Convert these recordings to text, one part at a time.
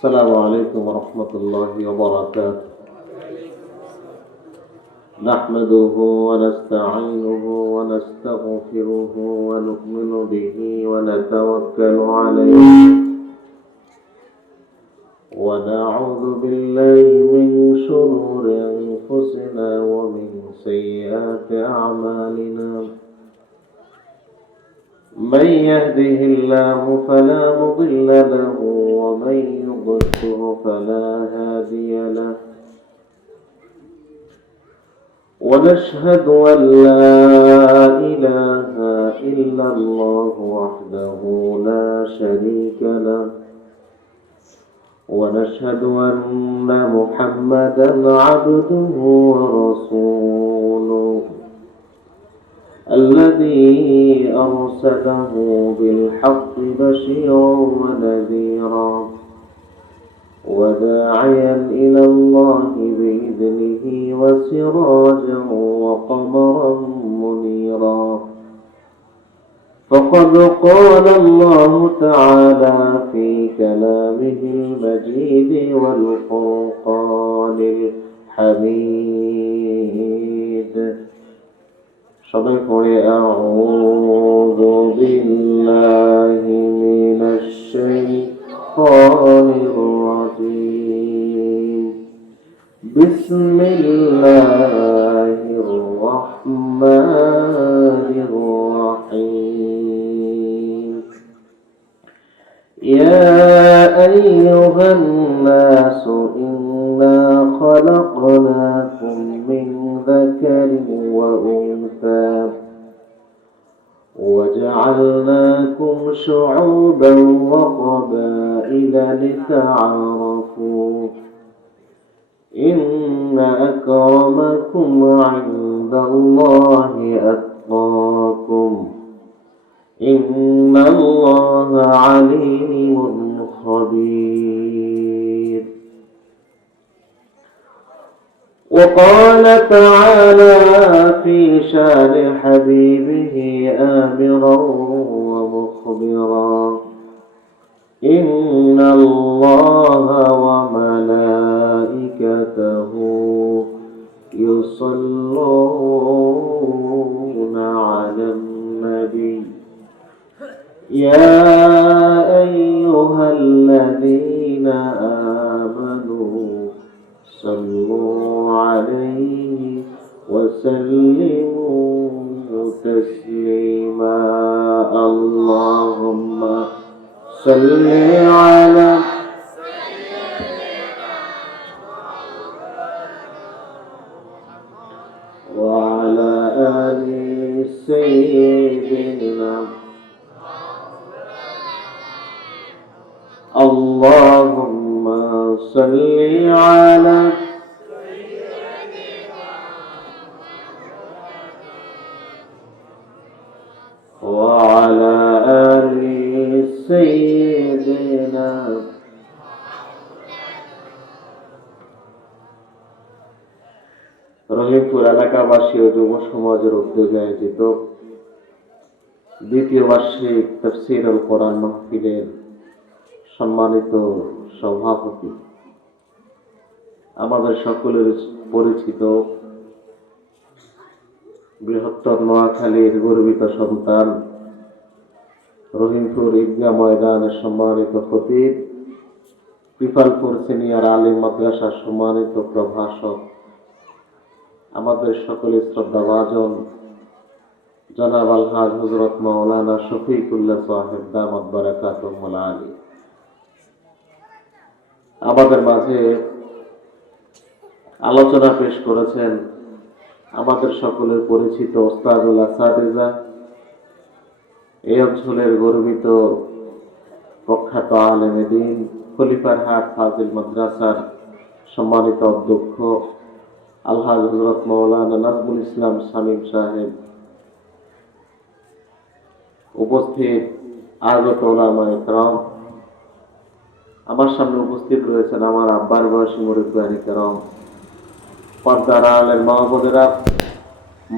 السلام عليكم ورحمة الله وبركاته. نحمده ونستعينه ونستغفره ونؤمن به ونتوكل عليه ونعوذ بالله من شرور أنفسنا ومن سيئات أعمالنا. من يهده الله فلا مضل له ومن يضلل فلا هادي له. ونشهد أن لا إله إلا الله وحده لا شريك له. ونشهد أن محمدا عبده ورسوله الذي أرسله بالحق بشيرا ونذيرا وداعيا إلى الله بإذنه وسراجا وقمرا منيرا. فقد قال الله تعالى في كلامه المجيد والفرقان الحميد. أعوذ بالله من الشيطان الرجيم. بسم الله الرحمن الرحيم. يا أيها الناس إنا خلقناكم من ذكر وأنثى وجعلناكم شعوبا وقبائل لتعارفوا إن أكرمكم عند الله أتقاكم إن الله عليم خبير. وقال تعالى في شان حبيبه آمرا ومخبرا إن الله وملائكته يصلون على النبي يا أيها الذين آمنوا صلوا عليه وسلموا تسليما. اللهم صل على وعلى آل سيدنا. اللهم صل على وعلى آل سيدنا. রহিমপুর এলাকাবাসী ও যুব সমাজের উদ্যোগে আয়োজিত দ্বিতীয় বার্ষিক তাফসীরুল কোরআন মাহফিলের সম্মানিত সভাপতি, আমাদের সকলের পরিচিত বৃহত্তর নোয়াখালীর গর্বিত সন্তান রহিমপুর ঈদগাহ ময়দানের সম্মানিত খতিব, কৃপালপুর সিনিয়র আলিম মাদ্রাসার সম্মানিত প্রভাষক, আমাদের সকলের শ্রদ্ধাভাজন জনাব আলহাজ হযরত মাওলানা শফিকুল্লাহ সাহেব দামাত বারাকাতুহুল আলী আমাদের মাঝে আলোচনা পেশ করেছেন। আমাদের সকলের পরিচিত ওস্তাদুল আসাতিজা, এই অঞ্চলের গর্বিত প্রখ্যাত আলেমে দ্বীন, খলিফারহাট ফাজিল মাদ্রাসার সম্মানিত অধ্যক্ষ আলহাজ হযরত মাওলানা নাজমুল ইসলাম শামীম সাহেব, উপস্থিত আগত উলামায়ে কেরাম, আমার সামনে উপস্থিত রয়েছেন আমার আব্বার বয়সী মুরব্বিয়ানে কেরাম, পর্দার আড়ালের মা বোনেরা,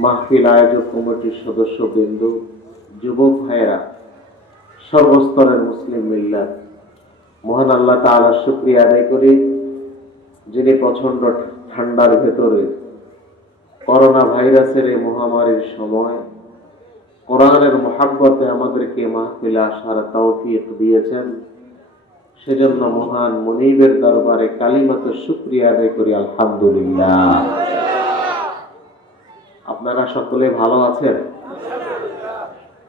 মাহফিল আয়োজক কমিটির সদস্যবৃন্দ, যুবক ভাইয়েরা, সর্বস্তরের মুসলিম মিল্লাত, মহান আল্লাহ তাআলার শুকরিয়া আদায় করি, যিনি প্রচন্ড ঠান্ডার ভেতরে করোনা ভাইরাসের এই মহামারীর সময় কোরআনের মহাব্বতে আমাদেরকে মাহফিলে আসার তৌফিক দিয়েছেন। সেজন্য মহান মুনিবের দরবারে কালিমাতে শুকরিয়া আদায় করি, আলহামদুলিল্লাহ। আপনারা সকলে ভালো আছেন?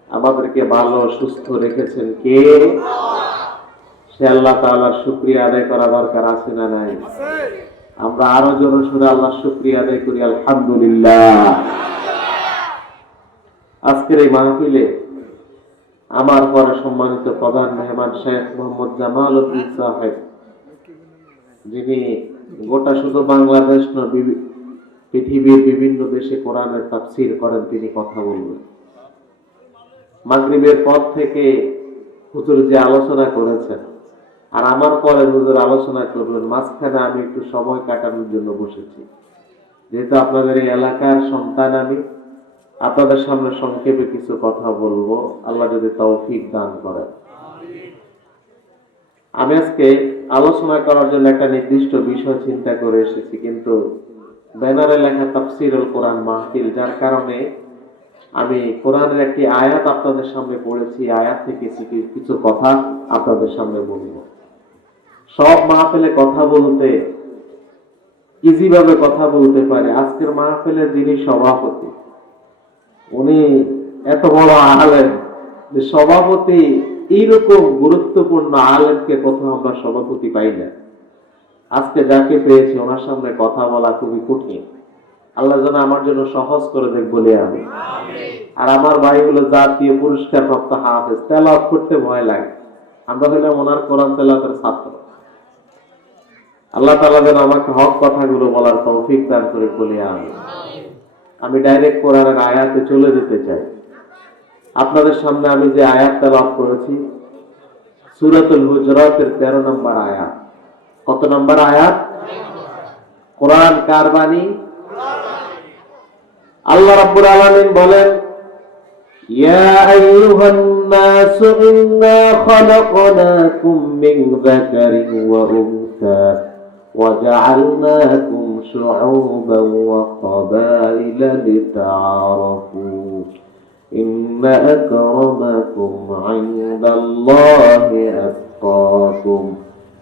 আমাদেরকে ভালো সুস্থ রেখেছেন কে? সে আল্লাহ তাআলার শুকরিয়া আদায় করা দরকার আছে না নাই? আমরা আরো জোরে সুরে আল্লাহর শুকরিয়া আদায় করি, আলহামদুলিল্লাহ। আজকের এই মাহফিলে আমার পরে সম্মানিত প্রধান মেহমান শেখ মোহাম্মদ জামাল উদ্দিন সাহেব, যিনি গোটা শুধু বাংলাদেশ নয় পৃথিবীর বিভিন্ন দেশে কোরআনের তাফসীর করেন, তিনি কথা বলবেন। মাগরিবের পর থেকে হুজুর যে আলোচনা করেছেন আর আমার পরে হুজুর আলোচনা করবেন, মাঝখানে আমি একটু সময় কাটানোর জন্য বসেছি। যেহেতু আপনাদের এই এলাকার সন্তান, আমি আপনাদের সামনে সংক্ষেপে কিছু কথা বলবো, আল্লাহ যদি তৌফিক দান করেন। আমি আজকে আলোচনা করার জন্য একটা নির্দিষ্ট বিষয় চিন্তা করে এসেছি, কিন্তু ব্যানারে লেখা তাফসীরুল কোরআন মাহফিল, যার কারণে আমি কোরআনের একটি আয়াত আপনাদের সামনে পড়েছি, আয়াত থেকে কিছু কথা আপনাদের সামনে বলবো। সব মাহফিলে কথা বলতে ইজি ভাবে কথা বলতে পারে, আজকের মাহফিলের যিনি সভাপতি, উনি এত বড় আলেম যে সভাপতি এইরকম গুরুত্বপূর্ণ আলেমকে প্রথম আমরা সভাপতি পাই না। আজকে যাকে পেয়েছি ওনার সামনে কথা বলা খুবই কঠিন। আল্লাহ যেন আমার জন্য সহজ করে দেখ বলে আমি। আর আমার ভাই হলো জাতীয় পুরস্কার প্রাপ্ত হাফেজ, তেলাওয়াত করতে ভয় লাগে। আমরা হলাম ওনার কোরআন তেলাওয়াতের ছাত্র। আল্লাহ তাআলা যেন আমাকে হক কথাগুলো বলার তৌফিক দান করে বলে আমি ডাইরেক্ট কোরআনের আয়াতে চলে যেতে চাই। আপনাদের সামনে আমি যে আয়াত তেলাওয়াত করেছি সূরাতুল হুজুরাতের 13 নম্বর আয়াত। কত নম্বর আয়াত? কোরআন কার বাণী? আল্লাহ রাব্বুল আলামিন বলেন, ইয়া আইয়ুহান নাসু ইন্না খালাকনাকুম মিন যাকারিন ওয়া উনসা وجعلناكم شعوبا وقبائل لتعارفوا إن أكرمكم عند الله أتقاكم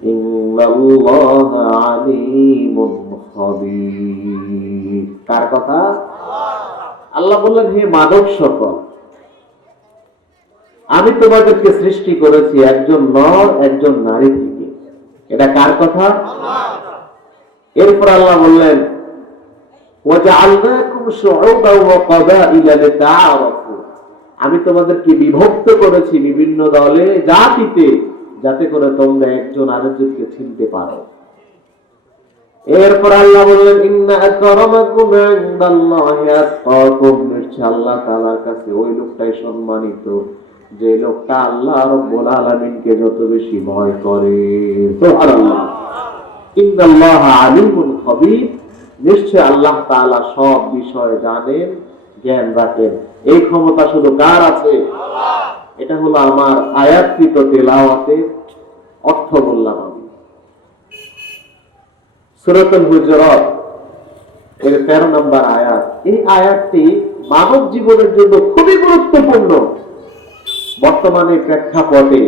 إن الله عليم خبير। কার কথা? আল্লাহ বললেন, হে মানব সকল, আমি তোমাদেরকে সৃষ্টি করেছি একজন নর একজন নারী থেকে। এটা কার কথা? এরপর আল্লাহ বললেন, ওয়াজআলনাকুম শুউবান ওয়া ক্বাবাইলা লিতাআরাফু, আমি তোমাদেরকে বিভক্ত করেছি বিভিন্ন দলে জাতিতে, যাতে করে তোমরা একজন আরেকজনকে চিনতে পারো। এরপর আল্লাহ বললেন, ইন্না আকরামাকুম ইনদাল্লাহি আতকাকুম, নিশ্চয় আল্লাহ তাআলার কাছে ওই লোকটাই সম্মানিত যে লোকটা আল্লাহ রাব্বুল আলামিনকে যত বেশি ভয় করে। সুবহানাল্লাহ। ইন্নাল্লাহা আলিমুন খাবীর, নিশ্চয় আল্লাহ তাআলা সব বিষয় জানেন, জ্ঞান রাখেন। এই ক্ষমতা শুধু কার আছে? এটা হলো আমার আয়াতকৃত তেলাওয়াতের অর্থ বললাম আমি। সূরাতুল হুজুরাত এর 13 নম্বর আয়াত। এই আয়াতটি মানব জীবনের জন্য খুবই গুরুত্বপূর্ণ। বর্তমানে প্রেক্ষাপটে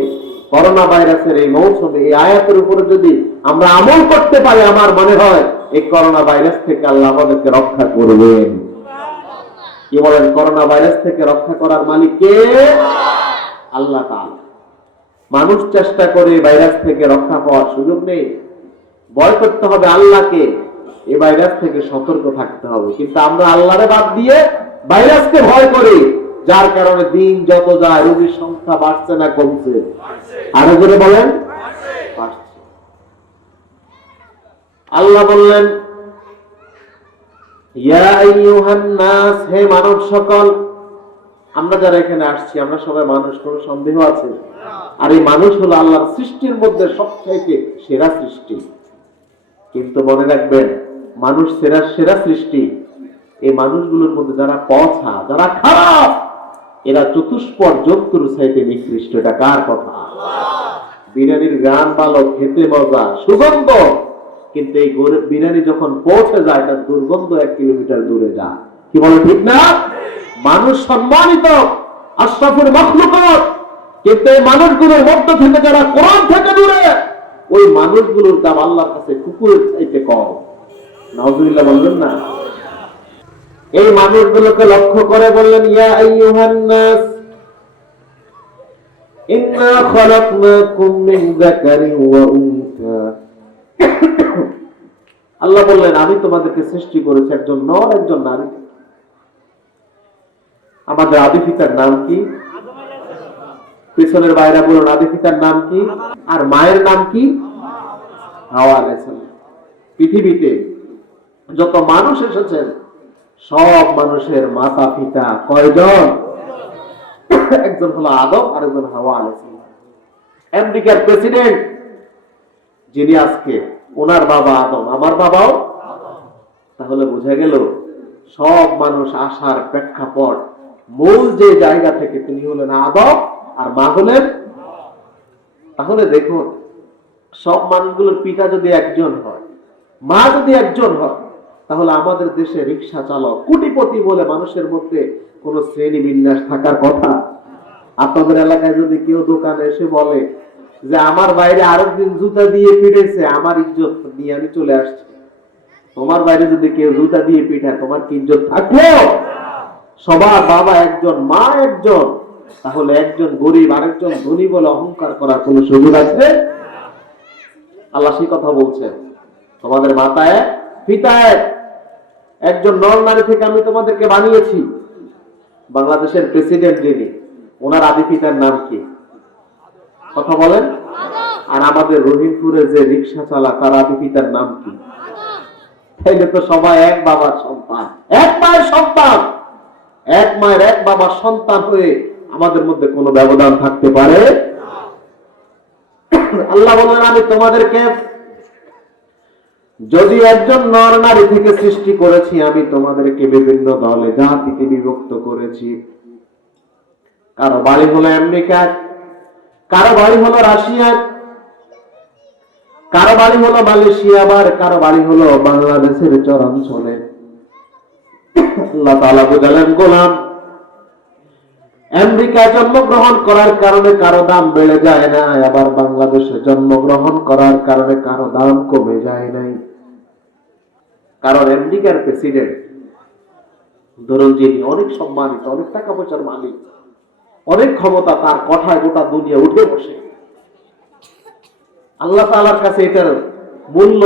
করোনা ভাইরাসের এই মৌসুমে এই আয়াতের উপরে যদি আমরা আমল করতে পারি, আমার মনে হয় এই করোনা ভাইরাস থেকে আল্লাহ আমাদেরকে রক্ষা করবেন। কি বলেন? করোনা ভাইরাস থেকে রক্ষা করার মালিক কে? আল্লাহ তাআলা। মানুষ চেষ্টা করে ভাইরাস থেকে রক্ষা পাওয়ার সুযোগ নেই, ভয় করতে হবে আল্লাহকে, এই ভাইরাস থেকে সতর্ক থাকতে হবে। কিন্তু আমরা আল্লাহরে বাদ দিয়ে ভাইরাসকে ভয় করি, যার কারণে দিন যত যায় রোগীর সংখ্যা বাড়ছে না কমছে? আরো জোরে বলেন, বাড়ছে। আল্লাহ বললেন, ইয়া আইয়ুহান নাস, হে মানব সকল। আমরা যারা এখানে আসছি আমরা সবাই মানুষ, কোনো সন্দেহ আছে? আর এই মানুষ হলো আল্লাহর সৃষ্টির মধ্যে সবথেকে সেরা সৃষ্টি। কিন্তু মনে রাখবেন, মানুষ সেরা সৃষ্টি। এই মানুষগুলোর মধ্যে যারা পচা, যারা খারাপ, এরা চতুষ্পদ জন্তুর চাইতে নিকৃষ্ট। এটা কার কথা? বিরিয়ানির গান ভালো, খেতে মজা, সুগন্ধ, কিন্তু এই বিরিয়ানি যখন পৌঁছে যায় তার দুর্গন্ধ 1 কিলোমিটার দূরে যায়। কি বলে ঠিক না? মানুষ সম্মানিত, আশরাফুল মাখলুকাত, কিন্তু এই মানুষগুলোর মধ্য থেকে যারা কোরআন থেকে দূরে, ওই মানুষগুলোর দাম আল্লাহর কাছে কুকুরের চাইতে কম। নাউজুবিল্লাহ বললেন না? এই মানুষগুলোকে লক্ষ্য করে বললেন, ইয়া আইয়ুহান নাস ইন্না খালাকনাকুম মিন যাকারিন ওয়া উনসা। আল্লাহ বললেন, আমি তোমাদেরকে সৃষ্টি করেছি একজন নর একজন নারী। আমাদের আদি পিতার নাম কি? পিছনের বাইরে বলুন, আদি পিতার নাম কি? আর মায়ের নাম কি? হাওয়া আলাইহিস সালাম। পৃথিবীতে যত মানুষ এসেছেন সব মানুষের মাতা পিতা কয়জন? একজন হলো আদম আর একজন হাওয়া আলাইহিস সালাম। আমেরিকার প্রেসিডেন্ট যিনি আজকে, ওনার বাবা আদম, আমার বাবাও। তাহলে বোঝা গেল সব মানুষ আসার প্রেক্ষাপট, মূল যে জায়গা থেকে তিনি হলেন আদম আর মা হলেন। তাহলে দেখুন, সব মানুষগুলোর পিতা যদি একজন হয়, মা যদি একজন হয়, তাহলে আমাদের দেশে রিক্সা চালক, কোটিপতি বলে মানুষের মধ্যে কোন শ্রেণী বিন্যাস থাকার কথা? আপনাদের এলাকায় যদি কেউ দোকানে এসে বলে যে আমার বাইরে আরেকদিন জুতা দিয়ে পিটেছে, আমার ইজ্জত নিয়ে আমি চলে আসছি, তোমার বাইরে যদি কেউ জুতা দিয়ে পিঠায়, তোমার কি ইজ্জত থাকলো? সবার বাবা একজন, মা একজন, তাহলে একজন গরিব আরেকজন ধনী বলে অহংকার করার কোন সুযোগ আছে? আল্লাহ সেই কথা বলছেন, তোমাদের মাতা এক, পিতা এক, একজন নর নারী থেকে আমি তোমাদেরকে বানিয়েছি। বাংলাদেশের প্রেসিডেন্ট যিনি, ওনার আদি পিতার নাম কি? কথা বলেন। আর আমাদের রহিমপুরে যে রিক্সা চালা, তার আদি পিতার নাম কি? তাইলে তো সবাই এক বাবার সন্তান, এক মায়ের সন্তান। এক মায়ের এক বাবার সন্তান হয়ে আমাদের মধ্যে কোনো ব্যবধান থাকতে পারে? আল্লাহ বলেন, আমি তোমাদেরকে যদি একজন নর নারী থেকে সৃষ্টি করেছি, আমি তোমাদেরকে বিভিন্ন দলে জাতিতে বিভক্ত করেছি। কারো বাড়ি হলো আমেরিকা, কারো বাড়ি হলো রাশিয়া, কারো বাড়ি হলো মালয়েশিয়া, আবার কারো বাড়ি হলো বাংলাদেশের চরাঞ্চলে। আল্লাহ তাআলা বুঝালেন, গোলাম, আমেরিকায় জন্মগ্রহণ করার কারণে কারো দাম বেড়ে যায় না, আবার বাংলাদেশে জন্মগ্রহণ করার কারণে কারো দাম কমে যায় নাই। কারণ আমেরিকার প্রেসিডেন্ট, ধরুন, যিনি অনেক সম্মানিত, অনেক টাকা পয়সার মালিক, অনেক ক্ষমতা, তার কথায় গোটা দুনিয়া উঠে বসে। আল্লাহ তাআলার কাছে এটার মূল্য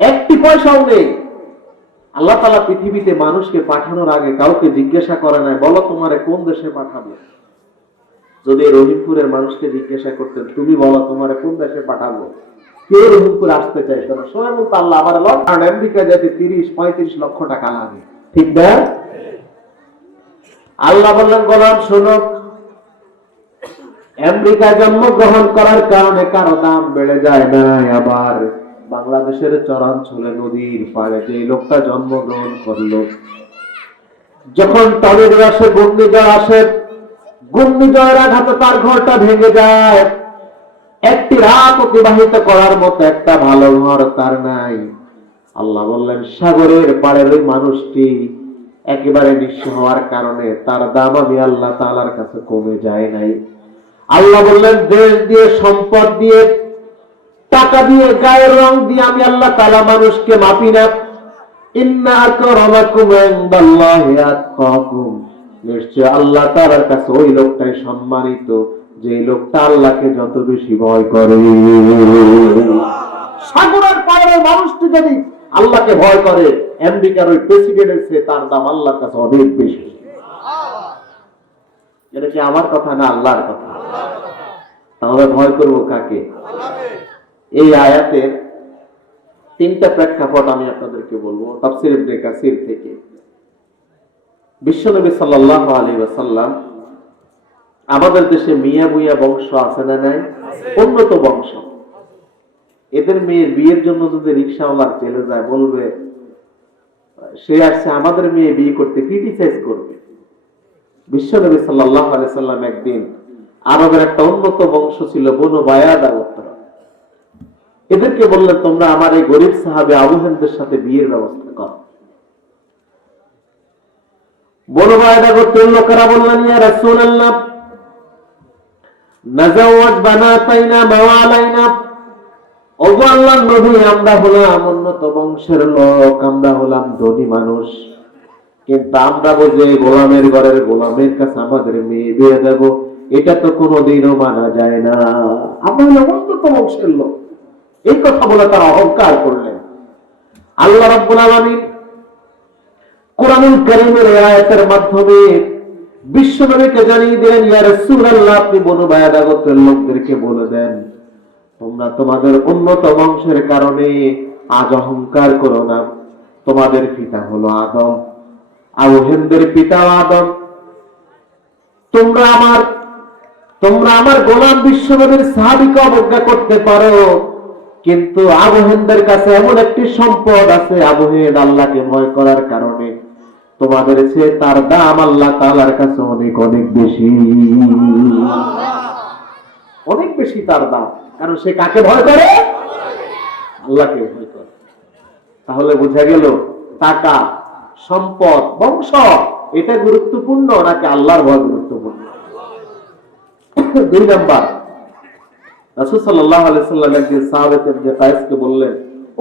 1 পয়সাও নেই। আল্লাহ তাআলা পৃথিবীতে মানুষকে পাঠানোর আগে কাউকে জিজ্ঞাসা করে নাই, বলো তোমারে কোন দেশে পাঠাবো। যদি রহিমপুরের মানুষকে জিজ্ঞাসা করতেন, তুমি বলো তোমারে কোন দেশে পাঠাবো, কেউ রহিমপুর আসতে চাইতো না। সবাই বলতো আল্লাহ আমার লট, কারণ আমেরিকা যেতে 30-35 লক্ষ টাকা লাগে, ঠিক না? আল্লাহ বললেন, গোলাম শোনো, আমেরিকায় জন্মগ্রহণ করার কারণে কারো দাম বেড়ে যায় না, আবার বাংলাদেশের চরাঞ্চলে নদীর পাড়ে যে লোকটা জন্মগ্রহণ করলো, যখন টর্নেডো আসে, ঘূর্ণিঝড় আসে, ঘূর্ণিঝড়ের আঘাতে তার ঘরটা ভেঙে যায়, একটি রাত অতিবাহিত করার মতো একটা ভালো ঘর তার নাই। আল্লাহ বললেন, সাগরের পাড়ের ওই মানুষটি একেবারে নিঃস্ব হওয়ার কারণে তার দাম আমি আল্লাহ তাআলার কাছে কমে যায় নাই। আল্লাহ বললেন, দেশ দিয়ে, সম্পদ দিয়ে, টাকা দিয়ে, গায়ের রং দিয়ে আমি আল্লাহ তাআলা মানুষকে মাপি না। ইন্না আকরামাকুম ইনদাল্লাহি আতকাকুম, নিশ্চয় আল্লাহ তাআলার কাছে ওই লোকটাই সম্মানিত যে লোকটা আল্লাহকে যত বেশি ভয় করে। সাগরের পাড়ের মানুষটি যদি আল্লাহকে ভয় করে, আমেরিকার ওই প্রেসিডেন্টের চেয়ে তার দাম আল্লাহর কাছে অনেক বেশি। এটা কি আমার কথা না আল্লাহর কথা? তাহলে ভয় করবো কাকে? এই আয়াতের 3টা প্রেক্ষাপট আমি আপনাদেরকে বলবো তাফসীর ইবনে কাসির থেকে। বিশ্বনবী সাল্লাল্লাহু আলাইহি ওয়াসাল্লাম, আমাদের দেশে মিয়া বুইয়া বংশ আছে না নাই? উন্নত বংশ। এদের মেয়ের বিয়ের জন্য যদি রিকশাওয়ালা চলে যায়, বলবে সে আসছে আমাদের মেয়ে বিয়ে করতে, ক্রিটিসাইজ করবে। বিশ্বনবী সাল্লাল্লাহু আলাইহি ওয়াসাল্লাম একদিন আরবের একটা উন্নত বংশ ছিল বনু বায়াদা গোত্র। এদেরকে বললেন, তোমরা আমার এই গরিব সাহাবে আবু হেন্দের সাথে বিয়ের ব্যবস্থা করো। বনু বায়াদা গোত্রের লোকেরা বললেন, ইয়া রাসূলুল্লাহ, নাজাওয়াজ বানাতাইনা মাওয়ালাইনা, ওগো আল্লাহর নবী, আমরা হলাম উন্নত বংশের লোক, আমরা হলাম ধনী মানুষ, কিন্তু আমরা বুঝে গোলামের ঘরের গোলামের কাছে আমাদের মেয়ে বিয়ে দেব, এটা তো কোনোদিনও মানা যায় না। আমরা হলাম উন্নত বংশের লোক। এই কথা বলে তারা অহংকার করলেন। আল্লাহ রাব্বুল আলামিন কোরআনুল কারীমের এই আয়াতের মাধ্যমে বিশ্বনবীকে জানিয়ে দিলেন, ইয়া রাসূলুল্লাহ, আপনি বনু বায়াদা গোত্রের লোকদেরকে বলে দেন, তোমরা তোমাদের উন্নত বংশের কারণে আজ অহংকার করো না। তোমাদের পিতা হলো আদম, আবু হেন্দের পিতা আদম। তোমরা আমার গোলাম বিশ্বনবীর সাহাবীকে অবজ্ঞা করতে পারো, কিন্তু আবু হেন্দের কাছে এমন একটি সম্পদ আছে, আবু হেন্দ আল্লাহকে ভয় করার কারণে তোমাদের চেয়ে তার দাম আল্লাহ তাআলার কাছে অনেক অনেক বেশি, অনেক বেশি তার দাম। কারণ সে কাকে ভয় করে? আল্লাহকে ভয় করে। তাহলে বোঝা গেল টাকা, সম্পদ, বংশ এটা গুরুত্বপূর্ণ নাকি আল্লাহর ভয় গুরুত্বপূর্ণ? 2 নাম্বার, রাসূল সাল্লাল্লাহু আলাইহি সাল্লাম একদিন সাহাবা ইবনে কায়েসকে বললেন,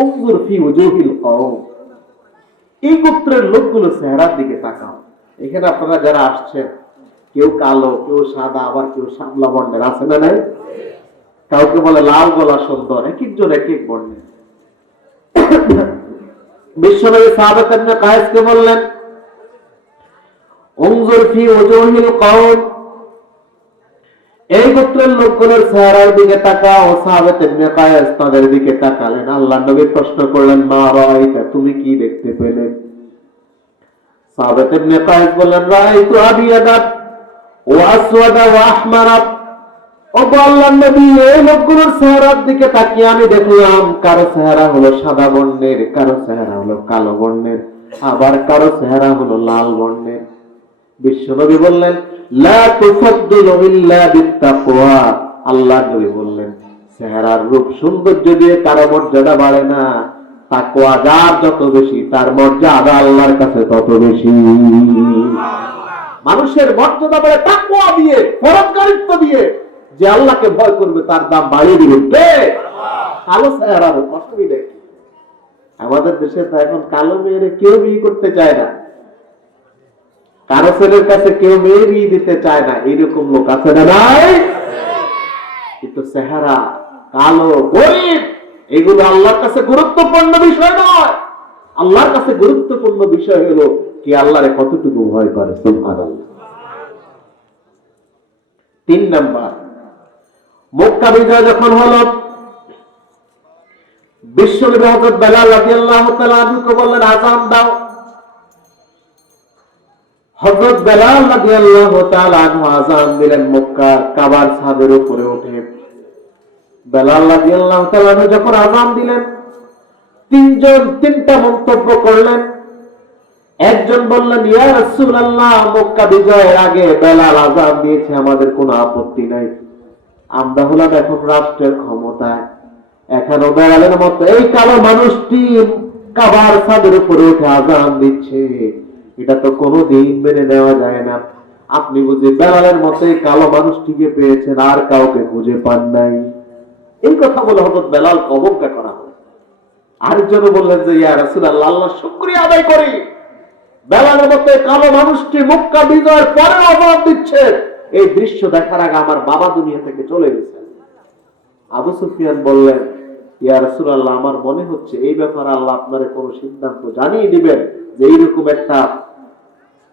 উনজুর ফি ওয়াজুহিল কওম, এই গোত্রের লোকগুলো চেহারার দিকে তাকাও। এখানে আপনারা যারা আসছেন, কেউ কালো, কেউ সাদা, আবার কেউ শামলা বর্ণের, আছে না নাই? কাউকে বলে লাল গলা সুন্দর, এক একজন এক এক বর্ণের। বিশ্বনবী সাহাবা ইবনে কায়েসকে বললেন, উনজুর ফি ওয়াজুহিল কওম, এই গোত্রের লোকগুলোর চেহারার দিকে তাকাও। সাহাবা ইবনে কায়েস তাদের দিকে তাকালেন। আল্লাহর নবী প্রশ্ন করলেন, মা রাআইতা, তুমি কি দেখতে পেলে? সাহাবা ইবনে কায়েস বললেন, রাআইতু আবিয়াদা ওয়া আসওয়াদা ওয়া আহমারা। ও আল্লাহর নবী, এই লোকগুলোর চেহারার দিকে তাকিয়ে আমি দেখলাম কারো চেহারা হলো সাদা বর্ণের, কারো চেহারা হলো কালো বর্ণের, আবার কারো চেহারা হলো লাল বর্ণের। বিশ্বনবী বললেন, লা তুফাদ্দিলু ইল্লা বিত্তাকওয়া। আল্লাহর নবী বললেন, চেহারার রূপ সৌন্দর্য দিয়ে কারো মর্যাদা বাড়ে না, তাকওয়া যার যত বেশি তার মর্যাদা আল্লাহর কাছে তত বেশি। মানুষের মর্যাদা বাড়ে তাকওয়া দিয়ে, পরোপকারিত্ব দিয়ে। যে আল্লাহকে ভয় করবে তার দাম বাড়িয়ে দিবে কে? কালো চেহারার অসুবিধা কি? আমাদের দেশে তো এখন কালো মেয়েরে কেউ বিয়ে করতে চায় না, কারো ছেলের কাছে কেউ মেয়ে বিয়ে দিতে চায় না, এইরকম লোক আছে না নাই? কিন্তু চেহারা কালো, গরিব, এগুলো আল্লাহর কাছে গুরুত্বপূর্ণ বিষয় নয়। আল্লাহর কাছে গুরুত্বপূর্ণ বিষয় হলো কি আল্লাহরে কতটুকু ভয় করে। সুবহানাল্লাহ। 3 নাম্বার, মক্কা বিজয় যখন হলো, বিশ্বনবী হযরত বেলাল রাদিয়াল্লাহু তাআলা আনহুকে বললেন, আযান দাও। হযরত বেলাল রাদিয়াল্লাহু তাআলা আনহু আযান দিলেন। মক্কা কাবার ছাদের উপরে উঠে বেলাল রাদিয়াল্লাহু তাআলা আনহু যখন আযান দিলেন, 3 জন 3টা মন্তব্য করলেন। একজন বললেন, ইয়া রাসূলুল্লাহ, মক্কা বিজয়ের আগে বেলাল আযান দিয়েছে, আমাদের কোনো আপত্তি নাই। আমরা হলাম এখন রাষ্ট্রের ক্ষমতায়, এখনো বেলালের মতো এই কালো মানুষটি কাবার ছাদের উপরে উঠে আযান দিচ্ছে, এটা তো কোনোদিন মেনে নেওয়া যায় না। আপনি বুঝি বেলালের মতো এই কালো মানুষটিকে পেয়েছেন, আর কাউকে খুঁজে পান নাই। এই কথা বলে হযরত বেলালকে অবজ্ঞা করা হয়। আরেকজন বললেন যে, ইয়া রাসূলুল্লাহ, আল্লাহর শুকরিয়া আদায় করি, বেলালের মতো কালো মানুষটি মক্কা বিজয়ের পরে আযান দিচ্ছে। এই দৃশ্য দেখার আগে আমার বাবা দুনিয়া থেকে চলে গেছে। আবু সুফিয়ান বললেন, ইয়া রাসূলুল্লাহ, আমার মনে হচ্ছে এই ব্যাপারে আল্লাহ আপনারে কোন সিদ্ধান্ত জানিয়ে দিবেন যে এইরকম একটা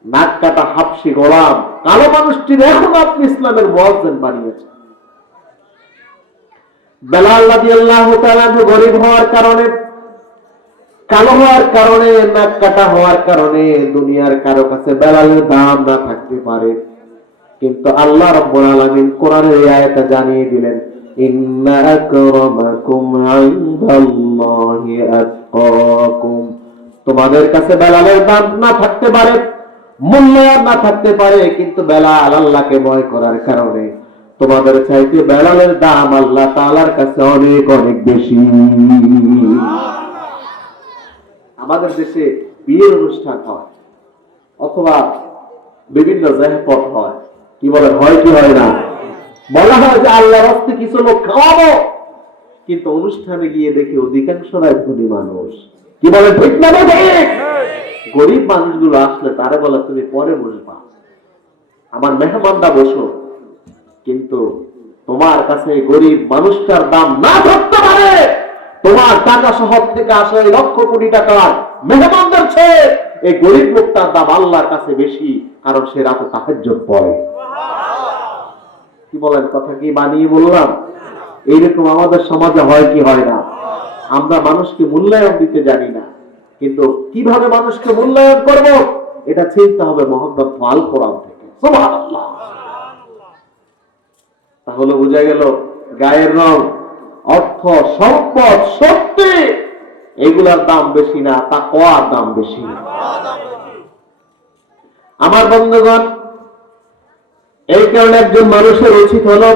নাক কাটা হাবশী গোলাম কালো মানুষটির এখন আপনি ইসলামের মুয়াজ্জিন বানিয়েছেন। বেলাল রাদিয়াল্লাহু তাআলা গরীব হওয়ার কারণে, কালো হওয়ার কারণে, নাক কাটা হওয়ার কারণে দুনিয়ার কারো কাছে বেলালের দাম না থাকতে পারে, কিন্তু আল্লাহ রাব্বুল আলামিন কোরআনের এই আয়াতে জানিয়ে দিলেন, ইন্না আকরামাকুম ইনদাল্লাহি আতকাকুম। তোমাদের কাছে বেলালের দাম না থাকতে পারে, মূল্য না থাকতে পারে, কিন্তু বেলাল আল্লাহকে ভয় করার কারণে তোমাদের চাইতে বেলালের দাম আল্লাহ তাআলার কাছে অনেক অনেক বেশি। আমাদের দেশে বিয়ের অনুষ্ঠান হয় অথবা বিভিন্ন জায়গায় হয়, কি বলে হয় কি হয় না? বলা হয় যে আল্লাহর রাস্তায় কিছু লোক খাওয়াবো, কিন্তু অনুষ্ঠানে গিয়ে দেখি অধিকাংশরাই ধনী মানুষ। কি বলে ঠিক না? গরিব মানুষগুলো আসলে তারে বলে তুমি পরে বসবা, আমার মেহমানরা বসো। কিন্তু তোমার কাছে গরিব মানুষটার দাম না থাকতে পারে, তোমার টাকা শহর থেকে আসে লক্ষ কোটি টাকার মেহমানদের চেয়ে এই গরিব লোকটার দাম আল্লাহর কাছে বেশি, কারণ সে রাতে তাহাজ্জুদ পড়ে। কি বলেন? কথা কি বানিয়ে বললাম? এইরকম আমাদের সমাজে হয় কি হয় না? আমরা মানুষকে মূল্যায়ন দিতে জানি না, কিন্তু কিভাবে মানুষকে মূল্যায়ন করব এটা চিন্তা হবে মুহাম্মদ আল কোরআন থেকে। সুবহানাল্লাহ। তাহলে বোঝা গেল গায়ের রং, অর্থ, সম্পদ, শক্তি এগুলার দাম বেশি না, তাকওয়ার দাম বেশি। আমার বন্ধুগণ, এই কারণে একজন মানুষের উচিত হলো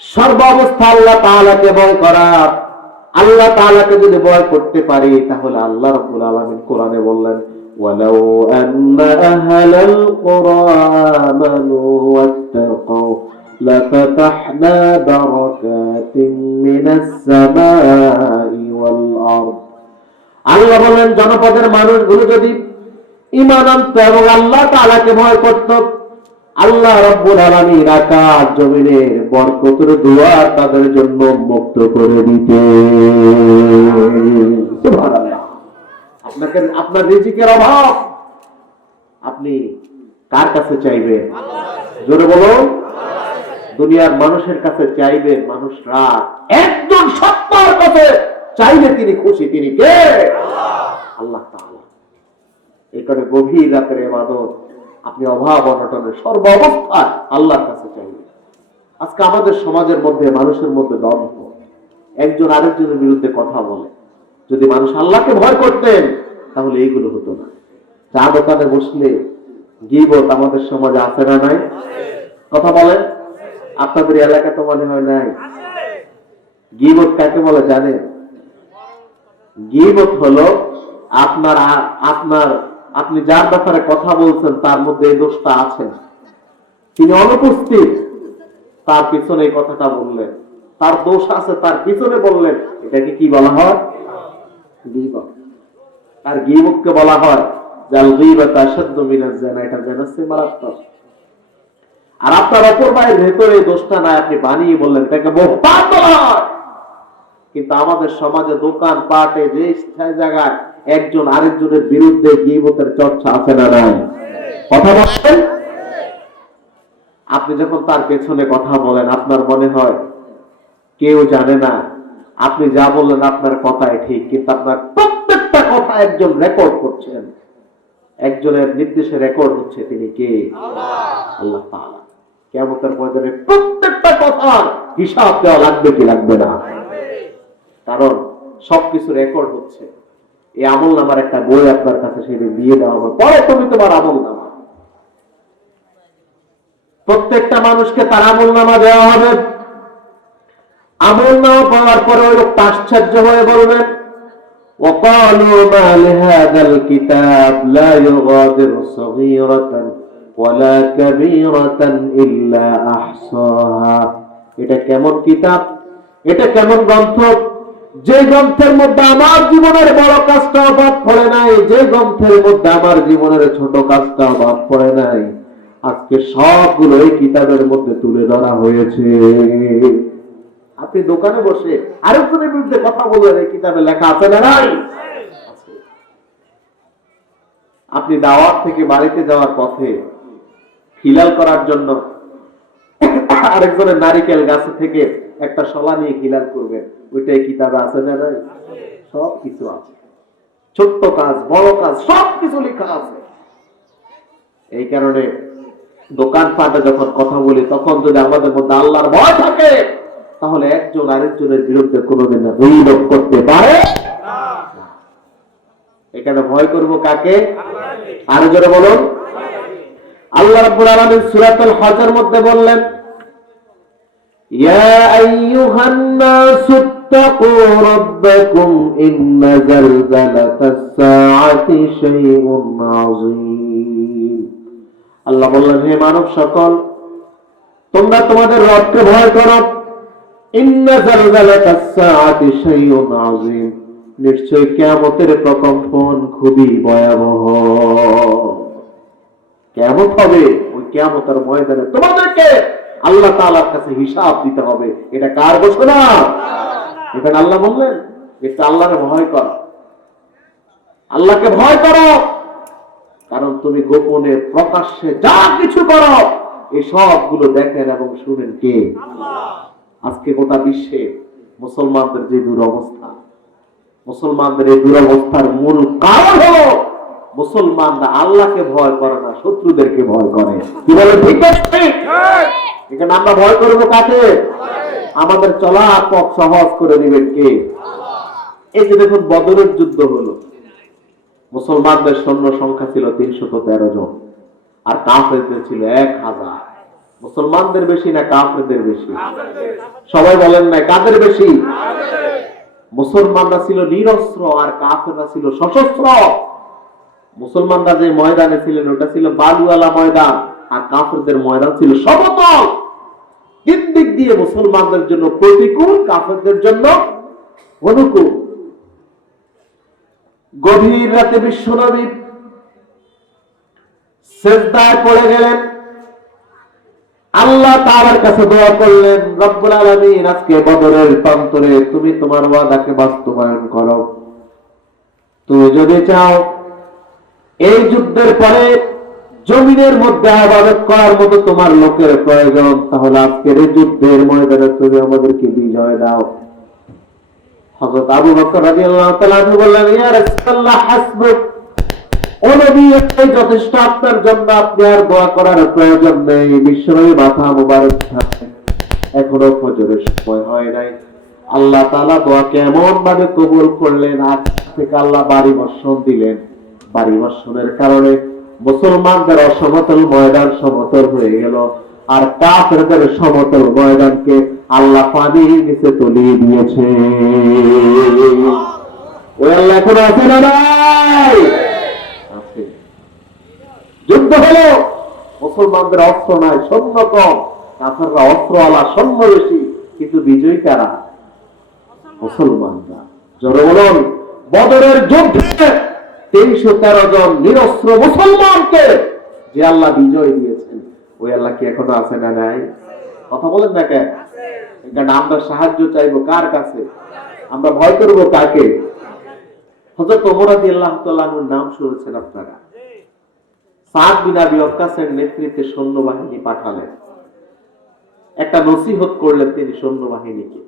সর্বাবস্থা আল্লাহ তাআলাকে ভয় করা। আল্লাহ তাআলাকে যদি ভয় করতে পারি, তাহলে আল্লাহ রাব্বুল আলামিন কোরআনে বললেন, ওয়ালাউ আন্না আহলাল কুরা আমানু ওয়াত্তাকাউ লাফাতাহনা বারাকাতিন মিনাস সামাই ওয়াল আরদ। আল্লাহ বলেন, জনপদের মানুষগুলো যদি ঈমান আনতো এবং আল্লাহ তাআলাকে ভয় করত, আল্লাহ রাব্বুল আলামিন আকাশ জমিনের বরকতের দুয়ার তাদের জন্য মুক্ত করে দিতেন। সুবহানাল্লাহ। আপনার রিজিকের অভাব, আপনি কার কাছে চাইবেন? জোরে বলুন। দুনিয়ার মানুষের কাছে চাইবেন। মানুষরা একজন সত্তার কাছে চাইলে তিনি খুশি। তিনি কে? আল্লাহ তাআলা। এই কারণে গভীর রাতের ইবাদত আপনি অভাব অনটনের সর্ব অবস্থায় আল্লাহর কাছে চাইবেন। আজকে আমাদের সমাজের মধ্যে মানুষের মধ্যে দ্বন্দ্ব, একজন আরেকজনের বিরুদ্ধে কথা বলে। যদি মানুষ আল্লাহকে ভয় করতেন তাহলে এইগুলো হতো না। চা দোকানে বসলে গীবত আমাদের সমাজে আছে না নাই? কথা বলেন। আপনাদের এলাকা তো মনে হয় নাই। গীবত কাকে বলে জানেন? গীবত হলো আপনি যার ব্যাপারে কথা বলছেন তার মধ্যে এই দোষটা আছে, তিনি অনুপস্থিত, তার পিছনে এই কথাটা বললেন, তার দোষ আছে তার পিছনে বললেন, এটাকে কি বলা হয়? গীবত। আর গীবতকে বলা হয় জাল গীবাত আশাদ্দু মিনাজ জিনা, এটা জিনার চেয়ে মারাত্মক। আর আপনার অপর ভাইয়ের ভেতরে এই দোষটা নাই, আপনি বানিয়ে বললেন, তাকে বহতান বলা হয়। কিন্তু আমাদের সমাজে দোকান পাটে যে জায়গায় একজন আরেকজনের বিরুদ্ধে গীবতের চর্চা আছে না নাই? কথা বলেন। আপনি যখন তার পেছনে কথা বলেন, আপনার মনে হয় কেউ জানে না আপনি যা বললেন আপনার কথাই ঠিক, কিন্তু আপনার প্রত্যেকটা কথা একজন রেকর্ড করছেন, একজনের নির্দেশে রেকর্ড হচ্ছে। তিনি কে? আল্লাহ তাআলা। কিয়ামতের ময়দানে প্রত্যেকটা কথার হিসাব দেওয়া লাগবে কি লাগবে না? কারণ সবকিছু রেকর্ড হচ্ছে। এই আমল নামার একটা বই আপনার কাছে সেদিন দিয়ে দেওয়া হবে, পরে তুমি তোমার আমল নামা। প্রত্যেকটা মানুষকে তার আমল নামা দেওয়া হবে। আমল নামা পাওয়ার পরে ওই লোক আশ্চর্য হয়ে বলবেন, وقالوا ما لهذا الكتاب لا يغادر صغيرة ولا كبيرة إلا أحصاها। এটা কেমন কিতাব, এটা কেমন গ্রন্থ, যে গ্রন্থের মধ্যে আমার জীবনের বড় কাজটাও বাদ পড়ে নাই, যে গ্রন্থের মধ্যে আমার জীবনের ছোট কাজটাও বাদ পড়ে নাই, আজকে সবগুলো এই কিতাবের মধ্যে তুলে ধরা হয়েছে। আপনি দোকানে বসে আরেকজনের বিরুদ্ধে কথা বলবেন, এই কিতাবে লেখা আছে না নাই? আপনি দাওয়াত থেকে বাড়িতে যাওয়ার পথে খিলাল করার জন্য আরেকজনের নারিকেল গাছ থেকে একটা শলা নিয়ে খিলাল করবেন, ওইটাই কিতাবে আছে না নাই? সব কিছু আছে, ছোট্ট কাজ বড় কাজ সবকিছু লেখা আছে। এই কারণে দোকানপাটে যখন কথা বলি, তখন যদি আমাদের মধ্যে আল্লাহর ভয় থাকে, তাহলে একজন আরেকজনের বিরুদ্ধে কোনোদিন গীবত করতে পারে না। এখানে ভয় করব কাকে? আরো জোরে বলুন। আল্লাহ রাব্বুল আলামিন সূরাতুল হজের মধ্যে বললেন, ইয়া আইয়ুহান নাসু ইত্তাকু রাব্বাকুম ইন্না যালযালাতাস সাআতি শাইউন আযীম। আল্লাহ বললেন, হে মানব সকল, তোমরা তোমাদের রবকে ভয় করো। ইন্না যালযালাতাস সাআতি শাইউন আযীম, নিশ্চয় কিয়ামতের প্রকম্পন খুবই ভয়াবহ। কিয়ামত হবে, ওই কিয়ামতের ময়দানে তোমাদেরকে আল্লাহ তাআলার কাছে হিসাব দিতে হবে। এটা কার ঘোষণা? এখানে আল্লাহ বললেন, এটা আল্লাহকে ভয় করো, আল্লাহকে ভয় করো, কারণ তুমি গোপনে প্রকাশ্যে যা কিছু করো এই সবগুলো দেখেন এবং শুনেন কে? আজকে গোটা বিশ্বে মুসলমানদের যে দুরবস্থা, মুসলমানদের এই দুরবস্থার মূল কারণ হলো মুসলমানরা আল্লাহকে ভয় করে না, শত্রুদেরকে ভয় করে। কি বলে ঠিক আছে? এখানে আমরা ভয় করবো কাকে? আমাদের চলা পথ সহজ করে দিবেন কে? এই যে দেখুন, বদরের যুদ্ধ হলো, মুসলমানদের সৈন্য সংখ্যা ছিল 313 জন, আর কাফেরদের ছিল 1000। মুসলমানদের বেশি না কাফেরদের বেশি? সবাই বলেন না, কাদের বেশি? মুসলমানরা ছিল নিরস্ত্র আর কাফেররা ছিল সশস্ত্র। মুসলমানরা যে ময়দানে ছিলেন ওটা ছিল বালুওয়ালা ময়দান, আর কাফেরদের ময়দান ছিল সমতল। তিন দিক দিয়ে মুসলমানদের জন্য প্রতিকূল, কাফেরদের জন্য অনুকূল। গভীর রাতে বিশ্বনবী সিজদায় পড়ে গেলেন, আল্লাহ তাআলার কাছে দোয়া করলেন, রব্বুল আলামিন, আজকে বদরের প্রান্তরে তুমি তোমার ওয়াদাকে বাস্তবায়ন করো। তুমি যদি চাও এই যুদ্ধের পরে জমিনের মধ্যে ইবাদত করার মতো তোমার লোকের প্রয়োজন, তাহলে আজকের এই যুদ্ধের ময়দানে তুমি আমাদেরকে বিজয় দাও। হযরত আবু বকর রাদিয়াল্লাহু তাআলা বললেন, ইয়া রাসূলুল্লাহ, হাসবুক, ও নবী, এই যথেষ্ট, আপনার জন্য আপনি আর দোয়া করার প্রয়োজন নেই। বিশ্বনবী মাথা মুবারক থাকে, এখনো ফজরের সময় হয় নাই। আল্লাহ তাআলা দোয়াকে এমন ভাবে কবুল করলেন, আজ থেকে আল্লাহ বাড়ি বর্ষণ দিলেন। বাড়ি বর্ষণের কারণে মুসলমানদের অসমতল ময়দান সমতল হয়ে গেল, আর কাফেরদের সমতল ময়দানকে আল্লাহ পানির নিচে তলিয়ে দিয়েছে। ওই আল্লাহ এখন আছে না নাই? আছে। যুদ্ধ হলো, মুসলমানদের অস্ত্র নাই, সৈন্য কম, কাফেররা অস্ত্রওয়ালা, সৈন্য বেশি, কিন্তু বিজয়ী কারা? মুসলমানরা। জোরে বলুন, বদরের যুদ্ধে 313 জন নিরস্ত্র মুসলমানকে যে আল্লাহ বিজয় দিয়েছেন, ওই আল্লাহ কি এখনো আছে না নাই? কথা বলেন না কেন? এখানে আমরা সাহায্য চাইবো কার কাছে? আমরা ভয় করবো কাকে? হযরত ওমর রাদিয়াল্লাহু তাআলার নাম শুনেছেন আপনারা। সাদ বিন আবি ওয়াক্কাসের নেতৃত্বে সৈন্যবাহিনী পাঠালেন, একটা নসিহত করলেন তিনি সৈন্যবাহিনীকে।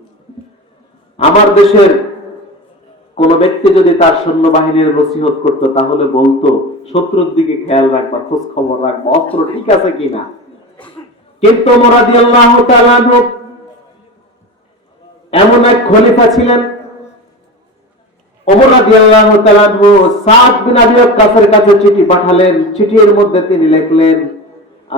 আমার দেশের কোন ব্যক্তি যদি তার সৈন্যবাহিনীর নসিহত করত, তাহলে বলতো শত্রুর দিকে খেয়াল রাখবা, খোঁজ খবর রাখবা, অস্ত্র ঠিক আছে কিনা। কিন্তু ওমর রাদিয়াল্লাহু তাআলা এমন এক খলিফা ছিলেন, ওমর রাদিয়াল্লাহু তাআলা সাদ বিন আবি ওয়াক্কাসের কাছে চিঠি পাঠালেন। চিঠির মধ্যে তিনি লিখলেন,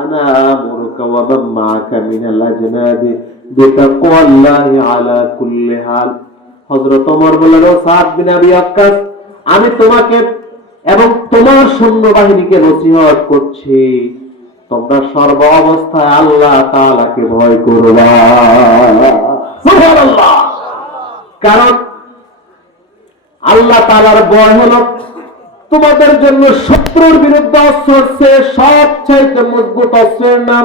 আনা আমুরুকা ওয়া মা'আকা মিনাল আজনাবি বিতাকওয়াল্লাহি আলা কুল্লি হাল। হযরত ওমর বললেন, ও সাদ বিন আবি ওয়াক্কাস, আমি তোমাকে এবং তোমার সৈন্যবাহিনীকে নসিহত করছি, তোমরা সর্ব অবস্থায় আল্লাহ তাআলাকে ভয় করবা। সুবহানাল্লাহ। কারণ আল্লাহ তাআলার ভয় হলো তোমাদের জন্য শত্রুর বিরুদ্ধে অস্ত্র, সবচাইতে মজবুত অস্ত্রের নাম।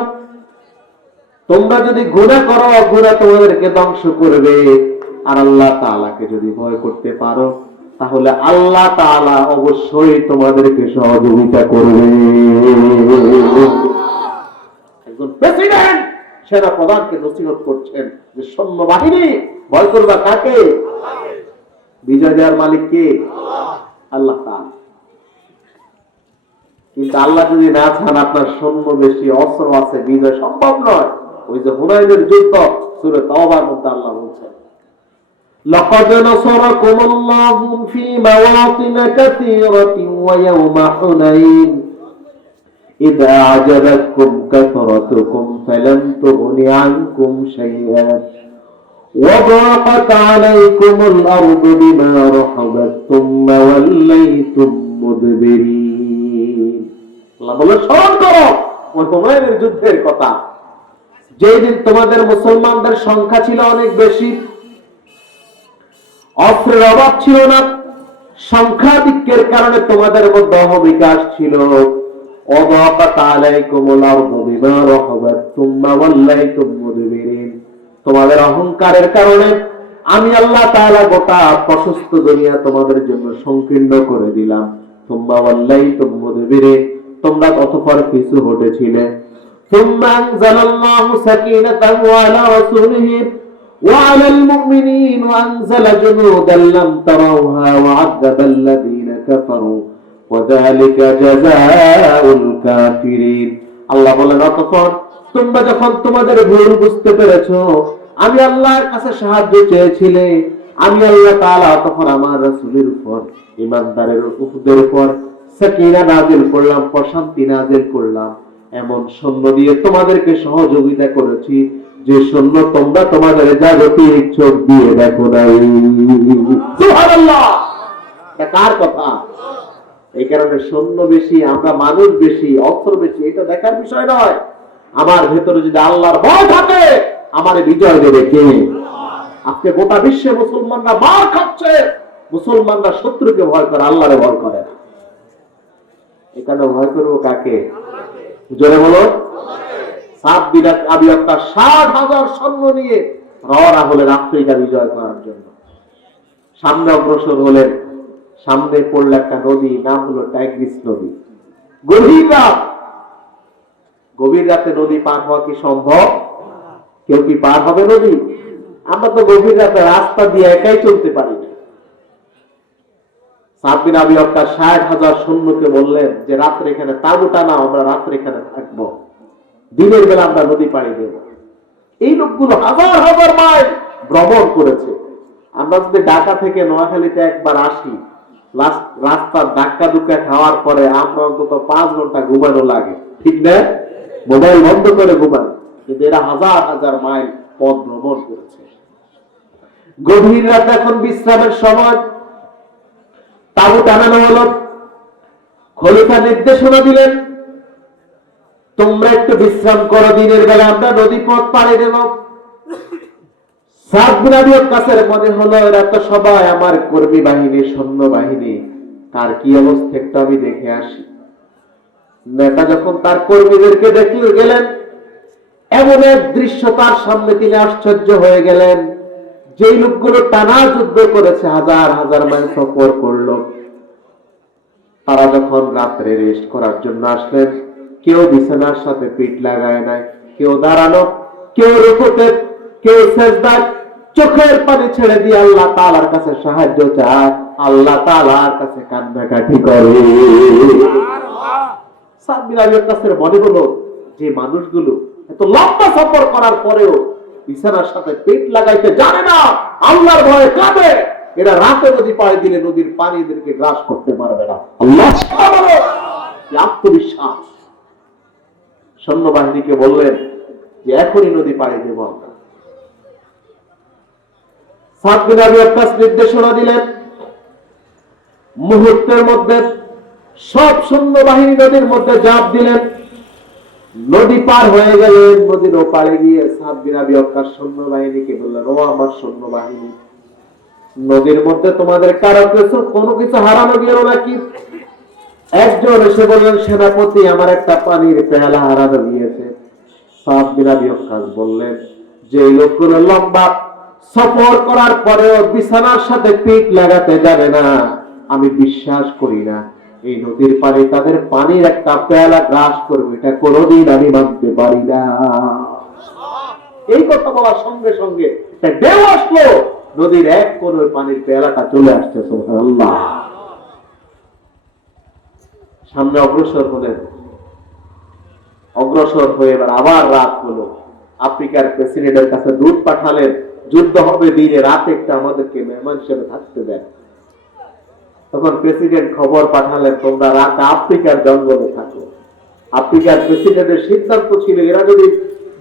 তোমরা যদি গুনাহ করো, গুনাহ তোমাদেরকে ধ্বংস করবে, আর আল্লাহ তাআলাকে যদি ভয় করতে পারো, তাহলে আল্লাহ তাআলা অবশ্যই তোমাদেরকে সহযোগিতা করবে। একজন প্রেসিডেন্ট সেনা প্রধানকে নসিহত করছেন যে সৈন্যবাহিনী ভয় করবা কাকে? বিজয় দেওয়ার মালিক কে? আল্লাহ তাআলা। কিন্তু আল্লাহ যদি না চান, আপনার সৈন্য বেশি, অস্ত্র আছে, বিজয় সম্ভব নয়। ওই যে হুনাইনের যুদ্ধ, সূরা তাওবার মধ্যে আল্লাহ বলছেন, লাকাদ নাসারাকুমুল্লাহু ফী মাওয়াতিন কাসীরাতিন ওয়া ইয়াওমা হুনাইন ইযা আজাবাতকুম কাসরাতুকুম ফালাম তুগনি আনকুম শাইআ وضاقت عليكم الأرض بما رحبت ثم وليتم مدبرين আল্লাহ বলে স্মরণ করো ওই হুনাইনের যুদ্ধের কথা, যেদিন তোমাদের মুসলমানদের সংখ্যা ছিল অনেক বেশি, অস্ত্রের অভাব ছিল না, সংখ্যাধিক্যের কারণে তোমাদের মধ্যে অহবিকাশ ছিল। وضاقت عليكم الأرض بما رحبت ثم وليتم مدبرين, তোমাদের অহংকারের কারণে আমি আল্লাহ তাআলা গোটা প্রশস্ত দুনিয়া তোমাদের জন্য সংকীর্ণ করে দিলাম। তুম্মা ওয়াল্লাইতুম মুদবিরিন, তোমরা অতঃপর পিছু হটেছিলে। তুম্মা আনজালাল্লাহু সাকিনাতাহু আলা রাসূলিহি ওয়া আলাল মুমিনিন ওয়া আনজালা জুনুদান লাম তারাউহা ওয়া আযাবাল্লাযীনা কাফারু ওয়া যালিকা জাযাউল কাফিরিন। আল্লাহ বলেন অতঃপর তোমরা যখন তোমাদের ভুল বুঝতে পেরেছো, আমি আল্লাহর কাছে সাহায্য চেয়েছিলে, আমি আল্লাহ তাআলা তখন আমার রাসূলের উপর, ঈমানদারের উপর সাকিনা নাযিল করলাম, প্রশান্তি নাযিল করলাম। এমন সৈন্য দিয়ে তোমাদেরকে সহযোগিতা করেছি যে সৈন্য তোমরা তোমাদের জাগতিক চোখ দিয়ে দেখো নাই। সুবহানাল্লাহ, এটা কার কথা? এই কারণে সৈন্য বেশি, আমরা মানুষ বেশি, অস্ত্র বেশি, এটা দেখার বিষয় নয়। আমার ভেতরে যদি আল্লাহর ভয় থাকে, আমারে বিজয় দেবে কে? আজকে গোটা বিশ্বে মুসলমানরা মার খাচ্ছে, মুসলমানরা শত্রুকে ভয় করে, আল্লাহরে ভয় করে না। এখানে ভয় করবো কাকে? জোরে বলো। সাদ বিন আবি ওয়াক্কাস ৬০,০০০ সৈন্য নিয়ে রওনা হলেন আফ্রিকা বিজয় করার জন্য। সামনে অগ্রসর হলেন, সামনে পড়ল একটা নদী, নাম হলো টাইগ্রিস নদী। গভীর রাতে নদী পার হওয়া কি সম্ভব? কেউ কি পার হবে নদী? আমরা তো গভীর রাতে রাস্তা দিয়ে একাই চলতে পারি না। সাদ বিন আবি ওয়াক্কাস ৬০,০০০ সৈন্যকে বললেন যে রাত্রে এখানে তাঁবু টানাও, আমরা রাত্রে এখানে থাকবো, দিনের বেলা আমরা নদী পাড়ি দেব। এই লোকগুলো হাজার হাজার মাইল ভ্রমণ করেছে। আমরা যদি ঢাকা থেকে নোয়াখালীতে একবার আসি, রাস্তার ধাক্কা দুক্কা খাওয়ার পরে আমরা অন্তত ৫ ঘন্টা ঘুমানো লাগে, ঠিক না? মোবাইল বন্ধ করে ঘুমান। কিন্তু এরা হাজার হাজার মাইল পথ ভ্রমণ করেছে। গভীর রাতে এখন বিশ্রামের সময়, তাঁবু টানানো হলো। খলিফা নির্দেশনা দিলেন, তোমরা একটু বিশ্রাম করো, দিনের বেলা আমরা নদী পথ পাড়ি দেব। সাদ বিন আবি ওয়াক্কাসের মনে হলো এরা তো সবাই আমার কর্মী বাহিনী, সৈন্য বাহিনী, তার কি অবস্থা একটু আমি দেখে আসি। নেতা যখন তার কর্মীদেরকে দেখলে গেলেন, এমন এক দৃশ্য তার সামনে তিনি আশ্চর্য হয়ে গেলেন। যেই লোকগুলো টানা যুদ্ধ করেছে, হাজার হাজার মাইল সফর করলো, তারা যখন রাত্রে রেস্ট করার জন্য আসলেন, কেউ বিছানার সাথে পিঠ লাগায় নাই, কেউ দাঁড়ানো, কেউ রুকুতে, কেউ সিজদায়, চোখের পানি ছেড়ে দিয়ে আল্লাহ তাআলার কাছে সাহায্য চায়, আল্লাহ তাআলার কাছে কান্নাকাটি করে। সাদ বিন আবি ওয়াক্কাসের মনে হলো যে মানুষগুলো এত লম্বা সফর করার পরেও বিছানার সাথে পেট লাগাইতে জানে না, আল্লাহর ভয়ে কাঁদে, এরা রাতে নদী পাড়ি দিলে নদীর পানি এদেরকে গ্রাস করতে পারবে না। আল্লাহ আত্মবিশ্বাস। সৈন্যবাহিনীকে বললেন যে এখনই নদী পাড়ি দেব আমরা। সাদ বিন আবি ওয়াক্কাস নির্দেশনা দিলেন। মুহূর্তের মধ্যে সব সৈন্যবাহিনী নদীর মধ্যে ঝাঁপ দিলেন, নদী পার হয়ে গেলেন। নদীর ওপারে গিয়ে সাদ বিন আবি ওয়াক্কাস সৈন্যবাহিনীকে বললেন, ও আমার সৈন্যবাহিনী, নদীর মধ্যে তোমাদের কারো কোনো কিছু হারানো গেল নাকি? একজন এসে বললেন, সেনাপতি, আমার একটা পানির পেয়ালা হারানো গিয়েছে। সাদ বিন আবি ওয়াক্কাস বললেন, যে লোকগুলো লম্বা সফর করার পরেও বিছানার সাথে পিঠ লাগাতে জানে না, আমি বিশ্বাস করি না এই নদীর পানি তাদের পানির একটা পেয়ালা গ্রাস করবে, এটা কোনোদিন আমি মানতে পারি না। এই কথা বলার সঙ্গে সঙ্গে ঢেউ আসলো, নদীর এক কোণে পানির পেয়ালাটা চলে আসছে। সুবহানাল্লাহ। সামনে অগ্রসর হলেন, অগ্রসর হয়ে এবার আবার রাত হলো। আফ্রিকার প্রেসিডেন্টের কাছে দূত পাঠালেন, যুদ্ধ হবে দিনে, রাতে একটা আমাদেরকে মেহমান হিসেবে থাকতে দেন। তখন প্রেসিডেন্ট খবর পাঠালেন, তোমরা রাতে আফ্রিকার জঙ্গলে থাকো, আফ্রিকার প্রেসিডেন্টের সিদ্ধান্ত ছিল এরা যদি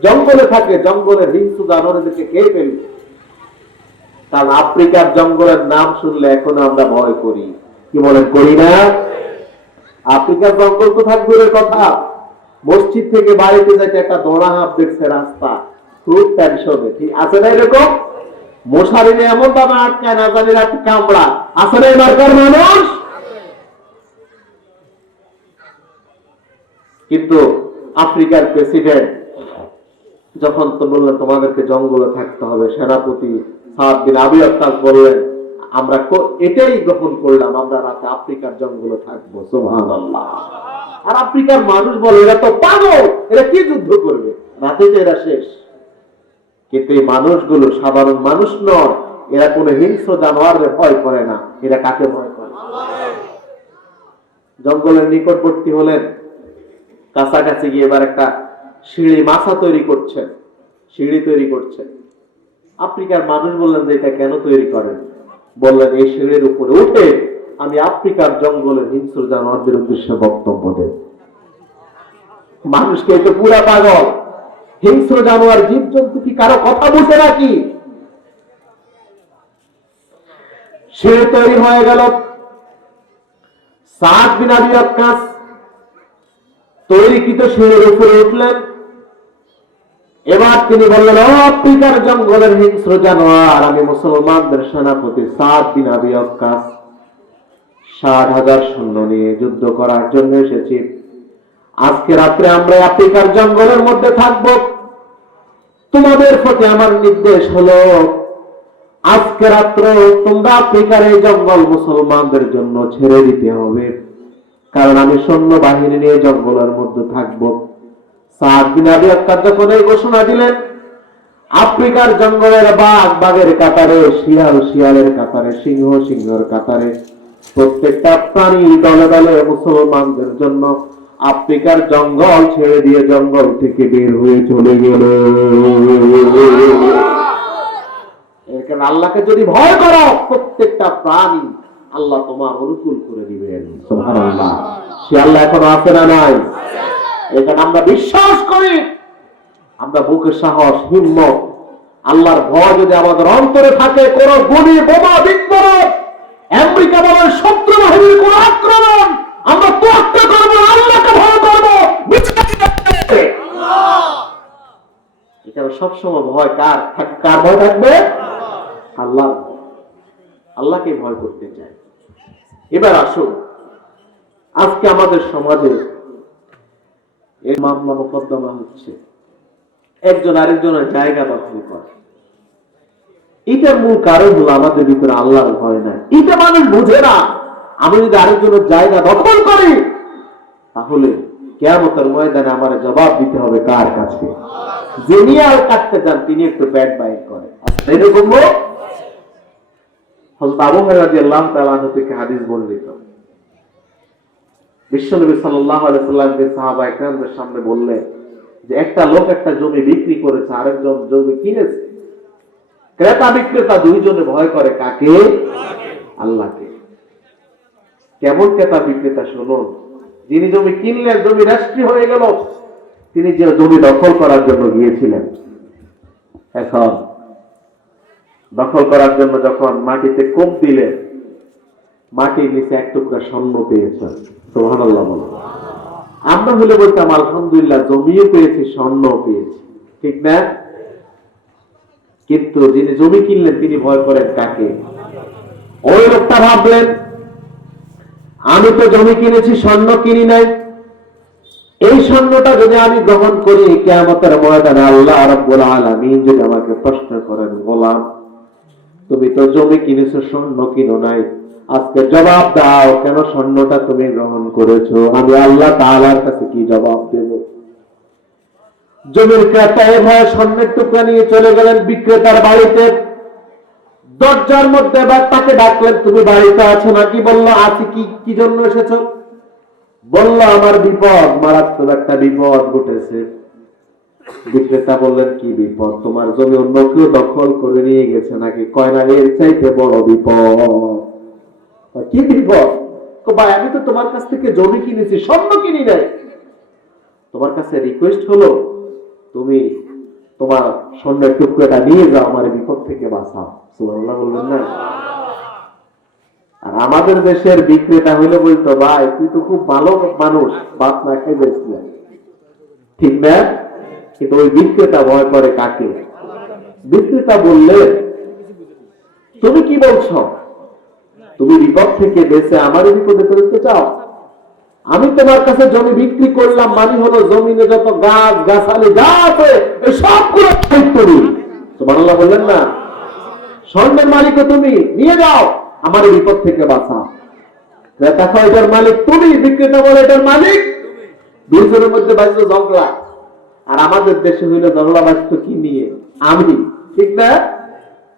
জঙ্গলে থাকে জঙ্গলের হিংস্র জানোয়ারদেরকে খেয়ে ফেলবে। কারণ আফ্রিকার জঙ্গলের নাম শুনলে এখনো আমরা ভয় করি, কি বলেন, করি না? আফ্রিকার জঙ্গল তো থাকবে কথা, মসজিদ থেকে বাড়িতে যাইতে একটা দোড়াহাপ দেখছে রাস্তা, খুব টেনশনে, ঠিক আছে না? এরকম মশারি এমন ভাবে আটকায় না জানি রাত কামড়া আছে না এবারকার মানুষ। কিন্তু আফ্রিকার প্রেসিডেন্ট যখন তো বললেন তোমাদেরকে জঙ্গলে থাকতে হবে, সেনাপতি সাদ বিন আবি ওয়াক্কাস বললেন আমরা এটাই গ্রহণ করলাম, আমরা রাতে আফ্রিকার জঙ্গলে থাকবো। সুবহানাল্লাহ। আর আফ্রিকার মানুষ বলে এরা তো পাগল, এরা কি যুদ্ধ করবে, রাতে তো এরা শেষ। কিন্তু এই মানুষগুলো সাধারণ মানুষ নয়, এরা কোন হিংস্র জানোয়ারের ভয় করে না। এরা কাকে ভয় করে? জঙ্গলের নিকটবর্তী হলেন, কাছাকাছি গিয়ে এবার একটা সিঁড়ি মাছা তৈরি করছেন, সিঁড়ি তৈরি করছেন। আফ্রিকার মানুষ বললেন যে এটা কেন তৈরি করেন? বললেন এই সিঁড়ির উপরে উঠে আমি আফ্রিকার জঙ্গলের হিংস্র জানোয়ারদের উদ্দেশ্যে বক্তব্য দেব। মানুষকে তো পুরা পাগল, হিংস্র জানোয়ার জীবজন্তু কি কারো কথা বুঝে নাকি? সিঁড়ি তৈরি হয়ে গেল। সাদ বিন আবি ওয়াক্কাস তৈরিকৃত সিঁড়ির উপরে উঠলেন। এবার তিনি বললেন ও আফ্রিকার জঙ্গলের হিংস্র জানোয়ার, আমি মুসলমানদের সেনাপতি সাদ বিন আবি ওয়াক্কাস 60,000 সৈন্য নিয়ে যুদ্ধ করার জন্য এসেছি। আজকে রাত্রে আমরা আফ্রিকার জঙ্গলের মধ্যে থাকব। তোমাদের প্রতি আমার নির্দেশ হলো আজকে রাত্রে তোমরা আফ্রিকার এই জঙ্গল মুসলমানদের জন্য ছেড়ে দিতে হবে, কারণ আমি সৈন্য বাহিনী নিয়ে জঙ্গলের মধ্যে থাকব। সাদ বিন আবি ওয়াক্কাস যখন এই ঘোষণা দিলেন, আফ্রিকার জঙ্গলের বাঘ বাঘের কাতারে, শিয়াল শিয়ালের কাতারে, সিংহ সিংহের কাতারে, প্রত্যেকটা প্রাণী দলে দলে মুসলমানদের জন্য আফ্রিকার জঙ্গল ছেড়ে দিয়ে জঙ্গল থেকে বের হয়ে চলে গেল। আল্লাহকে যদি ভয় করো প্রত্যেকটা প্রাণী আল্লাহ তোমার অনুকূল করে দিবেন। সুবহানাল্লাহ। সে আল্লাহ এখনো আছে না নাই? এখানে আমরা বিশ্বাস করি, আমরা বুকে সাহস, হিম্মত, আল্লাহর ভয় যদি আমাদের অন্তরে থাকে, কোন গুলি বোমা বিস্ফোরণ, আমেরিকা বলেন শত্রু বাহিনীর কোন আক্রমণ আমরা তোয়াক্কা করবো, আল্লাহকে ভয় করবো। এখানে সবসময় ভয় কার ভয় থাকবে? আল্লাহ। আল্লাহকে ভয় করতে চাই। এবার আসুন, আজকে আমাদের সমাজে এই মামলা মোকদ্দমা হচ্ছে, একজন আরেকজনের জায়গা দখল করে। এটার মূল কারণ হলো আমাদের ভিতরে আল্লাহর ভয় নাই। এটা মানুষ বুঝে না। আমি যদি আরেকজনের জায়গা দখল করি তাহলে কিয়ামতের ময়দানে আমার জবাব দিতে হবে কার কাছে? যিনি আর কাটতে যান তিনি একটু পেট বাইর করে। এরকম হযরত আবু হুরায়রা রাদিয়াল্লাহু তাআলা আনহু থেকে হাদিস বর্ণিত, বিশ্বনবী সাল্লাল্লাহু আলাইহি ওয়াসাল্লামকে সাহাবা একরামদের সামনে বললেন যে একটা লোক একটা জমি বিক্রি করেছে, আরেকজন জমি কিনেছে। ক্রেতা বিক্রেতা দুইজনে ভয় করে কাকে? আল্লাহকে। কেমন ক্রেতা বিক্রেতা শুনুন। যিনি জমি কিনলেন, জমি রেজিস্ট্রি হয়ে গেল, তিনি যে জমি দখল করার জন্য গিয়েছিলেন, এখন দখল করার জন্য যখন মাটিতে কোপ দিলেন, মাটির নিচে এক টুকরা স্বর্ণ পেয়েছেন। সুবহানাল্লাহ বলো। আমরা হলে বলতাম আলহামদুলিল্লাহ, জমিও পেয়েছি স্বর্ণও পেয়েছি, ঠিক না? কিন্তু যিনি জমি কিনলেন তিনি ভয় করেন কাকে? ওই লোকটা ভাবলেন আমি তো জমি কিনেছি, স্বর্ণ কিনি নাই, এই স্বর্ণটা যদি আমি গ্রহণ করি কিয়ামতের ময়দানে আল্লাহ রাব্বুল আলামিন যদি আমাকে প্রশ্ন করেন, গোলাম তুমি তো জমি কিনেছো, স্বর্ণ কিনো নাই, আজকে জবাব দাও কেন স্বর্ণটা তুমি গ্রহণ করেছো? আমি আল্লাহ তাআলার কাছে কি জবাব দেব? জমির ক্রেতা এ ভয়ে স্বর্ণের টুকরা নিয়ে চলে গেলেন বিক্রেতার বাড়িতে। দরজার মধ্যে তাকে ডাকলেন, তুমি বাড়িতে আছো নাকি? বলল আছি। কি জন্য এসেছো? বলল আমার বিপদ, মারাত্মক একটা বিপদ ঘটেছে। বিক্রেতা বললেন কি বিপদ? তোমার জমি অন্য কেউ দখল করে নিয়ে গেছে নাকি? কয় না এর চাইতে বড় বিপদ। কি বিপদ? ভাই আমি তো তোমার কাছ থেকে জমি কিনেছি, স্বর্ণ কিনি নাই। তোমার কাছে রিকোয়েস্ট হলো তুমি তোমার স্বর্ণের টুকরোটা নিয়ে যাও, আমার বিপদ থেকে বাঁচাও। সুবহানাল্লাহ বলবেন না? আর আমাদের দেশের বিক্রেতা হইলে বলতো, ভাই তুই তো খুব ভালো মানুষ, বাদ না খেয়ে যাচ্ছিল, ঠিক না? কিন্তু ওই বিক্রেতা ভয় করে কাকে? বিক্রেতা বললে, তুমি কি বলছো? তুমি বিপদ থেকে বেঁচে আমার বিপদে ফেলতে চাও? আমি তোমার কাছে জমি বিক্রি করলাম, মানে হলো জমিনে যত গাছ গাছালি যা আছে এই সবগুলো তুমি। সুবহানাল্লাহ বললেন না? স্বর্ণের মালিকও তুমি, নিয়ে যাও, আমার বিপদ থেকে বাঁচাও। দেখো এটার মালিক তুমি, বিক্রেতা বলে এটার মালিক। দুইজনের মধ্যে বাঁচলো ঝগড়া। আর আমাদের দেশে হইলে ঝগড়া বাঁচতো কি নিয়ে? আমি, ঠিক না?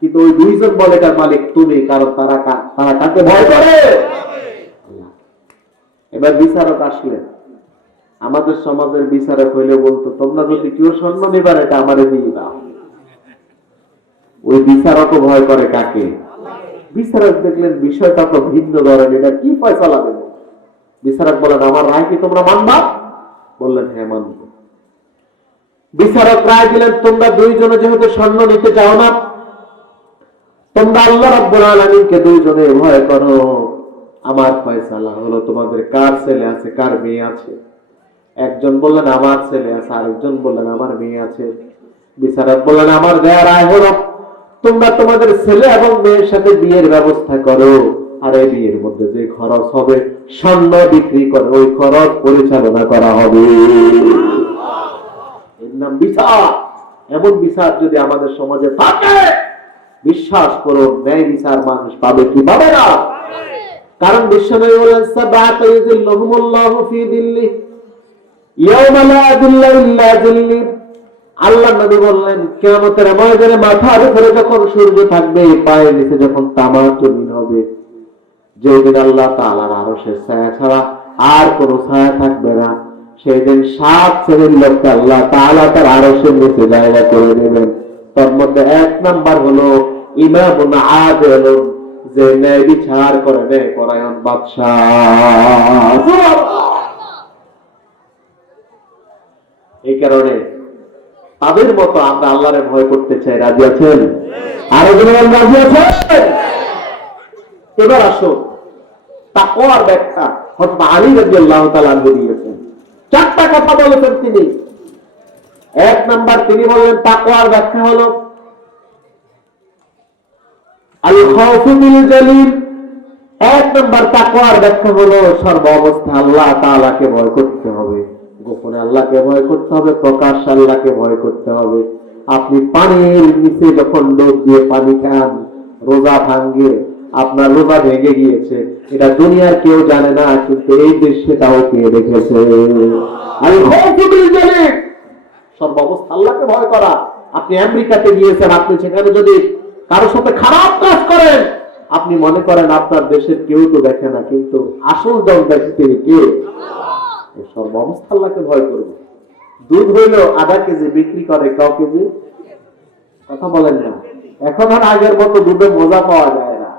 কিন্তু ওই দুইজন বলে এটার মালিক তুমি, কারণ তারা কাকে ভয় করে? এবার বিচারক আসলেন। আমাদের সমাজের বিচারক হইলে বলতো, তোমরা যদি কেউ স্বর্ণ নিবার এটা আমারে দিয়ে দাও। ওই বিচারকও ভয় করে কাকে? বিচারক দেখলেন বিষয়টা তো ভিন্ন ধরনের, এটা কি ফয়সালা দেব? বিচারক বলেন, আমার রায় কি তোমরা মানবা? বললেন, হ্যাঁ মানব। বিচারক রায় দিলেন, তোমরা দুইজনে যেহেতু স্বর্ণ নিতে চাও না, তোমরা আল্লাহ রাব্বুল আলামিনকে দুইজনে ভয় করো। আমার ফয়সালা হলো তোমাদের কার ছেলে আছে, কার মেয়ে আছে। একজন বললেন আমার ছেলে আছে, আরেকজন বললেন আমার মেয়ে আছে। বিচারক বললেন, আমার দেয়া রায় হলো তোমরা তোমাদের ছেলে এবং মেয়ের সাথে বিয়ের ব্যবস্থা করো, আর এই বিয়ের মধ্যে যে খরচ হবে স্বর্ণ বিক্রি করে ওই খরচ পরিচালনা করা হবে। এর নাম বিচার। এমন বিচার যদি আমাদের সমাজে থাকে, বিশ্বাস করুন ন্যায় বিচার মানুষ পাবে কি পাবে না। কারণ বিশ্বনবী বলেন, সাবাতু ইযিল্লুহুমুল্লাহু ফি দিল্লি ইয়াওমা লা যিল্লা ইল্লা যিল্লি। আল্লাহ নবী বললেন, কিয়ামতের ময়দানে মাথার উপরে যখন সূর্য থাকবে, পায়ের নিচে যখন তামার জমিন হবে, যেদিন আল্লাহ তাআলার আরশের ছায়া ছাড়া আর কোনো ছায়া থাকবে না, সেই দিন 7 শ্রেণীর লোককে আল্লাহ তাআলা তার আরশের নিচে জায়গা করে দেবেন। তার মধ্যে 1 নাম্বার হলো ইমামুন আদিল, যে ন্যায় বিচার করে, ন্যায় পরায়ণ বাদশাহ। এই কারণে তাদের মতো আমরা আল্লাহরে ভয় করতে চাই। রাজি আছেন? আরো জনগণ রাজি আছেন? এবার আসো তাকওয়ার ব্যাখ্যা হযরত আলী রাদিয়াল্লাহু তাআলা দিয়েছেন। 4টা কথা বলেছেন তিনি। 1 নাম্বার তিনি বললেন তাকওয়ার ব্যাখ্যা হলো আল খাউফু বিল জালিল। 1 নাম্বার তাকওয়ার ব্যাখ্যা হলো সর্ব অবস্থায় আল্লাহ তাআলাকে ভয় করতে হবে, গোপনে আল্লাহকে ভয় করতে হবে, প্রকাশ্যে আল্লাহকে ভয় করতে হবে। আপনি পানির নিচে যখন ডুব দিয়ে পানি খান, রোজা ভাঙে, আপনার রোজা ভেঙে গিয়েছে, এটা দুনিয়ার কেউ জানে না, কিন্তু এই দৃশ্যটাও কে দেখেছে? আল খাউফু বিল জালিল, সর্ব অবস্থা আল্লাহকে ভয় করা। আপনি আমেরিকাতে গিয়েছেন, আপনি সেখানে যদি কারোর সাথে খারাপ কাজ করেন, আপনি মনে করেন আপনার দেশের কেউ তো দেখে না, কিন্তু আসল জন দেখে তিনি কে? সর্ব অবস্থা আল্লাহকে ভয় করবে। দুধ হইল আধা কেজি, বিক্রি করে কাউ কেজি। কথা বলেন না। এখন আর আগের মতো দুধে মজা পাওয়া যায় না।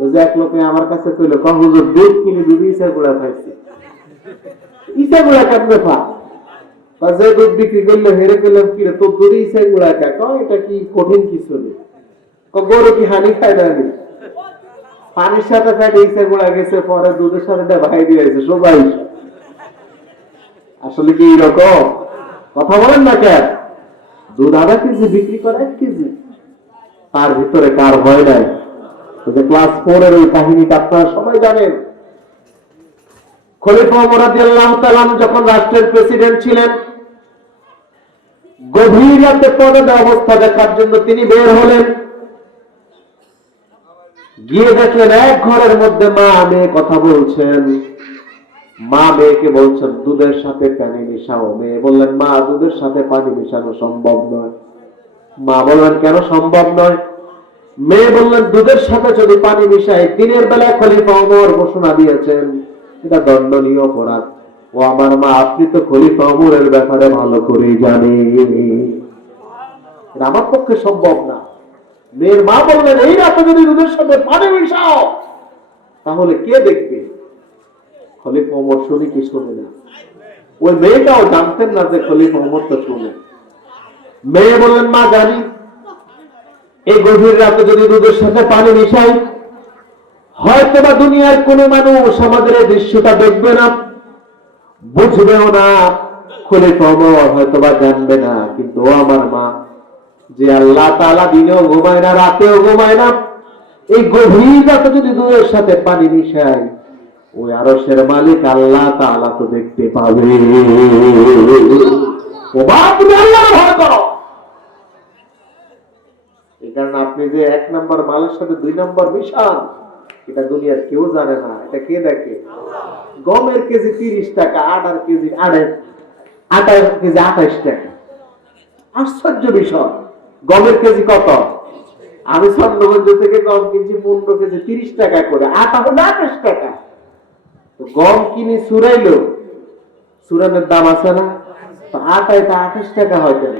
ওই যে এক লোকে আমার কাছে কইল, হুজুর দুধ কিনে দুধ ইসা গুড়া খাইছি। ইসা গুড়া কেমনে পা? যে দুধ বিক্রি করলে হেরে গেলাম, কি রে তোর দুধ ইসা গুড়া খা? এটা কি কঠিন কিছু নেই। গরু কি হানি খায় না? পানির সাথে ফ্যাটে ইসা গুড়া গেছে, পরে দুধের সাথে ভাই দিয়েছে সবাই। আসলে কি এরকম? কথা বলেন না কেন? দুধ আধা কেজি বিক্রি করে 1 কেজি, তার ভিতরে কার ভয় নাই? ক্লাস 4 এর ওই কাহিনীটা আপনারা সবাই জানেন। খলিফা ওমর রাদিয়াল্লাহু তাআলা যখন রাষ্ট্রের প্রেসিডেন্ট ছিলেন, গভীর রাতে পর্দা অবস্থা দেখার জন্য তিনি বের হলেন। গিয়ে দেখলেন এক ঘরের মধ্যে মা মেয়ে কথা বলছেন। মা মেয়েকে বলছেন দুধের সাথে পানি মিশাও। মেয়ে বললেন, মা দুধের সাথে পানি মিশানো সম্ভব নয়। মা বললেন, কেন সম্ভব নয়? মেয়ে বললেন, দুধের সাথে যদি পানি মিশাই, দিনের বেলায় খলিফা ওমর ঘোষণা দিয়েছেন এটা দণ্ডনীয় অপরাধ। ও আমার মা, আপনি তো খলিফা ওমরের ব্যাপারে ভালো করেই জানেন, আমার পক্ষে সম্ভব না। মেয়ের মা বললেন, এই রাতে যদি দুধের সাথে পানি মিশাও তাহলে কে দেখবে? খলিফা ওমর শুনে কি শুনে না? ওই মেয়েটাও জানতেন না যে খলিফা ওমর তো শুনে। মেয়ে বললেন, মা জানি এই গভীর রাতে যদি দুধের সাথে পানি মিশাই, হয়তো বা দুনিয়ার কোনো মানুষ আমাদের এই দৃশ্যটা দেখবে না, বুঝবেও না, খলিফা ওমর হয়তো বা জানবে না। কিন্তু ও আমার মা, যে আল্লাহ তাআলা দিনেও ঘুমায় না, রাতেও ঘুমায় না, এই গভীর রাতে যদি দুধের সাথে পানি মিশাই, ওই আরশের মালিক আল্লাহ তাআলা তো দেখতে পাবে। ও মা, তুমি আল্লাহর ভয় করো। এই কারণে আপনি যে 1 নম্বর মালের সাথে 2 নম্বর মিশান, এটা দুনিয়ার কেউ জানে না। এটা কে দেখে? গমের কেজি 30 টাকা, আটার কেজি 28 টাকা। আশ্চর্য বিষয়, গমের কেজি কত? আমি চন্দ্রগঞ্জ থেকে গম কিনছি 15 কেজি 30 টাকা করে, আটা হলো 28 টাকা। তো গম কিনে চুরাইলো, চুরানোর দাম আছে না? তো আটায় তা 28 টাকা হয় কেন?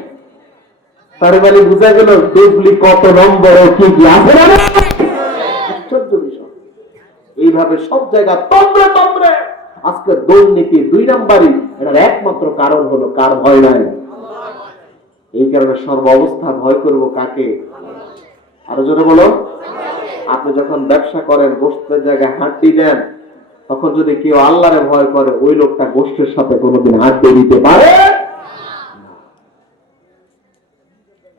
তার মানে বোঝা গেল দেশগুলি কত নম্বর কি আছে না? আশ্চর্য বিষয়। এইভাবে সব জায়গা তন্ত্রে তন্ত্রে আজকে দুর্নীতি 2 নম্বরই, এটার একমাত্র কারণ হলো কার ভয় নাই। এই কারণে সর্ব অবস্থা ভয় করব কাকে? আরো জোরে বলো। আপনি যখন ব্যবসা করেন, গোশতের জায়গায় হাড্ডি দেন, তখন যদি কেউ আল্লাহরে ভয় করে, ওই লোকটা গোশতের সাথে কোনোদিন হাড্ডি দিতে পারে।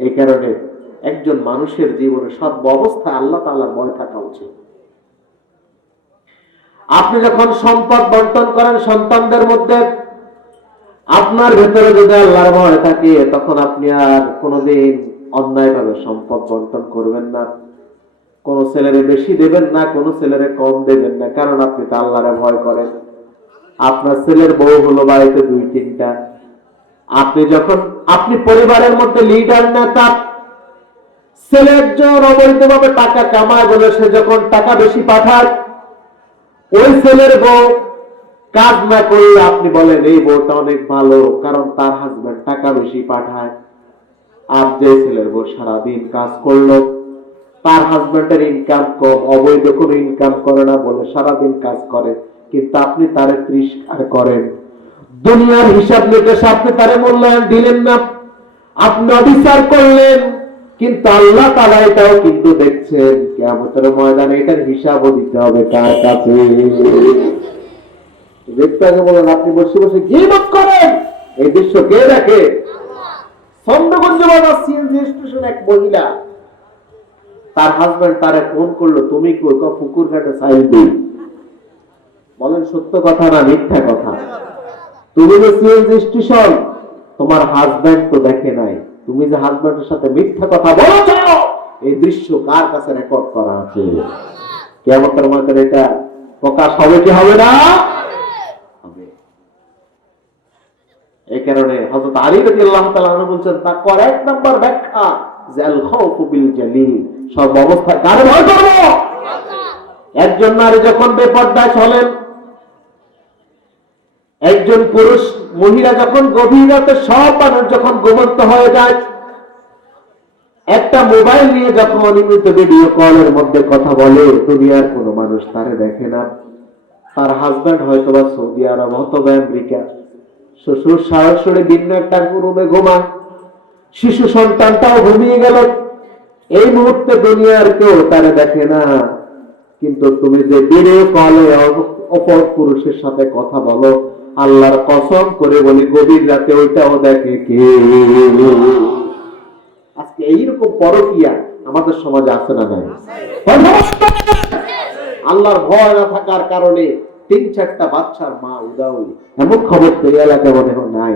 এই কারণে একজন মানুষের জীবনে সর্ব অবস্থায় আল্লাহ তাআলার ভয় থাকা উচিত। আপনি যখন সম্পদ বন্টন করেন সন্তানদের মধ্যে, আপনার ভেতরে যদি আল্লাহর ভয় থাকে, তখন আপনি আর কোনোদিন অন্যায়ভাবে সম্পদ বন্টন করবেন না। কোন ছেলেরে বেশি দেবেন না, কোন ছেলেরে কম দেবেন না, কারণ আপনি তো আল্লাহরে ভয় করেন। আপনার ছেলের বউ হলো বাড়িতে 2-3টা। আপনি পরিবারের মধ্যে লিডার, নেতা, ছেলে একজন অবৈধভাবে টাকা কামায় বলে সে যখন টাকা বেশি পাঠায়, ওই ছেলের বউ কাজ না করলে আপনি বলেন এই বউটা অনেক ভালো, কারণ তার হাজবেন্ড টাকা বেশি পাঠায়। আর যে ছেলের বউ সারাদিন কাজ করলো, তার হাজবেন্ডের ইনকাম কম, অবৈধ কোনো ইনকাম করে না বলে সারাদিন কাজ করে, কিন্তু আপনি তারে তিরস্কার করেন। দুনিয়ার হিসাব নিকেশ আপনি তারে মূল্যায়ন দিলেন না, আপনি অবিচার করলেন। কিন্তু আল্লাহ তাআলা এটাও কিন্তু দেখছেন, কিয়ামতের ময়দানে এটার হিসাবও দিতে হবে কার কাছে? দেখতে আগে বলেন, আপনি বসে বসে গীবত করেন, এই দৃশ্য কে দেখে? চন্দ্রগঞ্জ বাজার সিএনজি স্টেশন এক মহিলা, তার হাজবেন্ড তারে ফোন করলো, তুমি কই? পুকুর ঘাটে সাইল দিই। বলেন সত্য কথা না মিথ্যা কথা? তুমি যে সিএনজি স্টেশন, তোমার হাজবেন্ড তো দেখে নাই, তুমি যে হাজবেন্ডের সাথে মিথ্যা কথা বলেছ, এই দৃশ্য কার কাছে রেকর্ড করা আছে? কিয়ামতের ময়দানে এটা প্রকাশ হবে কি হবে না? হবে। এই কারণে হযরত আলী রাদিয়াল্লাহু তাআলা আনহু বলেন, তাকওয়ার 1 নম্বর ব্যাখ্যা যে আল খাউফু বিল জালিল, সব অবস্থায় কার ভয় করব? একজন নারী যখন বেপরদায় চলেন, একজন পুরুষ মহিলা যখন গভীর রাতে সব মানুষ যখন ঘুমন্ত হয়ে যায়, একটা মোবাইল নিয়ে যখন অনিয়মিত ভিডিও কলের মধ্যে কথা বলে, দুনিয়ার কোনো মানুষ তারে দেখে না। তার হাজবেন্ড হয়তো বা সৌদি আরব অথবা আমেরিকা, শ্বশুর শাশুড়ি ভিন্ন একটা রুমে ঘুমায়, শিশু সন্তানটাও ঘুমিয়ে গেল, এই মুহূর্তে দুনিয়ার কেউ তারে দেখে না। কিন্তু তুমি যে ভিডিও কলে অপর পুরুষের সাথে কথা বলো, আল্লাহর কসম করে বলি গভীর রাতে ওইটাও দেখে কে? আজকে এইরকম পরকীয়া আমাদের সমাজে আছে না নাই? আল্লাহর ভয় না থাকার কারণে 3-4টা বাচ্চার মা উদাও, এমন খবর তো এই এলাকায় মনে হয় নাই।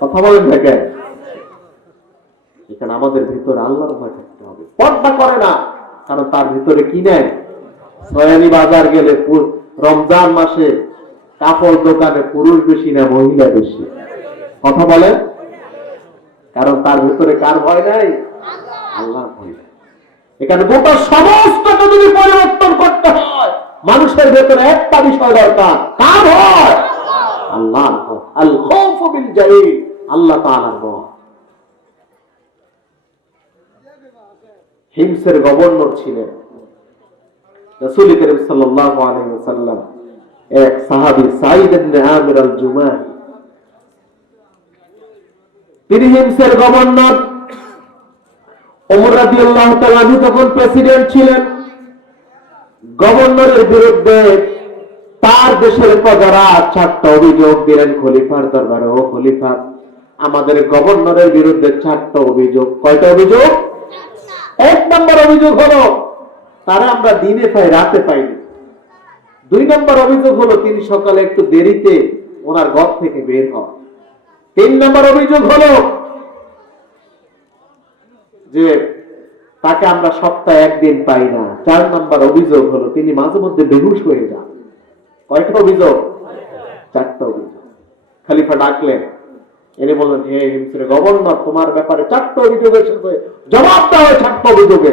কথা বলেন দেখেন, এখানে আমাদের ভিতরে আল্লাহর ভয় থাকতে হবে। পর্দা করে না, কারণ তার ভিতরে কি নেয়? সয়ানি বাজার গেলে রমজান মাসে কাপড় দোকানে পুরুষ বেশি না মহিলা বেশি? কথা বলেন, কারণ তার ভিতরে কার ভয় নাই? আল্লাহর ভয়। এখানে গোটা সমস্তটা যদি পরিবর্তন করতে হয়, মানুষের ভেতরে একটা বিষয় দরকার, কার ভয়? আল্লাহর ভয়। আল খাউফু বিল জালিল, আল্লাহ তাআলার ভয়। হিমসের গভর্নর ছিলেন রাসূল করিম সাল্লাল্লাহু আলাইহি ওয়াসাল্লাম। এক সাহাবী সাঈদ ইবনে আমির আল জুমাহি তিনি হিমসের গভর্নর। ওমর রাদিয়াল্লাহু তাআলা তখন প্রেসিডেন্ট ছিলেন। গভর্নরের বিরুদ্ধে তার দেশের প্রজারা 4টা অভিযোগ দিলেন খলিফার দরবারে। ও খলিফা, আমাদের গভর্নরের বিরুদ্ধে 4টা অভিযোগ। কয়টা অভিযোগ? 1 নম্বর অভিযোগ হলো তারা আমরা দিনে পাই, রাতে পাইনি। 2 নম্বর অভিযোগ হলো তিনি সকালে একটু দেরিতে ওনার ঘর থেকে বের হন। 3 নম্বর অভিযোগ হলো যে তাকে আমরা সপ্তাহে 1 দিন পাই না। 4 নম্বর অভিযোগ হলো তিনি মাঝে মধ্যে বেহুশ হয়ে যান। কয়টা অভিযোগ? 4টা অভিযোগ। খলিফা ডাকলেন, এনে বললেন, হে হিমসের গভর্নর, তোমার ব্যাপারে 4টা অভিযোগের সাথে জবাব দেওয়া হয় 4টা অভিযোগে।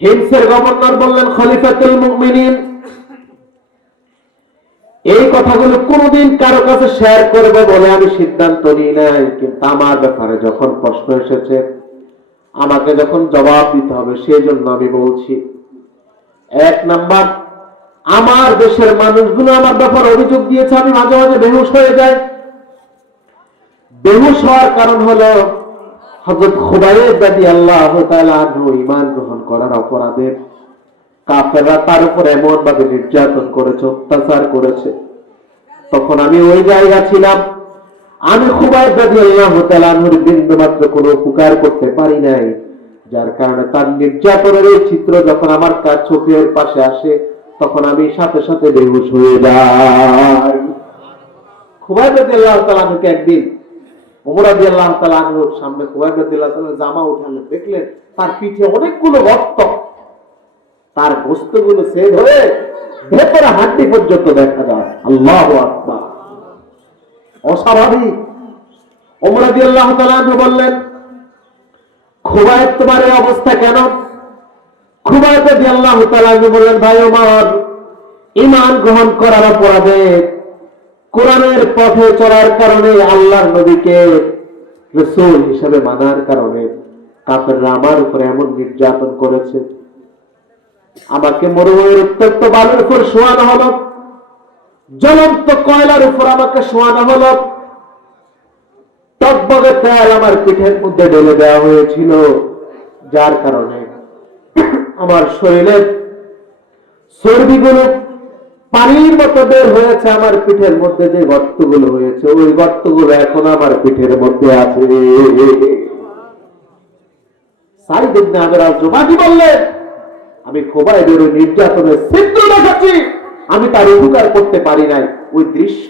হিমসের গভর্নর বললেন, খলিফাতুল মুমিনিন, এই কথাগুলো কোনদিন কারো কাছে শেয়ার করবে বলে আমি সিদ্ধান্ত নিই নাই, কিন্তু আমার ব্যাপারে যখন প্রশ্ন এসেছে, আমাকে যখন জবাব দিতে হবে, সেই জন্য আমি বলছি। 1 নাম্বার, আমার দেশের মানুষগুলো আমার ব্যাপারে অভিযোগ দিয়েছে আমি মাঝে মাঝে বেহুশ হয়ে যাই। বেহুশ হওয়ার কারণ হলো হযরত খুবাইব রাদিয়াল্লাহু তাআলা আনহু ঈমান গ্রহণ করার অপরাধে কাফেররা তার উপর এমন ভাবে নির্যাতন করেছে, অত্যাচার করেছে। তখন আমি ওই জায়গা ছিলাম। আমি খুবাইব রাদিয়াল্লাহু তাআলা আনহুর বিন্দুমাত্র কোনো উপকার করতে পারি নাই, যার কারণে তার নির্যাতনের এই চিত্র যখন আমার চোখের পাশে আসে, তখন আমি সাথে সাথে বেহুশ হয়ে যাই। খুবাইব রাদিয়াল্লাহু তাআলা আনহুকে একদিন ওমর রাদিয়াল্লাহু তাআলা আনহুর সামনে খুবাইব রাদিয়াল্লাহু তাআলা জামা উঠালেন, দেখলেন তার পিঠে অনেকগুলো রক্ত, তার গোশতগুলো ছেদ হয়ে ভেতরে হাড্ডি পর্যন্ত দেখা যায়। আল্লাহু আকবার, অস্বাভাবিক। ওমর রাদিয়াল্লাহু তাআলা আনহু বললেন, খুবাইব, তোমার এই অবস্থা কেন? খুবাইব রাদিয়াল্লাহু তাআলা আনহু বললেন, ভাই ওমর, ঈমান গ্রহণ করার অপরাধে, কোরআনের পথে চলার কারণে, আল্লাহর নবীকে রাসূল হিসেবে মানার কারণে কাফেররা আমার উপরে এমন নির্যাতন করেছে। আমাকে মরুভূমির উত্তপ্ত বালুর উপর শোয়ানো হলো, জ্বলন্ত কয়লার উপর আমাকে শোয়ানো হলো, টকবগে তেল আমার পিঠের মধ্যে ঢেলে দেওয়া হয়েছিল, যার কারণে আমার শরীরের চর্বিগুলো পানির মতো বের হয়েছে। আমার পিঠের মধ্যে যে গর্তগুলো হয়েছে, ওই গর্তগুলো এখন আমার পিঠের মধ্যে আছে। সাইদ ইবনে আমির আল-জুমাহি বললেন, আমি খুবাইবের ওই নির্যাতনের চিত্র দেখাচ্ছি, আমি তার উপকার করতে পারি নাই। ওই দৃশ্য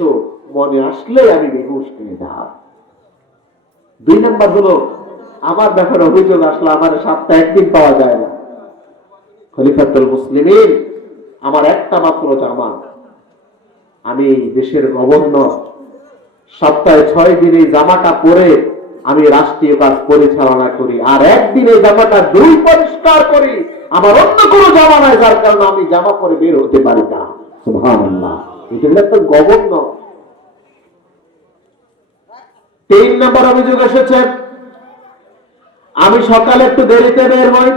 মনে আসলে আমি বেহুশ হয়ে যাই। 2 নম্বর হলো আমার ব্যাপারে অভিযোগ আসলে আমার সপ্তাহে 1 দিন পাওয়া যায় না। খলিফাতুল মুসলিমিন, আমার একটা মাত্র জামা, আমি দেশের গভর্নর, সপ্তাহে 6 দিন এই জামাটা পরে আমি রাষ্ট্রীয় কাজ পরিচালনা করি, আর একদিন এই জামাটা 2 পরিষ্কার করি। আমার অন্য কোনো জামা নাই, যার কারণে আমি জামা পরে বের হতে পারি না। সুবহানাল্লাহ, এটা একটা গভর্নর। 3 নম্বর অভিযোগ এসেছে, আমি সকালে একটু দেরিতে বের হই।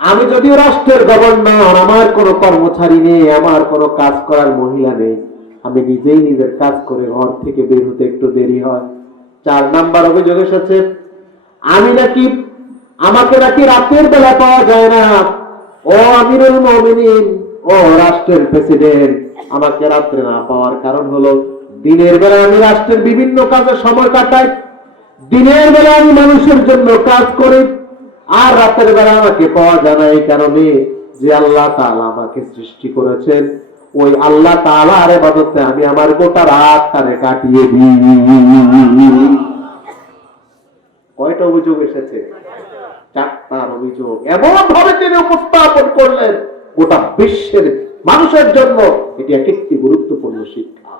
আমি যদিও রাষ্ট্রের গভর্নর, আমার কোনো কর্মচারী নেই, আমার কোনো কাজ করার মহিলা নেই, আমি নিজেই নিজের কাজ করে ঘর থেকে বের হতে একটু দেরি হয়। 4 নম্বর অভিযোগ এসেছে, আমাকে নাকি রাতের বেলা পাওয়া যায় না। ও আমিরুল মুমিনিন, ও রাষ্ট্রের প্রেসিডেন্ট, আমাকে রাত্রে না পাওয়ার কারণ হলো দিনের বেলা আমি রাষ্ট্রের বিভিন্ন কাজে সময় কাটাই, দিনের বেলা আমি মানুষের জন্য কাজ করি, আর রাতের বেলা আমাকে পাওয়া যায় না। এই কারণে যে আল্লাহ তাআলা আমাকে সৃষ্টি করেছেন, ওই আল্লাহ তাআলার ইবাদতে আমি আমার গোটা রাতটারে কাটিয়ে দিই। কয়টা অভিযোগ এসেছে? 4টা অভিযোগ। এমন ভাবে তিনি উপস্থাপন করলেন, গোটা বিশ্বের মানুষের জন্য এটি একটি গুরুত্বপূর্ণ শিক্ষা।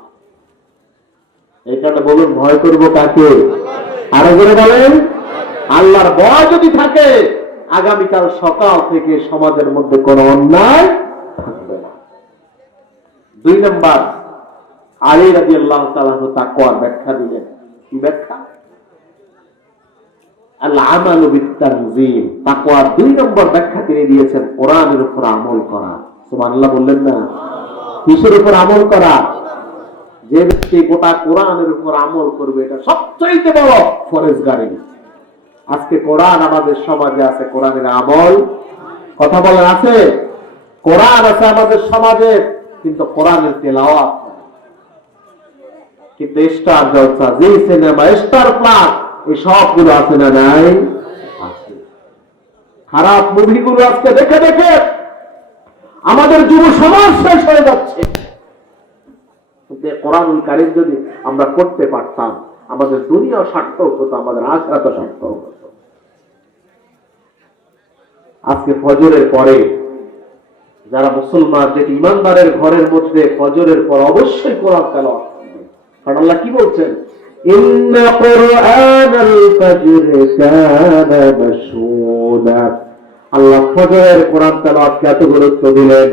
এই কারণে বলুন, ভয় করবো কাকে? আরো করে বলেন, আল্লাহর ভয় যদি থাকে, আগামীকাল সকাল থেকে সমাজের মধ্যে কোনো অন্যায় থাকবে না। 2 নম্বর, আলী রাদিয়াল্লাহু তাআলা তাকওয়ার ব্যাখ্যা দিলেন। কি ব্যাখ্যা? আল-আমালু বিত-তানজিল। তাকওয়ার 2 নম্বর ব্যাখ্যা তিনি দিয়েছেন কোরআনের উপর আমল করা। সুবহানাল্লাহ বললেন না? কিসের উপর আমল করা? যে ব্যক্তি গোটা কোরআনের উপর আমল করবে, এটা সবচেয়ে বড় ফরেজগারি। আজকে কোরআন আমাদের সমাজে আছে, কোরআনের আমল কথা বলেন আছে, কোরআন আছে আমাদের সমাজে, কিন্তু কোরআনের তেলাওয়াত নাই। কিন্তু স্টার জলসা, জি সিনেমা, স্টার প্লাস, এই সবগুলো আছে না নাই? আছে। খারাপ মুভিগুলো আজকে দেখে দেখে আমাদের যুব সমাজ শেষ হয়ে যাচ্ছে। কোরআনুল কারীম যদি আমরা করতে পারতাম, আমাদের দুনিয়া সার্থক হতো, আমাদের আখিরাত সার্থক হতো। আজকে ফজরের পরে যারা মুসলমান, যেটি ইমানদারের ঘরের মধ্যে ফজরের পর অবশ্যই কোরআন তেলাওয়াত করবে। কারণ আল্লাহ কি বলছেন? ইন্না কুরআনাল ফাজরি কানা মাশহুদা। আল্লাহ ফজরের কোরআন তেলাওয়াতকে এত গুরুত্ব দিলেন।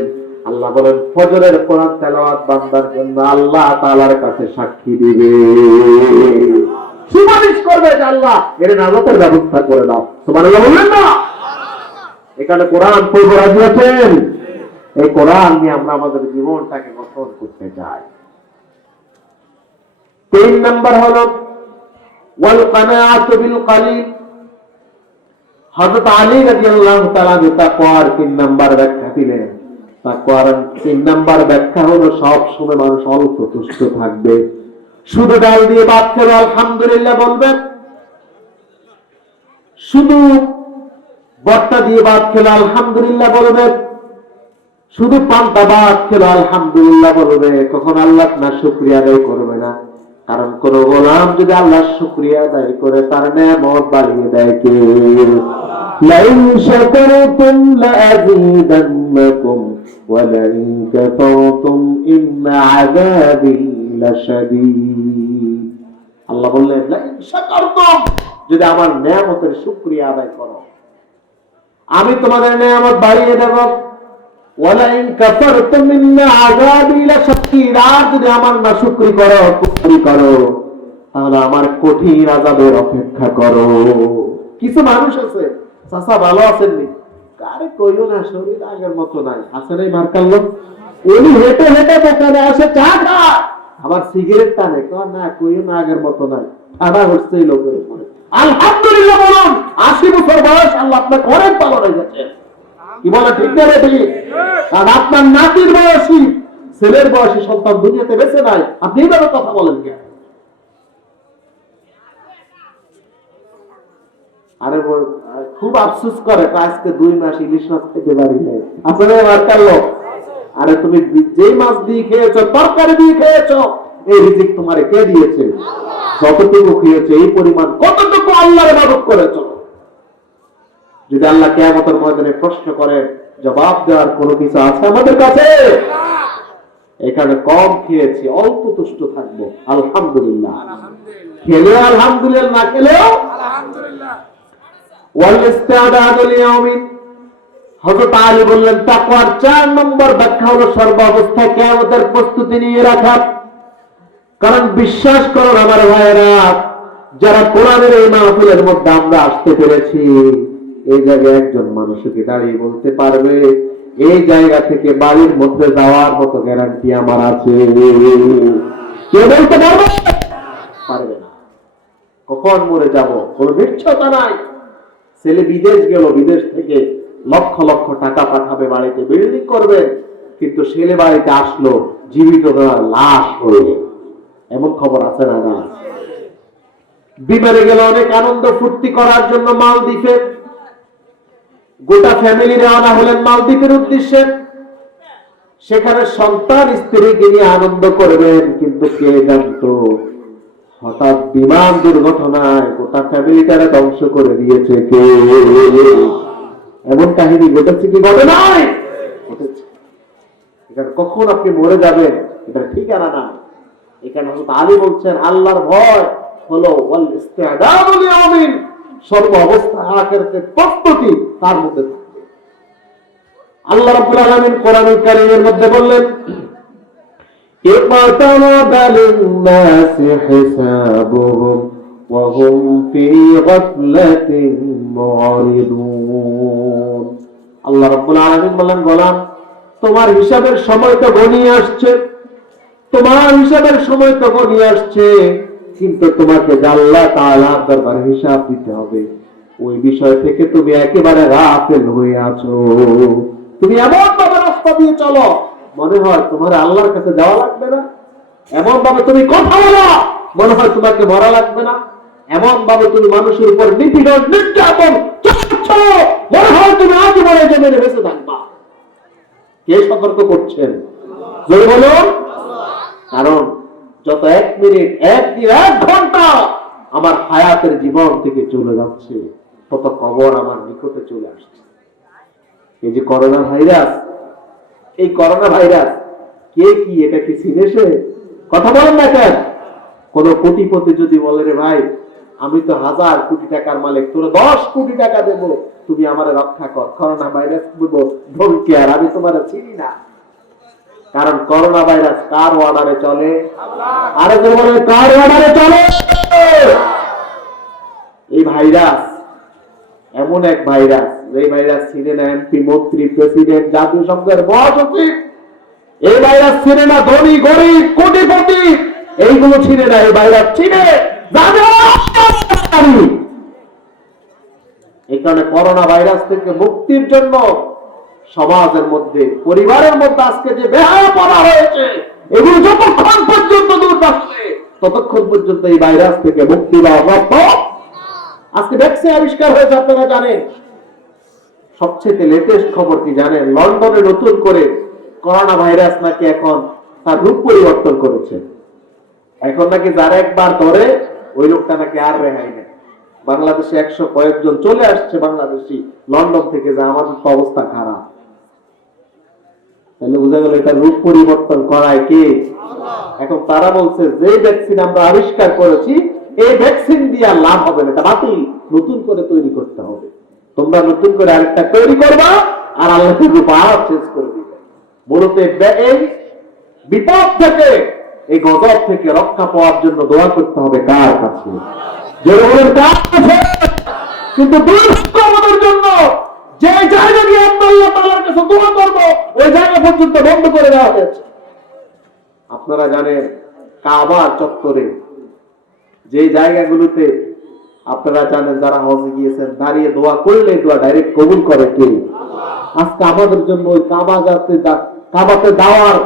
আল্লাহ বলেন ফজরের কোরআন তেলাওয়াত বান্দার জন্য আল্লাহ তাআলার কাছে সাক্ষী দিবে, সুপারিশ করবে যে আল্লাহ এর নাজাতের ব্যবস্থা করে দাও। সুবহানাল্লাহ বললেন না? এখানে কোরআন পড়তে রাজি আছেন? এই কোরআন নিয়ে আমরা আমাদের জীবনটাকে গঠন করতে চাই। 3 নাম্বার হলো ওয়াল কানাআতু বিল কালিল। হযরত আলী রাদিয়াল্লাহু তাআলা তাকওয়ার 3 নাম্বার ব্যাখ্যা দিলেন। তাকওয়ার 3 নাম্বার ব্যাখ্যা হলো সব সময় মানুষ অল্প তুষ্ট থাকবে। শুধু ডাল দিয়ে ভাত খেলে আলহামদুলিল্লাহ বলবে, শুধু ভর্তা দিয়ে ভাত খেলে আলহামদুলিল্লাহ বলবে, শুধু পান্তা ভাত খেলে আলহামদুলিল্লাহ বলবে, কখন আল্লাহ না শুকরিয়া আদায় করবে না। কারণ কোন গোলাম যদি আল্লাহর শুকরিয়া আদায় করে, তার নেয়ামত বাড়িয়ে দেয় কে? লাইন শাকারতুম লাযীদান্নাকুম ওয়া লাইন কাফারতুম ইন্না আযাবি লাশাদীদ। আল্লাহ বললেন লাইন শাকারতুম, যদি আমার নেয়ামতের শুকরিয়া আদায় করো আমি তোমাদের নেয়ামত বাড়িয়ে দেব। ওয়ালাইন কাফারতুম ইন্না আযাবি লাশাদীদ, আর যদি আমার নাশুকরি করো, কুফরি করো, তাহলে আমার কঠিন আযাবের অপেক্ষা করো। কিছু মানুষ আছে, চাচা ভালো আছেন নি? আরে কইও না, শরীর আগের মতো নাই। আছে নাই মার্কার লোক? উনি হেঁটে হেঁটে দোকানে আসে চা খায়, আবার সিগারেট টানে, না কইও না আগের মতো নাই। ঠাডা হচ্ছে এই লোকের উপরে। আলহামদুলিল্লাহ বলুন, 80 বছর বয়স আল্লাহ আপনাকে অনেক ভালো রেখেছে। কি বলে ঠিক না রে? ঠিক। আর আপনার নাতির বয়সী, ছেলের বয়সী সন্তান দুনিয়াতে বেঁচে নাই, আপনি এইভাবে কথা বলেন কেন? আরে খুব আফসোস করে, আজকে 2 মাস ইলিশ মাছ খেতে পারি নাই। আসলে মার্কার লোক, আরে তুমি যেই মাছ দিয়ে খেয়েছো, তরকারি দিয়ে খেয়েছো, এই রিজিক তোমারে কে দিয়েছে? যতটুকু খেয়েছো এই পরিমাণ কতটুকু আল্লাহর ইবাদত করেছো? যদি আল্লাহ কিয়ামতের ময়দানে প্রশ্ন করে, জবাব দেওয়ার কোনো কিছু আছে আমাদের কাছে? এখানে কম খেয়েছি, অল্প তুষ্ট থাকবো, আলহামদুলিল্লাহ। খেলে আলহামদুলিল্লাহ, না খেলেও আলহামদুলিল্লাহ। ওয়াল ইস্তিআদাদু লিয়াউমিন। হযরত আলী বললেন তাকওয়ার 4 নম্বর ব্যাখ্যা হলো সর্বাবস্থায় কিয়ামতের প্রস্তুতি নিয়ে রাখা। কারণ বিশ্বাস করুন আমার ভাইয়েরা, যারা কোরআনের এই মাহফিলের মধ্যে আমরা আসতে পেরেছি, এই জায়গায় একজন মানুষকে দাঁড়িয়ে বলতে পারবে এই জায়গা থেকে বাড়ির মধ্যে যাওয়ার মতো গ্যারান্টি আমার আছে? কে বলতে পারবে? পারবে না। কখন মরে যাব কোনো নিশ্চয়তা নাই। ছেলে বিদেশ গেল, বিদেশ থেকে লক্ষ লক্ষ টাকা পাঠাবে, বাড়িতে বিল্ডিং করবে, কিন্তু ছেলে বাড়িতে আসলো জীবিত লাশ হয়ে। এমন খবর আছে না? না। বিমানে গেল অনেক আনন্দ ফুর্তি করার জন্য মালদ্বীপে, গোটা ফ্যামিলি রওনা হলেন মালদ্বীপের উদ্দেশ্যে। সেখানে সন্তান স্ত্রীকে নিয়ে আনন্দ করবেন, কিন্তু কে জানতো হঠাৎ বিমান দুর্ঘটনায় গোটা ফ্যামিলিটারে ধ্বংস করে দিয়েছে কে? এমন কাহিনী ঘটেছে কি ঘটে নাই? এখানে কখন আপনি মরে যাবেন এটা ঠিকানা না। এখানে হযরত আলী বলছেন আল্লাহর ভয় হলো ওয়াল ইস্তিআদাদু লিয়াউমিন, সর্ব অবস্থা আখিরাতের প্রস্তুতি তার মধ্যে থাকবে। আল্লাহ রাব্বুল আলামিন কোরআনুল কারীমের মধ্যে বললেন اقترب للناس حسابهم وهم في غفلة معرضون। আল্লাহ রাব্বুল আলামিন বলেন গোলাম, তোমার হিসাবের সময় তো ঘনিয়ে আসছে। তোমার হিসাবের সময় তখন নিয়ে আসছে, কিন্তু তোমাকে আল্লাহ তাআলার দরবারে হিসাব দিতে হবে। ওই বিষয় থেকে তুমি একেবারে গাফেল হয়ে আছো। তুমি এমন ভাবে রাস্তা দিয়ে চলো, মনে হয় তোমার আল্লাহর কাছে যাওয়া লাগবে না। এমন ভাবে তুমি কথা বলো, মনে হয় তোমাকে মরা লাগবে না। এমন ভাবে তুমি মানুষের উপর নিপীড়ন নির্যাতন চালাচ্ছ, মনে হয় তুমি আজীবনে জমিনে বেঁচে থাকবা। কে সতর্ক করছেন? জোরে বলুন। কারণ যত 1 মিনিট, 1 দিন, 1 ঘন্টা আমার হায়াতের জীবন থেকে চলে যাচ্ছে, তত কবর আমার নিকটে চলে আসছে। এই যে করোনা ভাইরাস, এই করোনা ভাইরাস কে কি এটা কি চিনেছে? কথা বলেন না কেন? কোন কোটিপতি যদি বলে, রে ভাই আমি তো 1000 কোটি টাকার মালিক, তোরা 10 কোটি টাকা দেব, তুমি আমারে রক্ষা কর, করোনা ভাইরাস বলবো ডোন্ট কেয়ার, আমি তোমারে চিনি না। কারণ করোনা ভাইরাস কার অর্ডারে চলে? আরে বলে কার অর্ডারে চলে? এই ভাইরাস এমন এক ভাইরাস, যে ভাইরাস চিনে না এমপি, মন্ত্রী, প্রেসিডেন্ট, জাতিসংঘের মহাসচিব। এই ভাইরাস চিনে না ধনী, গরিব, কোটিপতি, এইগুলো চিনে না। এই ভাইরাস চিনে এই কারণে করোনা ভাইরাস থেকে মুক্তির জন্য সমাজের মধ্যে, পরিবারের মধ্যে আজকে যে বেহায়াপনা হয়েছে, এগুলো যতক্ষণ পর্যন্ত দূর থাকবে ততক্ষণ পর্যন্ত এই ভাইরাস থেকে মুক্তি পাওয়া সম্ভব। আজকে ভ্যাকসিন আবিষ্কার হয়েছে, আপনারা জানেন। সবচেয়ে লেটেস্ট খবর কি জানেন? লন্ডনে নতুন করে করোনা ভাইরাস নাকি এখন তার রূপ পরিবর্তন করেছে। এখন নাকি যারা একবার ধরে ওই লোকটা নাকি আর রেহাই নেই। বাংলাদেশে 100 কয়েকজন চলে আসছে বাংলাদেশি লন্ডন থেকে, যে আমাদের তো অবস্থা খারাপ। তাহলে বোঝা গেল এটা রূপ পরিবর্তন করায় কে? এখন তারা বলছে যে ভ্যাকসিন আমরা আবিষ্কার করেছি, এই ভ্যাকসিন দিয়ে লাভ হবে না, এটা বাতিল, নতুন করে তৈরি করতে হবে। তোমরা নতুন করে আরেকটা তৈরি করবা, আর আল্লাহ রূপ আরো চেঞ্জ করে দিবে। বলতে এই বিপদ থেকে, এই গজব থেকে রক্ষা পাওয়ার জন্য দোয়া করতে হবে কার কাছে? কিন্তু দুর্ভাগ্য আমাদের জন্য, যে জায়গা দিয়ে আমরা আল্লাহ তাআলার কাছে দোয়া করবো, ওই জায়গা পর্যন্ত বন্ধ করে দেওয়া হয়েছে। আপনারা জানেন কাবা চত্বরে যে জায়গাগুলোতে, আপনারা জানেন যারা হজে গিয়েছেন, দাঁড়িয়ে দোয়া করলে দোয়া ডাইরেক্ট কবুল করে কে? আজকে আমাদের জন্য ওই কাবাতে যাওয়ার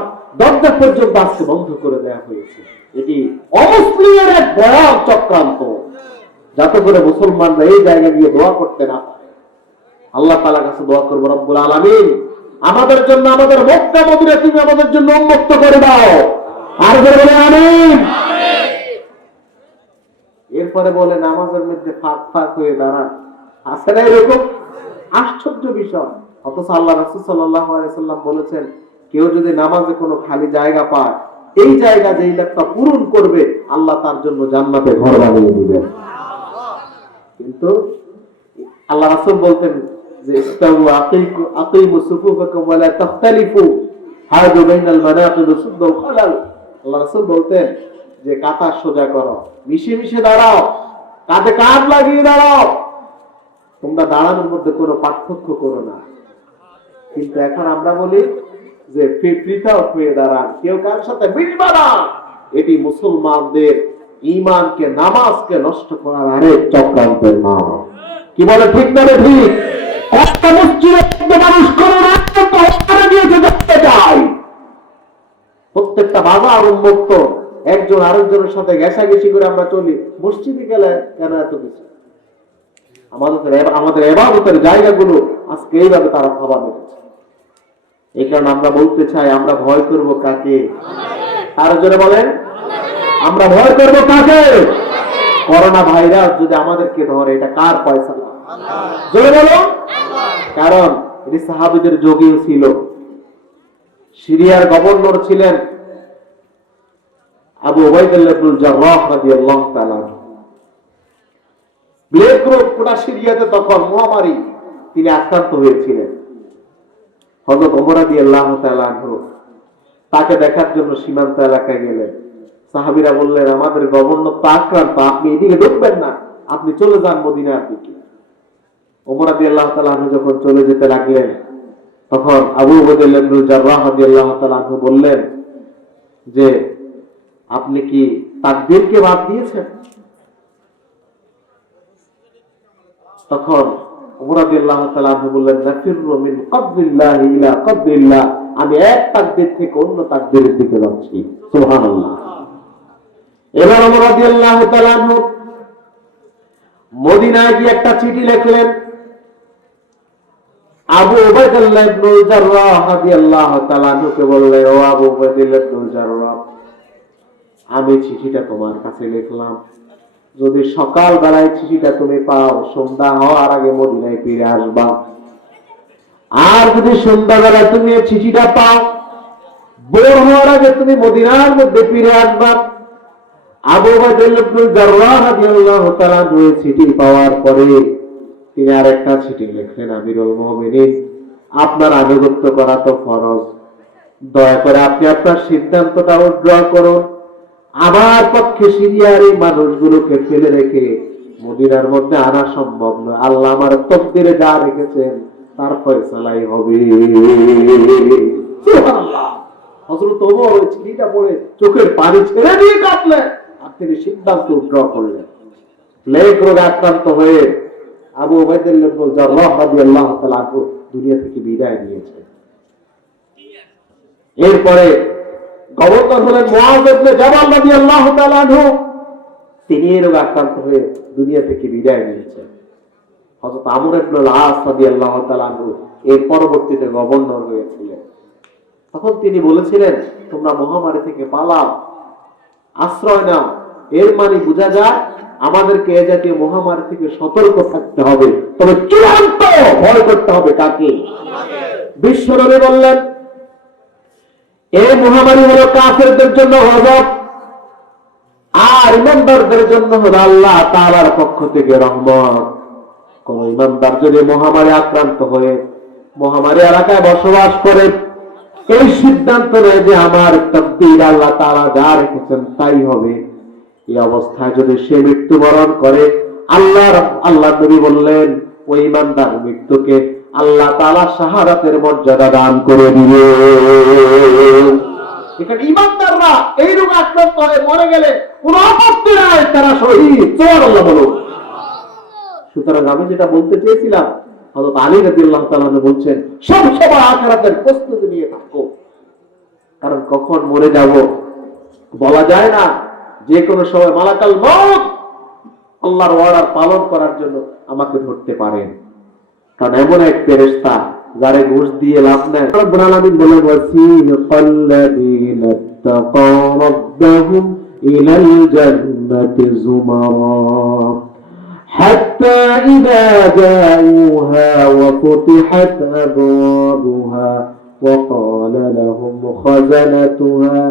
দরজা পর্যন্ত আজকে বন্ধ করে দেওয়া হয়েছে। এটি অমুসলিমের এক ভয়াল চক্রান্ত, যাতে করে মুসলমানরা এই জায়গা গিয়ে দোয়া করতে না পারে। আল্লাহ তাআলার কাছে দোয়া করব, রব্বুল আলামিন আমাদের জন্য, আমাদের মক্কা মদিনা তুমি আমাদের জন্য উন্মুক্ত করে দাও। আর বলে আমিন। এরপরে বলে নামাজের মধ্যে ফাঁক ফাঁক হয়ে দাঁড়ান। আছে না এরকম? আশ্চর্য বিষয়। অথচ আল্লাহ রাসূল সাল্লাল্লাহু আলাইহি সাল্লাম বলেছেন, কেউ যদি নামাজে কোনো খালি জায়গা পায়, এই জায়গা যেই লোকটা পূরণ করবে, আল্লাহ তার জন্য জান্নাতে ঘর বানিয়ে দিবেন। কিন্তু আল্লাহ রাসূল বলতেন যে ইস্তাউ আকিমু সুফুফাকুম ওয়া লা তাখতালিফু হাদু বাইনাল মানাকিব সুদ্দুল খালাল। আল্লাহ রাসূল বলতেন যে কাতার সোজা করো, মিশে মিশে দাঁড়াও, কাঁধে কাঁধ লাগিয়ে দাঁড়াও, তোমরা দাঁড়ানোর মধ্যে কোনো পার্থক্য করো না। কিন্তু এখন আমরা বলি যে পৃথক হয়ে দাঁড়ান, কেউ কার সাথে মিলবা না। এটি মুসলমানদের ঈমানকে, নামাজকে নষ্ট করার আরেক চক্রান্তের নাম। কি বলে ঠিক না? ঠিক। একটা মসজিদে মানুষ করে না, দেখতে চাই প্রত্যেকটা বাজার উন্মুক্ত, একজন আরেকজনের সাথে ঘেঁষাঘেঁষি করে আমরা চলি। মসজিদে গেলে কেন এত কিছু? আমাদের ইবাদতের জায়গাগুলো আজকে এইভাবে তারা খাবার মেরেছে। এই কারণে আমরা বলতে চাই, আমরা ভয় করব কাকে? আরো জোরে বলেন, আমরা ভয় করব কাকে? করোনা ভাইরাস যদি আমাদেরকে ধরে, এটা কার ফয়সালা? জোরে বলো। কারণ এটি সাহাবীদের যুগেও ছিল। সিরিয়ার গভর্নর ছিলেন আবু উবাইদুল্লাহ ইবনুল জাররাহ রাদিয়াল্লাহু তাআলা। ব্লেক রোগ পুরা সিরিয়াতে তখন মহামারী, তিনি আক্রান্ত হয়েছিলেন। হযরত ওমর রাদিয়াল্লাহু তাআলা তাকে দেখার জন্য সীমান্ত এলাকায় গেলেন। সাহাবীরা বললেন, আমাদের গভর্নর তো আক্রান্ত, আপনি এদিকে ঢুকবেন না, আপনি চলে যান মদিনার দিকে। ওমর রাদিয়াল্লাহু তাআলা যখন চলে যেতে লাগলেন, তখন আবু উবাইদুল্লাহ ইবনুল জাররাহ রাদিয়াল্লাহু তাআলা বললেন যে আপনি কি তাকদীরকে বাদ দিয়েছেন? তখন ওমর রাদিয়াল্লাহু তাআলা আনহু বললেন, নাফিরু মিন কদরিল্লাহি ইলা কদরিল্লাহ, আমি এক তাকদীর থেকে অন্য তাকদীরের দিকে যাচ্ছি। সুবহানাল্লাহ। এবার ওমর রাদিয়াল্লাহু তাআলা আনহু মদিনায় গিয়ে একটা চিঠি লিখলেন। আবু উবাইদুল্লাহ ইবনে জাররাহ রাদিয়াল্লাহু তাআলা আনহুকে বললেন, ও আবু উবাইদুল্লাহ ইবনে জাররাহ, আমি চিঠিটা তোমার কাছে লিখলাম, যদি সকাল বেলায় চিঠিটা তুমি পাও, সন্ধ্যা হওয়ার আগে মদিনায় ফিরে আসবা। আর যদি সন্ধ্যা বেলায় তুমি এই চিঠিটা পাও, ভোর হওয়ার আগে তুমি মদিনার মধ্যে ফিরে আসবা। আবু উবাইদুল্লাহ ইবনে জাররাহ রাদিয়াল্লাহু তাআলা ওই চিঠি পাওয়ার পরে তিনি আরেকটা চিঠি লিখলেন, আমিরুল মুমিনিন, আপনার আনুগত্য করা তো ফরজ, দয়া করে আপনি আপনার সিদ্ধান্তটা উইথড্র করুন। আমার পক্ষে সিরিয়ার এই মানুষগুলোকে ফেলে রেখে মদিনার মধ্যে আনা সম্ভব নয়। আল্লাহ আমার তকদিরে যা রেখেছেন তার ফয়সালাই হবে। সুবহানাল্লাহ। হযরত ওমর ওই চিঠিটা পড়ে চোখের পানি ছেড়ে দিয়ে কাঁদলেন আর তিনি সিদ্ধান্ত উইথড্র করলেন। প্লেগ রোগে আক্রান্ত হয়ে আবু উবাইদুল্লাহ ইবনে জাররাহ রাদিয়াল্লাহু তাআলা আনহু দুনিয়া থেকে বিদায় নিয়েছে। এরপরে গভর্নর হলেন মুআয ইবনে জাবাল রাদিয়াল্লাহু তাআলা আনহু, তিনি এই রোগে আক্রান্ত হয়ে দুনিয়া থেকে বিদায় নিয়েছেন। হযরত আমর ইবনে আল-আস রাদিয়াল্লাহু তাআলা আনহু এর পরবর্তীতে গভর্নর হয়েছিলেন। তখন তিনি বলেছিলেন, তোমরা মহামারী থেকে পালাও, আশ্রয় নাও। এর মানে বোঝা যায় আমাদেরকে এ জাতীয় মহামারী থেকে সতর্ক থাকতে হবে, তবে চূড়ান্ত ভয় করতে হবে কাকে? বিশ্বনবী বললেন, এই মহামারী হলো কাফেরদের জন্য গজব, আর ইমানদারদের জন্য হলো আল্লাহ তাআলার পক্ষ থেকে রহমত। কোন ইমানদার যদি মহামারী আক্রান্ত হয়ে মহামারী এলাকায় বসবাস করে, এই সিদ্ধান্ত নেয় যে আমার তাকদীর আল্লাহ তাআলা যা রেখেছেন তাই হবে, এই অবস্থায় যদি সে মৃত্যুবরণ করে, আল্লাহ নবী বললেন ওই ইমানদার মৃত্যুকে আল্লাহ তাআলা শাহাদাতের মর্যাদা দান করে দিবে। এখানে ইমানদাররা এই রোগে আক্রান্ত হয়ে মরে গেলে কোনো আপত্তি নাই, তারা শহীদ। সুবহানাল্লাহ বলুন। সুতরাং আমি যেটা বলতে চেয়েছিলাম, হযরত আলী রাদিয়াল্লাহু তাআলা বলছেন, সব সময় আখিরাতের প্রস্তুতি নিয়ে থাকো, কারণ কখন মরে যাব বলা যায় না। যে কোনো সময় মালাকাল মউত আল্লাহর ওয়াদা পালন করার জন্য আমাকে ধরতে পারেন, কারণ এমন এক ফেরেশতা যারে ঘুষ দিয়ে লাভ নাই। রব্বুল আলামিন বলেন, ওয়াসিলাল্লাযীনা তাকাও রাব্বাহুম ইলাল জান্নাতি যুমারা হাত্তা ইযা জাউহা ওয়া ফুতিহাত আবওয়াবুহা ওয়া ক্বালা লাহুম খাযানাতুহা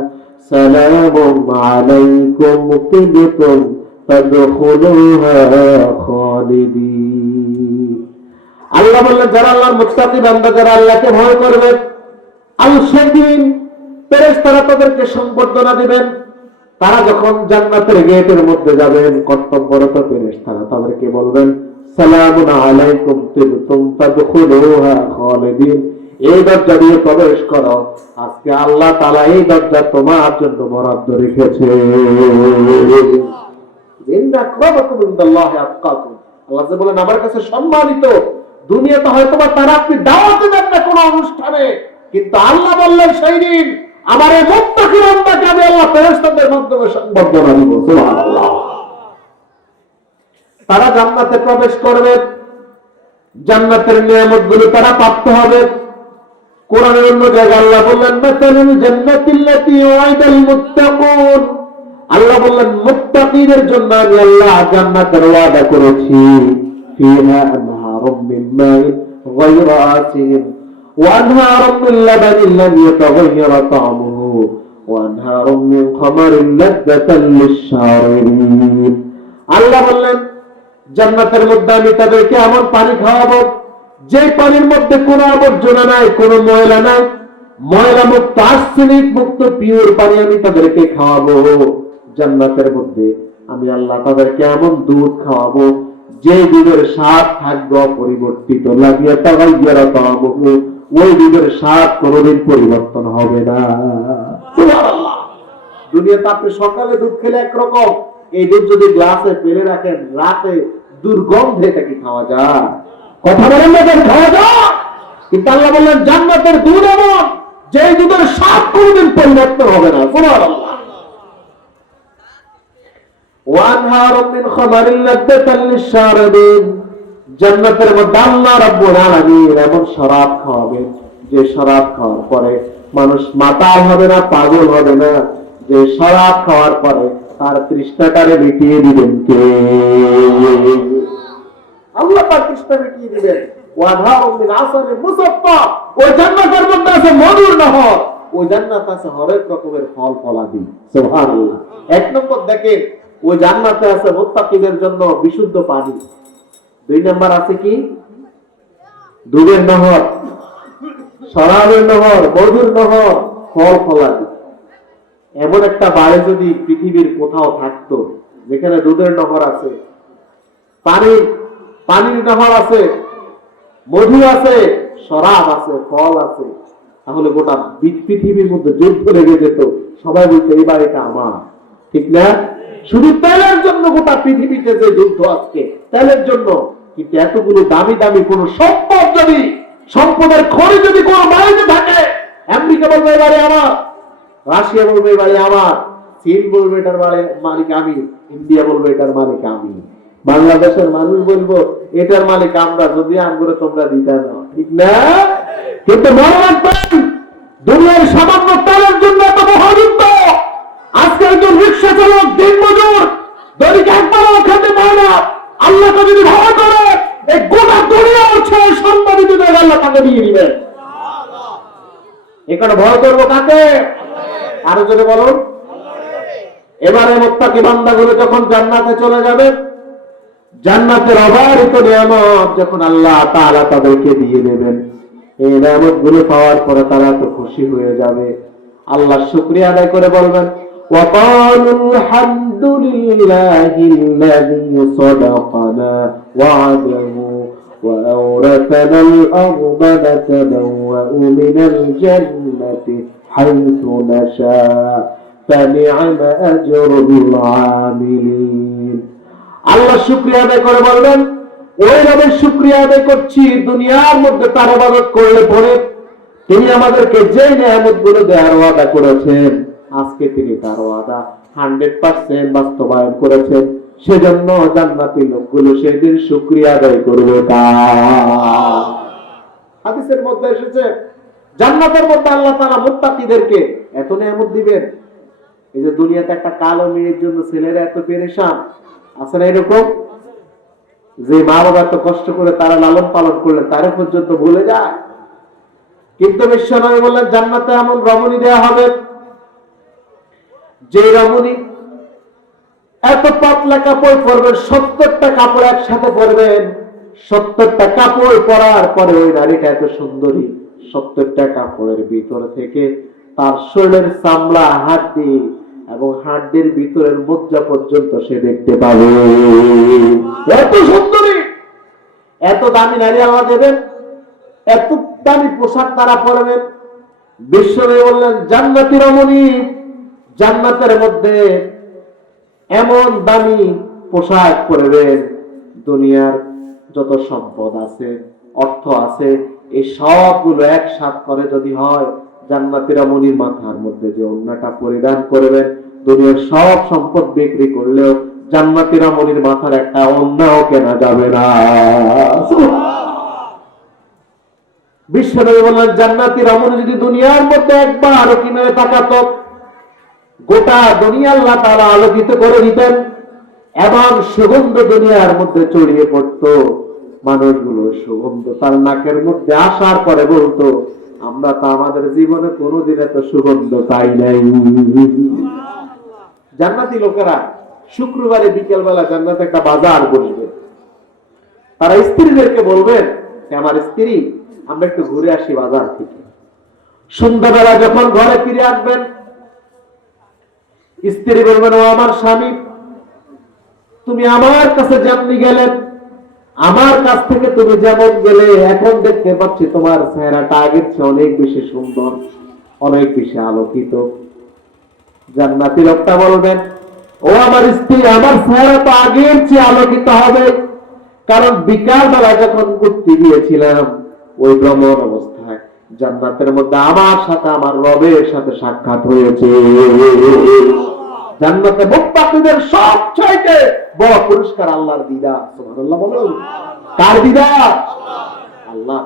সালামুন আলাইকুম তিবতুম ফাদখুলুহা খালিদিন। আল্লাহ বললেন, যারা আল্লাহর মুত্তাকি বান্দা, যারা আল্লাহকে ভয় করবে, আল সেদিন ফেরেশতারা তাদেরকে সংবর্ধনা দিবেন। তারা যখন জান্নাতের গেটের মধ্যে যাবেন, কর্তব্যরত ফেরেশতারা তাদেরকে বলবেন, সালামুন আলাইকুম তিবতুম ফাদখুলুহা খালিদিন, এই দরজা দিয়ে প্রবেশ করো, আজকে আল্লাহ তাআলা এই দরজা তোমার জন্য বরাদ্দ রেখেছে। ইন্না আক্রামাকুম ইনদাল্লাহি আতকাকুম, আল্লাহ যে বলেন আমার কাছে সম্মানিত। দুনিয়াতে হয়তো বা তারা আপনি দাওয়াতে দেন না কোনো অনুষ্ঠানে, কিন্তু আল্লাহ বললেন সেই দিন আমার এই মুত্তাকি বান্দাকে আমি আল্লাহ ফেরেশতাদের মাধ্যমে সংবর্ধনা দিব। সুবহানাল্লাহ। তারা জান্নাতে প্রবেশ করবে, জান্নাতের নিয়ামতগুলো তারা প্রাপ্ত হবে। কোরআনের অন্য জায়গায় আল্লাহ বললেন, মাসালুল জান্নাতিল্লাতী ওয়াইদাল মুত্তাকুন, আল্লাহ বললেন মুত্তাকিদের জন্য আমি আল্লাহ জান্নাতের ওয়াদা করেছি। ফিহা আনহারুম মিন মাইন গায়রা আসিন ওয়া আনহারুম মিন লাবানিন লাম ইয়াতাগায়্যার তা'আমুহু ওয়া আনহারুম মিন খামারিন লাযযাতান লিশ-শারিবিন। আল্লাহ বললেন জান্নাতের মধ্যে আমি তাদেরকে এমন পানি খাওয়াবো যে পানির মধ্যে কোনো আবর্জনা নাই, কোনো ময়লা নাই, ময়লা মুক্ত, আর্সেনিক মুক্ত পিওর পানি আমি তাদেরকে খাওয়াবো। জান্নাতের মধ্যে আমি আল্লাহ তাদেরকে এমন দুধ খাওয়াবো যে দুধের স্বাদ থাকবে অপরিবর্তিত, লাগিয়া তাগাইয়ারা তাআমুহু, ওই দুধের স্বাদ কোনোদিন পরিবর্তন হবে না। সুবহানাল্লাহ। দুনিয়াতে আপনি সকালে দুধ খেলে একরকম, এই দুধ যদি গ্লাসে ফেলে রাখেন রাতে দুর্গন্ধে এটা কি খাওয়া যায়? কথা বলেন না, খাওয়া যায়। কিন্তু আল্লাহ বললেন জান্নাতের দুধ এমন যে দুধের স্বাদ কোনদিন পরিবর্তন হবে না। সুবহানাল্লাহ। ওয়ানহারুম মিন খামারিল লাযযাতান লিশ-শারিবিন, জান্নাতের মধ্যে আল্লাহ রাব্বুল আলামিন এমন শরাব খাওয়াবেন যে শরাব খাওয়ার পরে মানুষ মাতাল হবে না, পাগল হবে না, যে শরাব খাওয়ার পরে তার তৃষ্ণাটারে মিটিয়ে দিবেন কে? আল্লাহ পাক তৃষ্ণা মিটিয়ে দিবেন। ওয়ানহারুম মিন আসালিন মুসাফফা, ওই জান্নাতের মধ্যে আছে মধুর নহর, ওই জান্নাত আছে হরেক রকমের ফল ফলাদি। সুবহানাল্লাহ। এক নম্বর দেখেন ওই জান্নাতে আছে মুত্তাকিদের জন্য বিশুদ্ধ পানি। দুই নম্বর আছে কি? দুধের নহর, শরাবের নহর, মধুর নহর, ফল ফলাদি। এমন একটা বাড়ি যদি পৃথিবীর কোথাও থাকতো যেখানে দুধের নহর আছে, পানির নহর আছে, মধু আছে, শরাব আছে, ফল আছে, তাহলে গোটা পৃথিবীর মধ্যে যুদ্ধ লেগে যেত। সবাই বলতো এই বাড়িটা আমার, ঠিক না? শুধু তেলের জন্য গোটা পৃথিবীতে যে যুদ্ধ আজকে তেলের জন্য। কিন্তু এতগুলো দামি দামি কোন সম্পদ যদি, সম্পদের খনি যদি কোন বাড়িতে থাকে, আমেরিকা বলবে এই বাড়ি আমার, রাশিয়া বলবে এই বাড়ি আমার, চীন বলবে এটার মালিক আমি, ইন্ডিয়া বলবে এটার মালিক আমি, বাংলাদেশের মানুষ বলবো এটার মালিক আমরা, যদি আমগুলো তোমরা দিতে না, ঠিক না? কিন্তু মনে রাখবেন দুনিয়ার সামান্য তেলের জন্য এত মহাযুদ্ধ। আজকে একজন রিক্সা চালক, দিন মজুর, দৈনিক একবারও খেতে পায় না, আল্লাহকে যদি ভয় করে এই গোটা দুনিয়া হচ্ছে সম্মানিত আল্লাহ তাকে দিয়ে দিবেন। এখানে ভয় করবো কাকে? আরো জোরে বলুন। এবারে মুত্তাকি বান্দাগুলো যখন জান্নাতে চলে যাবে, জান্নাতের অবারিত নিয়ামত যখন আল্লাহ তাআলা তাদেরকে দিয়ে দেবেন, এই নিয়ামতগুলো পাওয়ার পরে তারা তো খুশি হয়ে যাবে, আল্লাহর শুকরিয়া আদায় করে বলবেন وقالوا الحمد لله الذي صدقنا وعده وأورثنا الأرض نتبوأ من الجنة حيث نشاء فنعم أجر العاملين। আল্লাহ শুকরিয়া আদায় করে বলবেন ওই রবের শুকরিয়া আদায় করছি দুনিয়ার মধ্যে তার ইবাদত করলে পরে তিনি আমাদেরকে যে নিয়ামতগুলো দেওয়ার ওয়াদা করেছেন আজকে তিনি তার ওয়াদা 100% বাস্তবায়ন করেছেন। সেজন্য জান্নাতি লোকগুলো সেদিন শুকরিয়া আদায় করবে। হাদিসের মধ্যে এসেছে জান্নাতের মধ্যে আল্লাহ তাআলা মুত্তাকিদেরকে এত নিয়ামত দিবেন। এই যে দুনিয়াতে একটা কালো মেয়ের জন্য ছেলেরা এত পেরেশান আছে না, এরকম যে মা বাবা এত কষ্ট করে তারা লালন পালন করলেন তারা পর্যন্ত ভুলে যায়। কিন্তু বিশ্বনবী বললেন জান্নাতে এমন রমণী দেয়া হবে যে রমণী এত পাতলা কাপড় পরবেন, 70টা কাপড় একসাথে পরবেন, 70টা কাপড় পরার পরে ওই নারীটা এত সুন্দরী, 70টা কাপড়ের ভিতর থেকে তার শরীরের চামড়া, হাড্ডি এবং হাড্ডির ভিতরের মজ্জা পর্যন্ত সে দেখতে পাবে। এত সুন্দরী, এত দামি নারী আল্লাহ দেবেন, এত দামি পোশাক তারা পরবেন। বিশ্বনবী বললেন জান্নাতি রমণী জান্নাতের মধ্যে এমন দামি পোশাক পরবেন, দুনিয়ার যত সম্পদ আছে, অর্থ আছে, এই সবগুলো একসাথ করে যদি হয়, জান্নাতি রমণীর মাথার মধ্যে যে ওড়নাটা পরিধান করবেন, দুনিয়ার সব সম্পদ বিক্রি করলেও জান্নাতি রমণীর মাথার একটা ওড়নাও কেনা যাবে না। বিশ্বনবী বললেন জান্নাতি রমণী যদি দুনিয়ার মধ্যে একবার আরকি মেরে তাকাতো, গোটা দুনিয়া আল্লাহ তাআলা আলোকিত করে দিতেন এবং সুগন্ধ দুনিয়ার মধ্যে ছড়িয়ে পড়তো। মানুষগুলো সুগন্ধ তার নাকের মধ্যে আসার পরে বলতো আমরা তো আমাদের জীবনে কোনোদিন এত সুগন্ধ পাই নাই। জান্নাতি লোকেরা শুক্রবারে বিকেল বেলা জান্নাতে একটা বাজার বসবে, তারা স্ত্রীদেরকে বলবেন আমার স্ত্রী আমরা একটু ঘুরে আসি বাজার থেকে। সন্ধ্যাবেলা যখন ঘরে ফিরে আসবেন, স্ত্রী বলবেন ও আমার স্বামী তুমি আমার কাছে যেমনি গেলেন, আমার কাছ থেকে তুমি যেমন গেলে, এখন দেখতে পাচ্ছি তোমার চেহারাটা আগের চেয়ে অনেক বেশি সুন্দর, অনেক বেশি আলোকিত। জান্নাতি লোকটা বলবেন, ও আমার স্ত্রী, আমার চেহারা তো আগের চেয়ে আলোকিত হবে, কারণ বিকাল বেলা যখন ঘুরতে গিয়েছিলাম ওই ভ্রমণ অবস্থায় জান্নাতের মধ্যে আমার সাথে আমার রবের সাথে সাক্ষাৎ হয়েছে। জান্নাতে মুত্তাকিদের সবচাইতে বড় পুরস্কার আল্লাহর দিদার। সুবহানাল্লাহ বলুন। কার দিদার? আল্লাহ।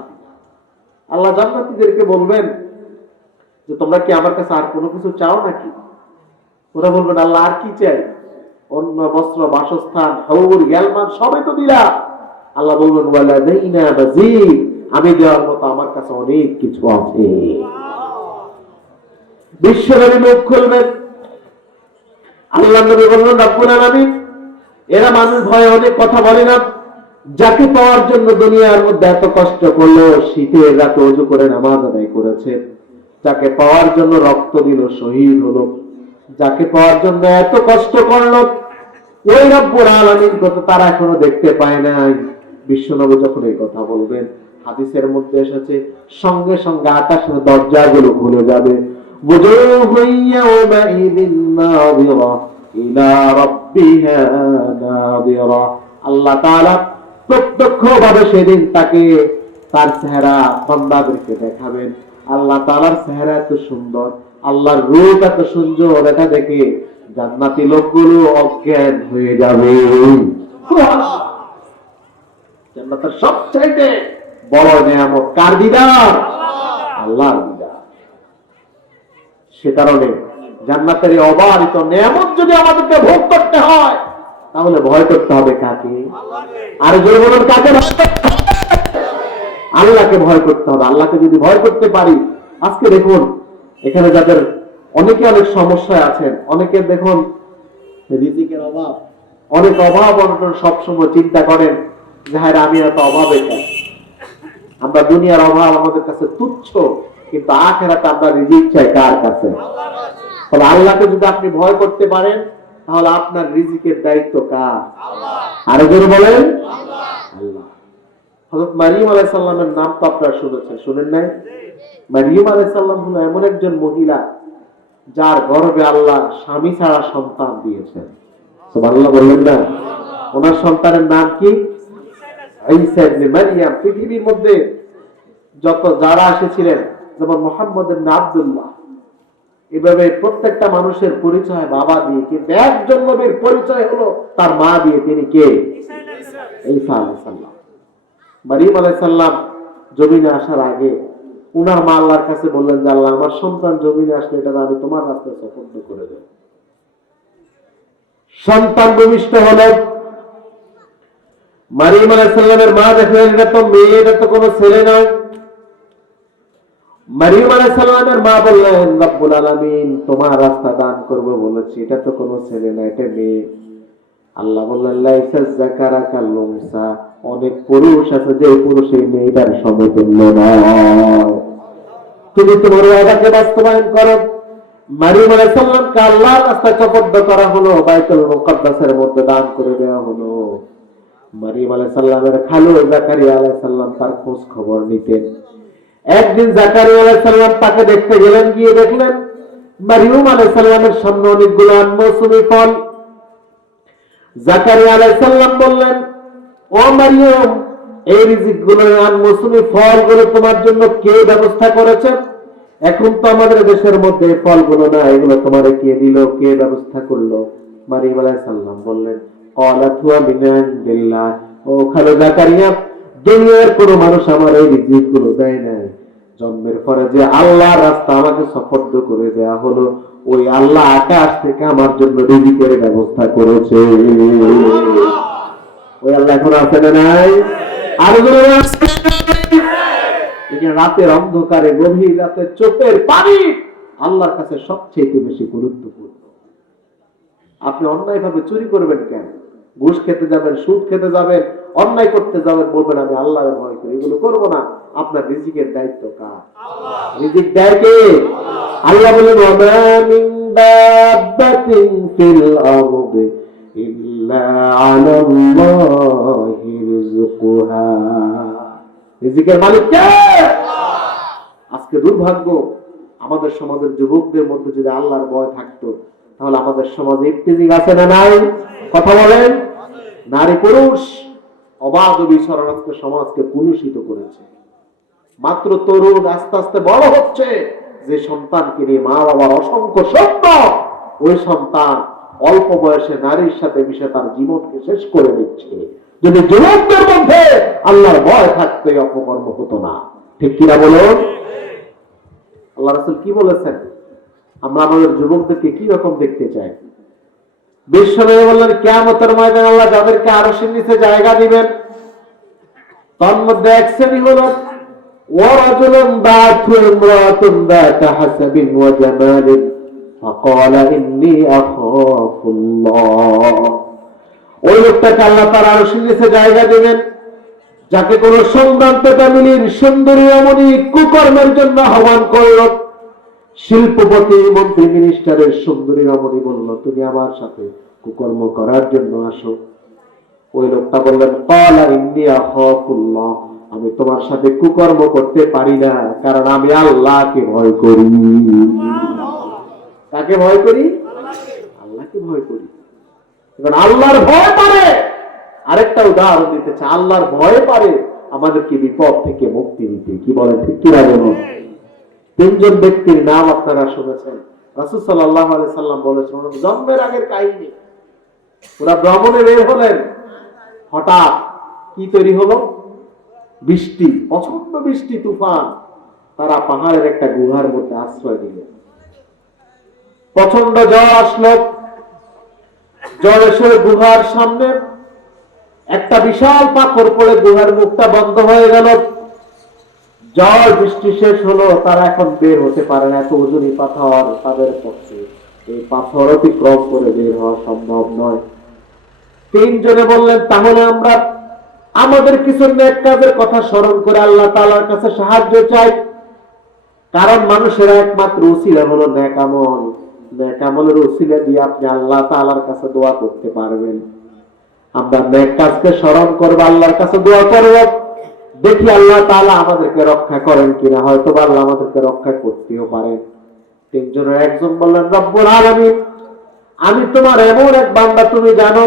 আল্লাহ জান্নাতীদেরকে বলবেন যে তোমরা কি আমার কাছে আর কোনো কিছু চাও নাকি? ওরা বলবেন আল্লাহ আর কি চাই? অন্য বস্ত্র, বাসস্থান, হৌর, গেলমান সবই তো দিলা। আল্লাহ বলবেন ওয়ালাদাইনা মাজিদ, আমি দেওয়ার মতো আমার কাছে অনেক কিছু আছে। বিশ্বনবী মুখ খুলবেন, আল্লাহ নবী বললেন রব্বুল আলামিন, এরা মানুষ ভয়ে অনেক কথা বলে না, যাকে পাওয়ার জন্য দুনিয়ার মধ্যে এত কষ্ট করলো, শীতের রাতে ওযু করে নামাজ আদায় করেছে, যাকে পাওয়ার জন্য রক্ত দিল, শহীদ হলো, যাকে পাওয়ার জন্য এত কষ্ট করলো, ওই রব্বুল আলামিন কত তারা এখনো দেখতে পায় নাই। বিশ্বনবী যখন এই কথা বলবেন, হাদিসের মধ্যে এসেছে সঙ্গে সঙ্গে আকাশের দরজাগুলো খুলে যাবে। ওয়াজুহু ইয়াওমাইযিন নাযিরা ইলা রাব্বিহা নাযিরা। আল্লাহ তাআলা প্রত্যক্ষভাবে সেদিন তাকে তার চেহারা বান্দাদেরকে দেখাবেন। আল্লাহ তাআলার চেহারা এত সুন্দর, আল্লাহর রূপ এত সুন্দর, এটা দেখে জান্নাতি লোকগুলো অজ্ঞান হয়ে যাবে। জান্নাতের সবচাইতে বড় নিয়ামত কার দিদার? আল্লাহর দিদার। সে কারণে জান্নাতের এই অবারিত নিয়ামত যদি আমাদেরকে ভোগ করতে হয়, তাহলে ভয় করতে হবে কাকে? আর জোরে বলুন কাকে? আল্লাহকে ভয় করতে হবে। আল্লাহকে যদি ভয় করতে পারি, আজকে দেখুন এখানে যাদের অনেকে অনেক সমস্যায় আছেন, অনেকে দেখুন রিজিকের অভাব, অনেক অভাব অনটন, সবসময় চিন্তা করেন যে হ্যাঁ আমি এত অভাবে কেন। আমরা দুনিয়ার অভাব আমাদের কাছে তুচ্ছ, কিন্তু আখিরাতে আমরা রিজিক চাই কার কাছে? তাহলে আল্লাহকে যদি আপনি ভয় করতে পারেন, তাহলে আপনার রিজিকের দায়িত্ব কার? আরো জোরে বলেন আল্লাহ। হযরত মারিয়াম আলাইহিস সালামের নাম তো আপনারা শুনেছেন, শুনেন নাই? মারিয়াম আলাইহিস সালাম হলো এমন একজন মহিলা যার গর্ভে আল্লাহ স্বামী ছাড়া সন্তান দিয়েছেন। সুবহানাল্লাহ বললেন না? ওনার সন্তানের নাম কি? ঈসা ইবনে মারইয়াম। পৃথিবীর মধ্যে যত যারা এসেছিলেন, যেমন মুহাম্মদ ইবনে আব্দুল্লাহ, এভাবে প্রত্যেকটা মানুষের পরিচয় বাবা দিয়ে, কিন্তু একজন নবীর পরিচয় হলো তার মা দিয়ে। তিনি কে? ঈসা আলাইহিস সালাম। মারিয়াম আলাইহিস সালাম জমিনে আসার আগে উনার মা আল্লাহর কাছে বললেন যে আল্লাহ, আমার সন্তান জমিনে আসলে এটা আমি তোমার রাস্তায় সুপর্দ করে দেব। সন্তান ভূমিষ্ঠ হলো। মারিয়াম আলাইহিস সালামের মা দেখলেন এটা তো মেয়ে, এটা তো কোনো ছেলে নয়। মারিয়াম আলাইহিস সালামের মা বললেন রব্বুল আলামিন তোমার রাস্তা দান করবে বলেছি, এটা তো কোনো ছেলে না, এটা মেয়ে। আল্লাহ বললেন লাইসা যাকারা কাল উনসা, অনেক পুরুষ আছে যে পুরুষ এই মেয়েটার সমতুল্য নয়। তুমি তোমার ওয়াদাকে বাস্তবায়ন করো। মারিয়াম আলাইহিস সালামকে আল্লাহর রাস্তায় সুপর্দ করা হলো, বাইতুল মুকাদ্দাসের মধ্যে দান করে দেওয়া হলো। মারিয়াম আলাইহিস সালামের খালু জাকারিয়া আলাইহিস সালাম তার খোঁজ খবর নিতেন। একদিন জাকারিয়া আলাইহিস সালাম তাকে দেখতে গেলেন, গিয়ে দেখলেন মারিয়াম আলাইহিস সালামের সামনে অনেকগুলো মৌসুমী ফল। জাকারিয়া আলাইহিস সালাম বললেন, ও মারিয়াম, এই রিজিকগুলো মৌসুমী ফলগুলো তোমার জন্য কে ব্যবস্থা করেছে? এখন তো আমাদের দেশের মধ্যে ফলগুলো না, এগুলো তোমারে কে দিল, কে ব্যবস্থা করলো? মারিয়াম আলাইহিস সালাম বললেন ক্বালাত হুয়া মিন ইনদিল্লাহ, ও খালু জাকারিয়া, দুনিয়ার কোন মানুষ আমার এই রিজিকগুলো দেয় না। জন্মের পরে যে আল্লাহর রাস্তা আমাকে সুপর্দ করে দেয়া হলো, ওই আল্লাহ আকাশ থেকে আমার জন্য রিজিকের ব্যবস্থা করেছে। ওই আল্লাহ এখন আছে না নাই? আর রাতের অন্ধকারে, গভীর রাতে চোখের পানি আল্লাহর কাছে সবচেয়ে বেশি গুরুত্বপূর্ণ। আপনি অন্যায় ভাবে চুরি করবেন কেন? ঘুষ খেতে যাবেন, সুদ খেতে যাবেন, অন্যায় করতে যাবেন, বলবেন আমি আল্লাহর ভয় করি, এগুলো করবো না। আপনার রিজিকের দায়িত্ব কার? রিজিক দেয় কে? আল্লাহ বলেন ওয়ামা মিন দাব্বাতিন ফিল আরদি ইল্লা আলাল্লাহি রিজকুহা। রিজিকের মালিক কে? আজকে দুর্ভাগ্য, আমাদের সমাজের যুবকদের মধ্যে যদি আল্লাহর ভয় থাকতো তাহলে আমাদের সমাজে ইফতিজিং আছে না নাই? কথা বলেন। নারী পুরুষ অবাধ বিচরণ আজকে সমাজকে কলুষিত করেছে। মাত্র তরুণ আস্তে আস্তে বড় হচ্ছে, যে সন্তানকে নিয়ে মা বাবার অসংখ্য স্বপ্ন, ওই সন্তান অল্প বয়সে নারীর সাথে মিশে তার জীবনকে শেষ করে দিচ্ছে। যদি যুবকদের মধ্যে আল্লাহর ভয় থাকতে অপকর্ম হতো না। ঠিক কিনা বলুন? আল্লাহ রাসূল কি বলেছেন? আমরা আমাদের যুবকদেরকে কি রকম দেখতে চাই? বিশ্বনবী বললেন, কিয়ামতের ময়দানে আল্লাহ যাদেরকে আরশের নিচে জায়গা দিবেন, তার মধ্যে এক শ্রেণী হলো ওয়ারাজুলুন দাআতহু ইমরাতুন দাতা হাসাবিন ওয়া জামালিন ফাকালা ইন্নী আখাফুল্লাহ। ওই লোকটাকে আল্লাহ তার আরশের নিচে জায়গা দিবেন, যাকে কোন সম্ভ্রান্ত ফ্যামিলির সুন্দরী রমণী কুকর্মের জন্য আহ্বান করল। শিল্পপতি, মন্ত্রী, মিনিস্টারের সুন্দরী রমণী বলল, তুমি আমার সাথে কুকর্ম করার জন্য আসো। ওই লোকটা বললেন, ক্বালা ইন্নী আখাফুল্লাহ, আমি তোমার সাথে কুকর্ম করতে পারি না, কারণ আমি আল্লাহকে ভয় করি। কাকে ভয় করি? আল্লাহকে ভয় করি। কারণ আল্লাহর ভয় পারে। আরেকটা উদাহরণ দিতে চাই, আল্লাহর ভয় পারে আমাদেরকে বিপদ থেকে মুক্তি দিতে। কি বলেন? ঠিক কিনা বলুন? তিনজন ব্যক্তির নাম আপনারা শুনেছেন। রাসূল সাল্লাল্লাহু আলাইহি সাল্লাম বলেছেন, জন্মের আগের কাহিনী। ওরা ভ্রমণে বের হলেন, হঠাৎ কি তৈরি হলো? বৃষ্টি, প্রচন্ড বৃষ্টি, তুফান। তারা পাহাড়ের একটা গুহার মধ্যে আশ্রয় দিলেন। প্রচন্ড ঝড় আসলো। ঝড় এসে গুহার সামনে একটা বিশাল পাথর পড়ে গুহার মুখটা বন্ধ হয়ে গেল। ঝড় বৃষ্টি শেষ হলো, তারা এখন বের হতে পারে না, এত ওজনী পাথর তাদের পক্ষে। এই পাথর অতিক্রম করে বের হওয়া সম্ভব নয়। তিনজনে বললেন, তাহলে আমরা আমাদের কিছু নেক কাজের কথা স্মরণ করে আল্লাহ তাআলার কাছে সাহায্য চাই। কারণ মানুষের একমাত্র উসিলা হলো নেক আমল। নেক আমলের উসিলা দিয়ে আপনি আল্লাহ তাআলার কাছে দোয়া করতে পারবেন। আমরা নেক কাজকে স্মরণ করব, আল্লাহর কাছে দোয়া করব, দেখি আল্লাহ তাআলা আমাদেরকে রক্ষা করেন কিনা। হয়তো আল্লাহ আমাদেরকে রক্ষা করতেও পারেন। তিনজনের একজন বললেন, রব্বুল আলামিন, আমি তোমার এমন এক বান্দা, তুমি জানো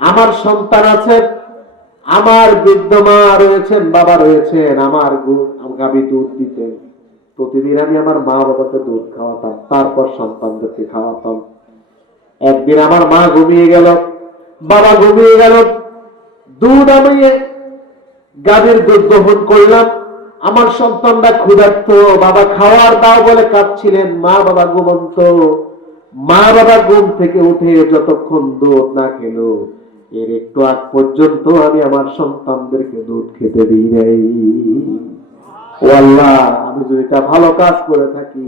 আমার সন্তান আছে, আমার বৃদ্ধ মা রয়েছেন, বাবা রয়েছেন, আমার গাভী দুধ দিতেন। প্রতিদিন আমি আমার মা বাবাকে দুধ খাওয়াতাম, তারপর সন্তানদেরকে খাওয়াতাম। একদিন আমার মা ঘুমিয়ে গেল, বাবা ঘুমিয়ে গেল, দুধ আমি গাভীর দুধ দহন করলাম। আমার সন্তানরা ক্ষুধার্ত, বাবা খাওয়ার দাও বলে কাঁদছিলেন। মা বাবা ঘুমন্ত। মা বাবা ঘুম থেকে উঠে যতক্ষণ দুধ না খেলো, এর একটু আগ পর্যন্ত আমি আমার সন্তানদেরকে দুধ খেতে দিই নাই। ও আল্লাহ, আমি যদি এটা ভালো কাজ করে থাকি,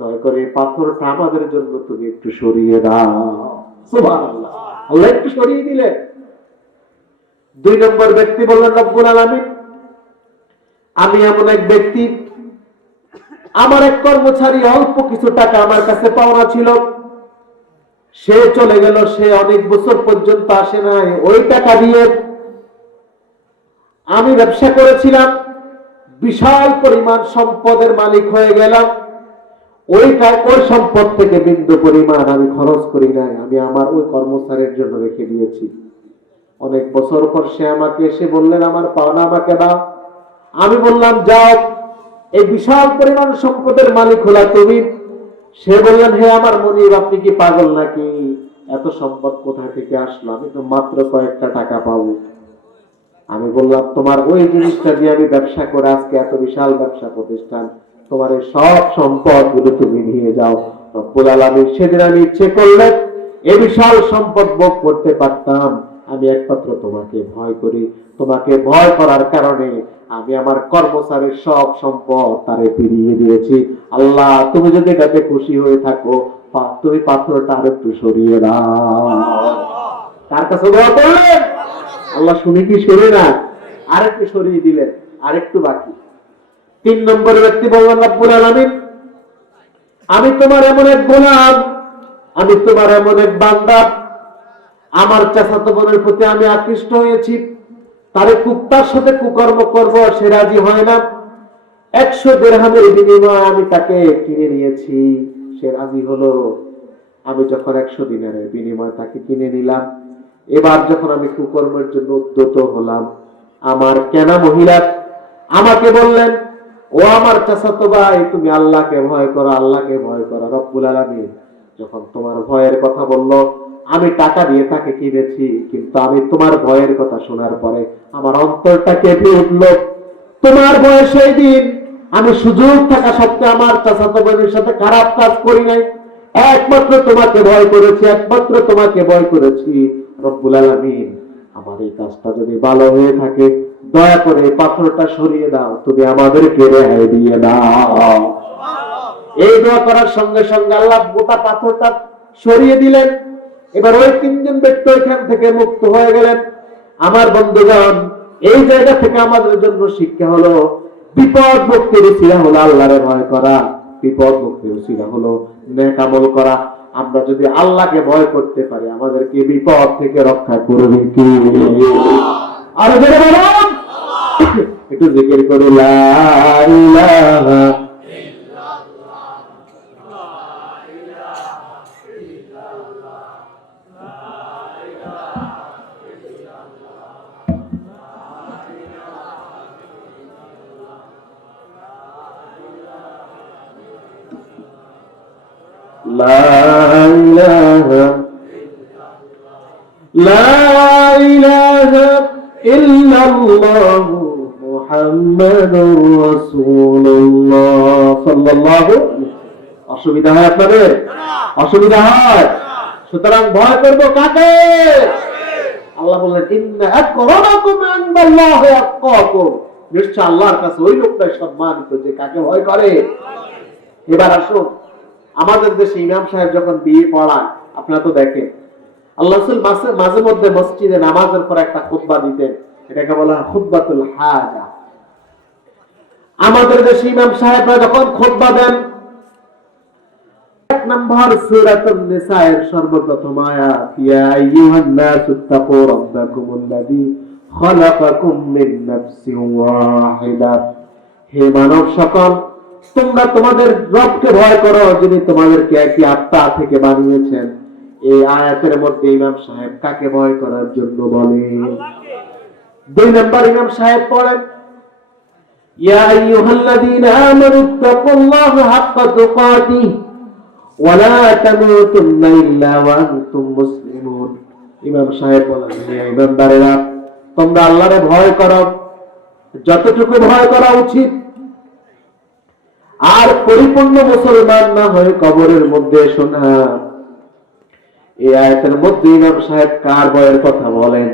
দয়া করে পাথরটা আমাদের জন্য তুমি একটু সরিয়ে দাও। সুবহানাল্লাহ, আল্লাহ একটু সরিয়ে দিলেন। দুই নম্বর ব্যক্তি বললেন, রব্বুল আলামিন, আমি এমন এক ব্যক্তি, আমার এক কর্মচারী অল্প কিছু টাকা আমার কাছে পাওনা ছিল, সে চলে গেল, সে অনেক বছর পর্যন্ত আসে নাই। ওই টাকা দিয়ে আমি ব্যবসা করেছিলাম, বিশাল পরিমাণ সম্পদের মালিক হয়ে গেলাম। ওই সম্পদ থেকে বিন্দু পরিমাণ আমি খরচ করি নাই, আমি আমার ওই কর্মচারীর জন্য রেখে দিয়েছি। অনেক বছর পর সে আমাকে এসে বললেন, আমার পাওনা আমাকে দাও। আমি বললাম, যাও, এই বিশাল পরিমাণ সম্পদের মালিক হলা তুমি। সে বললেন, হে আমার মনিব, আপনি কি পাগল নাকি? এত সম্পদ কোথা থেকে আসলো? আমি তো মাত্র কয়েকটা টাকা পাবো। আমি বললাম, তোমার ওই জিনিসটা দিয়ে আমি ব্যবসা করে আজকে এত বিশাল ব্যবসা প্রতিষ্ঠান, তোমার এই সব সম্পদ গুলো তুমি নিয়ে যাও। রব্বুল আলামিন, সেদিন আমি ইচ্ছে করলে এই বিশাল সম্পদ ভোগ করতে পারতাম। আমি একমাত্র তোমাকে ভয় করি। তোমাকে ভয় করার কারণে আমি আমার কর্মচারীর সব সম্পদ তারে ফিরিয়ে দিয়েছি। আল্লাহ, তুমি যদি এটাতে খুশি হয়ে থাকো, তুমি পাথরটা আর একটু সরিয়ে দাও। তার কাছে দোয়া করলেন, আল্লাহ শুনে কি সরে না, আরেকটু সরিয়ে দিলেন, আরেকটু বাকি। তিন নম্বর ব্যক্তি বললেন, রব্বুল আলামিন, আমি তোমার এমন এক গোলাম, আমি তোমার এমন এক বান্দা, আমার চাচাতো বোনের প্রতি আমি আকৃষ্ট হয়েছি। তারে কুত্তার সাথে কুকর্ম করব, সে রাজি হয় না। 100 দিরহামের বিনিময়ে আমি তাকে কিনে নিয়েছি, সে রাজি হলো। আমি যখন 100 দিনারের বিনিময়ে তাকে কিনে নিলাম, এবার যখন আমি কুকর্মের জন্য উদ্যত হলাম, আমার কেনা মহিলা আমাকে বললেন, ও আমার চাচাতো ভাই, তুমি আল্লাহকে ভয় করো, আল্লাহকে ভয় করো। রব্বুল আলামিন যখন তোমার ভয়ের কথা বললো, আমি টাকা দিয়ে তাকে কিনেছি, কিন্তু আমি তোমার ভয়ের কথা শোনার পরে আমার অন্তরটা কেঁপে উঠলো। তোমার ভয়ে সেই দিন আমি সুযোগ থাকা সত্ত্বেও আমার চাচাতো বোনের সাথে খারাপ কাজ করি নাই, একমাত্র তোমাকে ভয় করেছি, একমাত্র তোমাকে ভয় করেছি। রব্বুল আলামিন আমার এই কাজটা যদি ভালো হয়ে থাকে, দয়া করে পাথরটা সরিয়ে দাও, তুমি আমাদেরকে রেহাই দিয়ে দাও। এই দোয়া করার সঙ্গে সঙ্গে আল্লাহ গোটা পাথরটা সরিয়ে দিলেন। এবার ওই 3 জন ব্যক্তি এখান থেকে মুক্ত হয়ে গেলেন। আমার বন্ধুগণ, এই জায়গা থেকে আমাদের জন্য শিক্ষা হলো, বিপদ মুক্তির উসিলা হলো আল্লাহরে ভয় করা, বিপদ মুক্তির উসিলা হলো নেক আমল করা। আমরা যদি আল্লাহকে ভয় করতে পারি, আমাদেরকে বিপদ থেকে রক্ষা করবে কে? আর যারা বলুন একটু জিকির করে লা ইলাহা ইল্লাল্লাহু মুহাম্মাদুর রাসূলুল্লাহ সাল্লাল্লাহু। অসুবিধা হয় আপনাদের? অসুবিধা হয়? সুতরাং ভয় করব কাকে? আল্লাহ বললেন, ইন্না আকরামাকুম ইনদাল্লাহি আতকাকুম। নিশ্চয় আল্লাহর কাছে ওই লোকটাই সম্মানিত যে কাকে ভয় করে। এবার আসুন, আমাদের দেশে ইমাম সাহেব যখন বিয়ে পড়ায়, আপনারা তো দেখেন, আল্লাহ রাসূল মাঝে মধ্যে মসজিদে নামাজের পর একটা খুতবা দিতেন, এটাকে বলা হয় খুতবাতুল হাজা। আমাদের দেশে ইমাম সাহেবরা যখন খুতবা দেন, 1 নম্বর সূরাতুন নিসা এর সর্বপ্রথম আয়াত, ইয়া আইয়ুহান নাসু তাকু রাব্বাকুমুল্লাযী খালাকাকুম মিন নাফসিন ওয়াহিদা। হে মানব সকল, তোমরা তোমাদের রবকে ভয় করো, যিনি তোমাদেরকে একটি আত্মা থেকে বানিয়েছেন। এই আয়াতের মধ্যে ইমাম সাহেব কাকে ভয় করার জন্য বলেন? 2 নম্বর ইমাম সাহেব পড়েন, ইয়া আইয়ুহাল্লাযীনা আমানুত্তাকুল্লাহা হাক্কা তুকাতিহি ওয়া লা তামুতুন্না ইল্লা ওয়া আনতুম মুসলিমুন। ইমাম সাহেব বলেন, হে ইমানদারেরা, তোমরা আল্লাহরে ভয় করো যতটুকু ভয় করা উচিত, আর পরিপূর্ণ মুসলমান না হয়ে কবরের মধ্যে এসো না। এই আয়াতের মধ্যে ইমাম সাহেব কার ভয়ের কথা বলেন?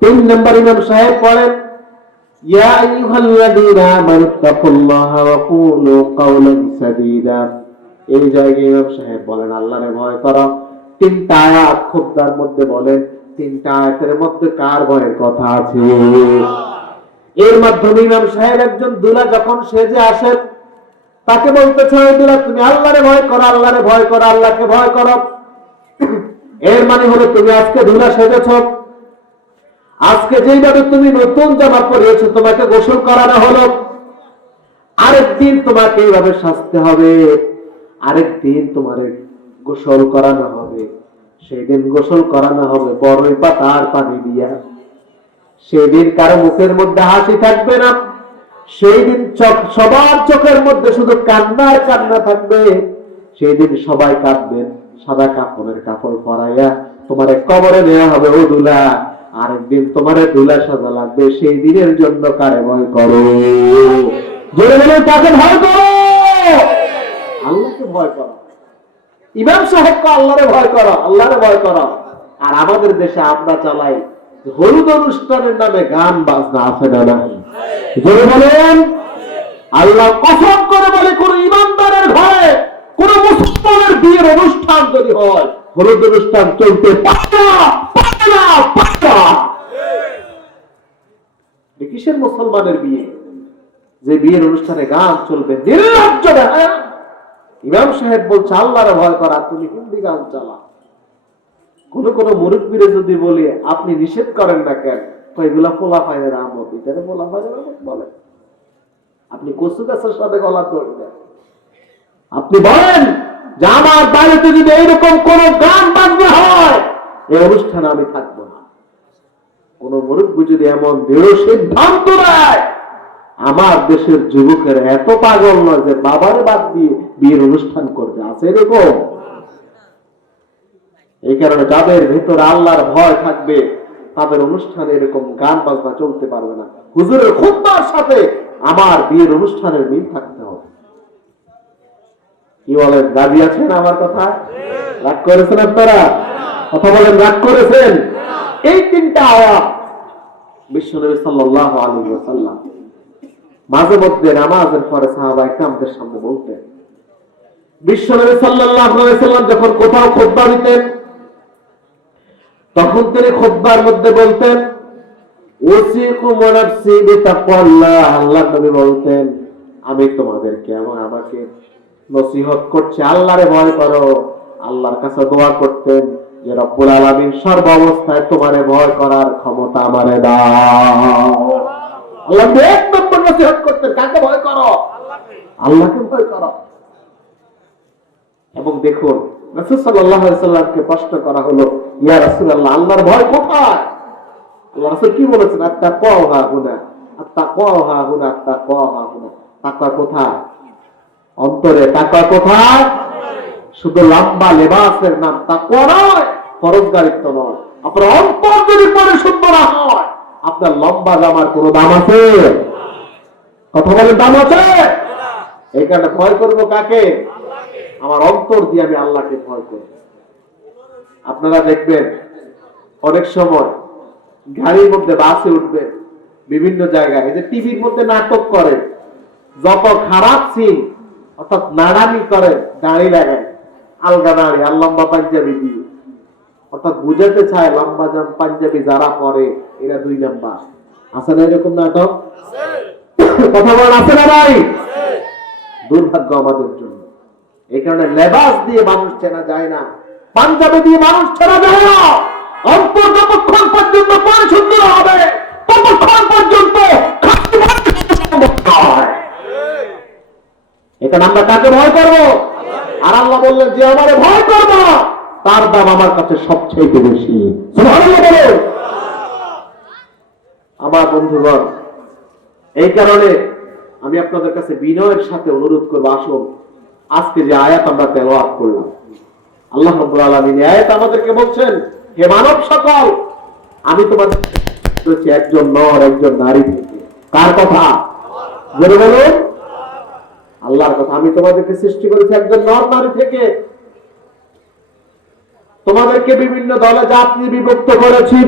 3 নম্বর ইমাম সাহেব পড়েন, ইয়া আইয়ুহাল্লাযীনা আমানুত্তাকুল্লাহা ওয়া কুলু কাওলান সাদীদা। এই জায়গায় ইমাম সাহেব বলেন আল্লাহরে ভয় করো। 3টা আয়াত খুতবার মধ্যে বলেন, 3টা আয়াতের মধ্যে কার ভয়ের কথা আছে? এর মাধ্যমে ইমাম সাহেব একজন দুলা যখন সেজে আসেন, তাকে বলতেছে, দুলা তুমি আল্লাহরে ভয় করো, আল্লাহরে ভয় করো, আল্লাহকে ভয় করো। এর মানে হলো তুমি আজকে দুলা সেজেছ, আজকে যেইভাবে তুমি নতুন জামা পরিয়েছো, তোমাকে গোসল করানো হলো, আরেকদিন তোমাকে এইভাবে সাজতে হবে, আরেকদিন তোমার গোসল করানো হবে। সেই দিন গোসল করানো হবে বড়ই পাতার পানি দিয়া। সেদিন কারো মুখের মধ্যে হাসি থাকবে না, সেই দিন সবার চোখের মধ্যে শুধু কান্নার কান্না থাকবে। সেই দিন সবাই কাঁদবেন, সাদা কাপড়ের কাপড় পরাইয়া তোমার কবরে নেওয়া হবে। ও দুলা, আরেকদিন তোমার দুলা সাজা লাগবে। সেই দিনের জন্য কারে ভয় করো? জোরে বলে কাকে ভয় করো? আল্লাহকে ভয় করো। ইমাম সাহেবকে আল্লাহরে ভয় করো, আল্লাহরে ভয় করো। আর আমাদের দেশে আমরা চালাই হলুদ অনুষ্ঠানের নামে গান বাজনা আছে না নাই? জোরে বলেন। আল্লাহ কসম করে বলে, কোন ইমানদারের ঘরে কোন মুসলমানের বিয়ের অনুষ্ঠান যদি হয়, হলুদ অনুষ্ঠান চলতে পারে না। কিসের মুসলমানের বিয়ে যে বিয়ের অনুষ্ঠানে গান চলবে? নির্লজ্জ। ইমাম সাহেব বলছে আল্লাহরে ভয় করা, তুমি হিন্দি গান চালা। কোন মুরব্বীরে যদি বলি আপনি নিষেধ করেন না কেন, এগুলা পোলা ফাইনের আমদ, এটারে পোলা ফাইনের আমদ বলে। আপনি কচু গাছের সাথে গলা ধরবেন, আপনি বলেন যে আমার বাড়িতে যদি এইরকম কোন গান বাজনা হয় এই অনুষ্ঠানে আমি থাকবো না। কোন মুরব্বী যদি এমন দৃঢ় সিদ্ধান্ত নেয়, আমার দেশের যুবকেরা এত পাগল নয় যে বাবার বাদ দিয়ে বিয়ের অনুষ্ঠান করবে, আছে এরকম? এই কারণে যাদের ভেতরে আল্লাহর ভয় থাকবে তাদের অনুষ্ঠানে এরকম গান বাজনা চলতে পারবে না। হুজুরের খুতবার সাথে আমার বিয়ের অনুষ্ঠানের মিল থাকতে হবে। কি বলেন, রাজি আছেন আমার কথা? রাগ করেছেন আপনারা? কথা বলেন, রাগ করেছেন? এই তিনটা আয়াত বিশ্বনবী সাল্লাল্লাহু আলাইহি ওয়াসাল্লাম মাঝে মধ্যে নামাজের পরে সাহাবায়ে কেরামদের সামনে বলতেন। বিশ্বনবী সাল্লাল্লাহু আলাইহি ওয়াসাল্লাম যখন কোথাও খুতবা দিতেন তখন তিনি খুতবার মধ্যে বলতেন, ওয়াসিকুম ওয়া নাফসি বিতাকওয়াল্লাহ। আল্লাহর নবী বলতেন, আমি তোমাদেরকে এবং আমাকে নসিহত করছি, আল্লাহরে ভয় করো। আল্লাহর কাছে দোয়া করতেন যে রব্বুল আলামিন সর্ব অবস্থায় তোমারে ভয় করার ক্ষমতা আমারে দাও। আল্লাহ এক নম্বর নসিহত করতেন, কাকে ভয় করো? আল্লাহকে ভয় করো। এবং দেখুন রাসূল সাল্লাল্লাহু আলাইহি ওয়াসাল্লামকে প্রশ্ন করা হলো, ইয়া রাসূলুল্লাহ, আল্লাহর ভয় কোথায়? আল্লাহ রাসূল কি বলেছেন? আত্তাকওয়া হুনা, আত্তাকওয়া হুনা, আত্তাকওয়া হুনা। তাকওয়া কোথায়? অন্তরে। তাকওয়া কোথায়? শুধু লম্বা লেবাসের নাম তাকওয়া নয়, ফরজগারিত্ব নয়। আপনার অন্তর যদি পরিশুদ্ধ না হয়, আপনার লম্বা জামার কোনো দাম আছে? কথা বলেন, দাম আছে? এই কারণে ভয় করবো কাকে? আমার অন্তর দিয়ে আমি আল্লাহকে ভয় করব। আপনারা দেখবেন অনেক সময় গাড়ির মধ্যে, বাসে উঠবে, বিভিন্ন জায়গায় এই যে টিভির মধ্যে নাটক করে, যত খারাপ সিন অর্থাৎ নাড়ানি করে, দাঁড়ি লাগায়, আলগা দাঁড়ি আর লম্বা পাঞ্জাবি দিয়ে, অর্থাৎ বুঝাতে চায় লম্বা পাঞ্জাবি যারা পরে এরা 2 নাম্বার। আছে না এরকম নাটক? কথা বলেন, আছে না ভাই? দুর্ভাগ্য আমাদের জন্য। এই কারণে লেবাস দিয়ে মানুষ চেনা যায় না, পাঞ্জাবি দিয়ে মানুষ চেনা যায় না। অন্তর যতক্ষণ পর্যন্ত পরিশুদ্ধ হবে ততক্ষণ পর্যন্ত এখানে আমরা কাকে ভয় করবো? আর আল্লাহ বললেন, যে আমারে ভয় করবো তার দাম আমার কাছে সবচেয়ে বেশি। সুবহানাল্লাহ বলো। আমার বন্ধুগণ, এই কারণে আমি আপনাদের কাছে বিনয়ের সাথে অনুরোধ করবো, আসুন আজকে যে আয়াত আমরা তেলাওয়াত করলাম, আল্লাহ রাব্বুল আলামিন এই আয়াত আমাদেরকে বলছেন, হে মানব সকল, আমি তোমাদের করেছি একজন নর একজন নারী থেকে। কার কথা? জোরে বলুন। আল্লাহর কথা। আমি তোমাদেরকে সৃষ্টি করেছি একজন নর নারী থেকে, তোমাদেরকে বিভিন্ন দলে জাত নিয়ে বিভক্ত করেছি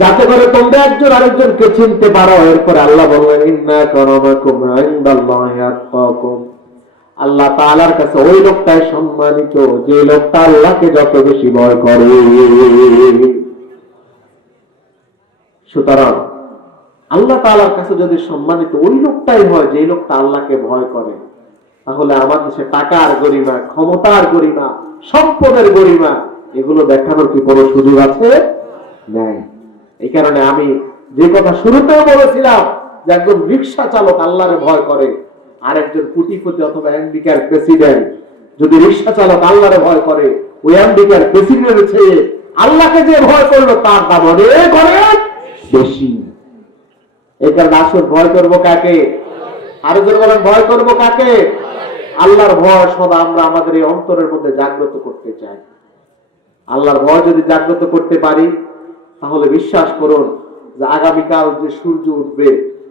যাতে করে তোমরা একজন আরেকজনকে চিনতে পারো। এরপরে আল্লাহ বললেন, ইন্না কারামাকুম ইনদাল্লাহি আতকাকুম। আল্লাহ তাআলার কাছে ওই লোকটাই সম্মানিত যে লোকটা আল্লাহকে যত বেশি ভয় করে। সুতরাং আল্লাহ তাআলার কাছে যদি সম্মানিত ওই লোকটাই হয় যে লোকটা আল্লাহকে ভয় করে, তাহলে আমার দেশে টাকার গরিমা, ক্ষমতার গরিমা, সম্পদের গরিমা এগুলো দেখানোর কি কোনো সুযোগ আছে? নাই। এই কারণে আমি যে কথা শুরুতেও বলেছিলাম যে একজন রিকশা চালক আল্লাহরে ভয় করে, আর একজন কোটিপতি অথবা আমেরিকার প্রেসিডেন্ট যদি রিকশা চালক আল্লাহরে ভয় করে, ওই আমেরিকার প্রেসিডেন্টের চেয়ে আল্লাহকে যে ভয় করলো তার দাম অনেক অনেক বেশি। এই কারণে আসুন ভয় করবো কাকে? আরো যদি বলেন, ভয় করবো কাকে? আল্লাহর ভয় সদা আমরা আমাদের এই অন্তরের মধ্যে জাগ্রত করতে চাই। আল্লাহর ভয় যদি জাগ্রত করতে পারি তাহলে বিশ্বাস করুন যে আগামীকাল যে সূর্য উঠবে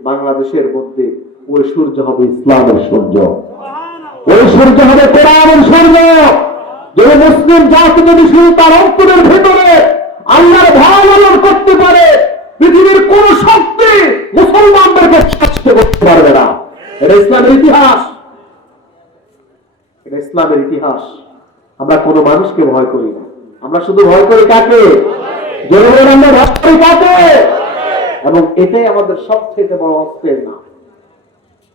বাংলাদেশের মধ্যে, ওই সূর্য হবে ইসলামের সূর্য, ওই সূর্য হবে কোরআনের সূর্য। যে মুসলিম জাতি যদি শুধু তার অন্তরের ভেতরে আল্লাহর ভয় লালন করতে পারে, পৃথিবীর কোন শক্তি মুসলমানদেরকে শাসিত করতে পারবে না। এটা ইসলামের ইতিহাস, এটা ইসলামের ইতিহাস। আমরা কোনো মানুষকে ভয় করি না, আমরা শুধু ভয় করি কাকে? জনগণ। আমরা ভয় করি কাকে? এবং এটাই আমাদের সবচেয়ে বড় অস্ত্রের নাম।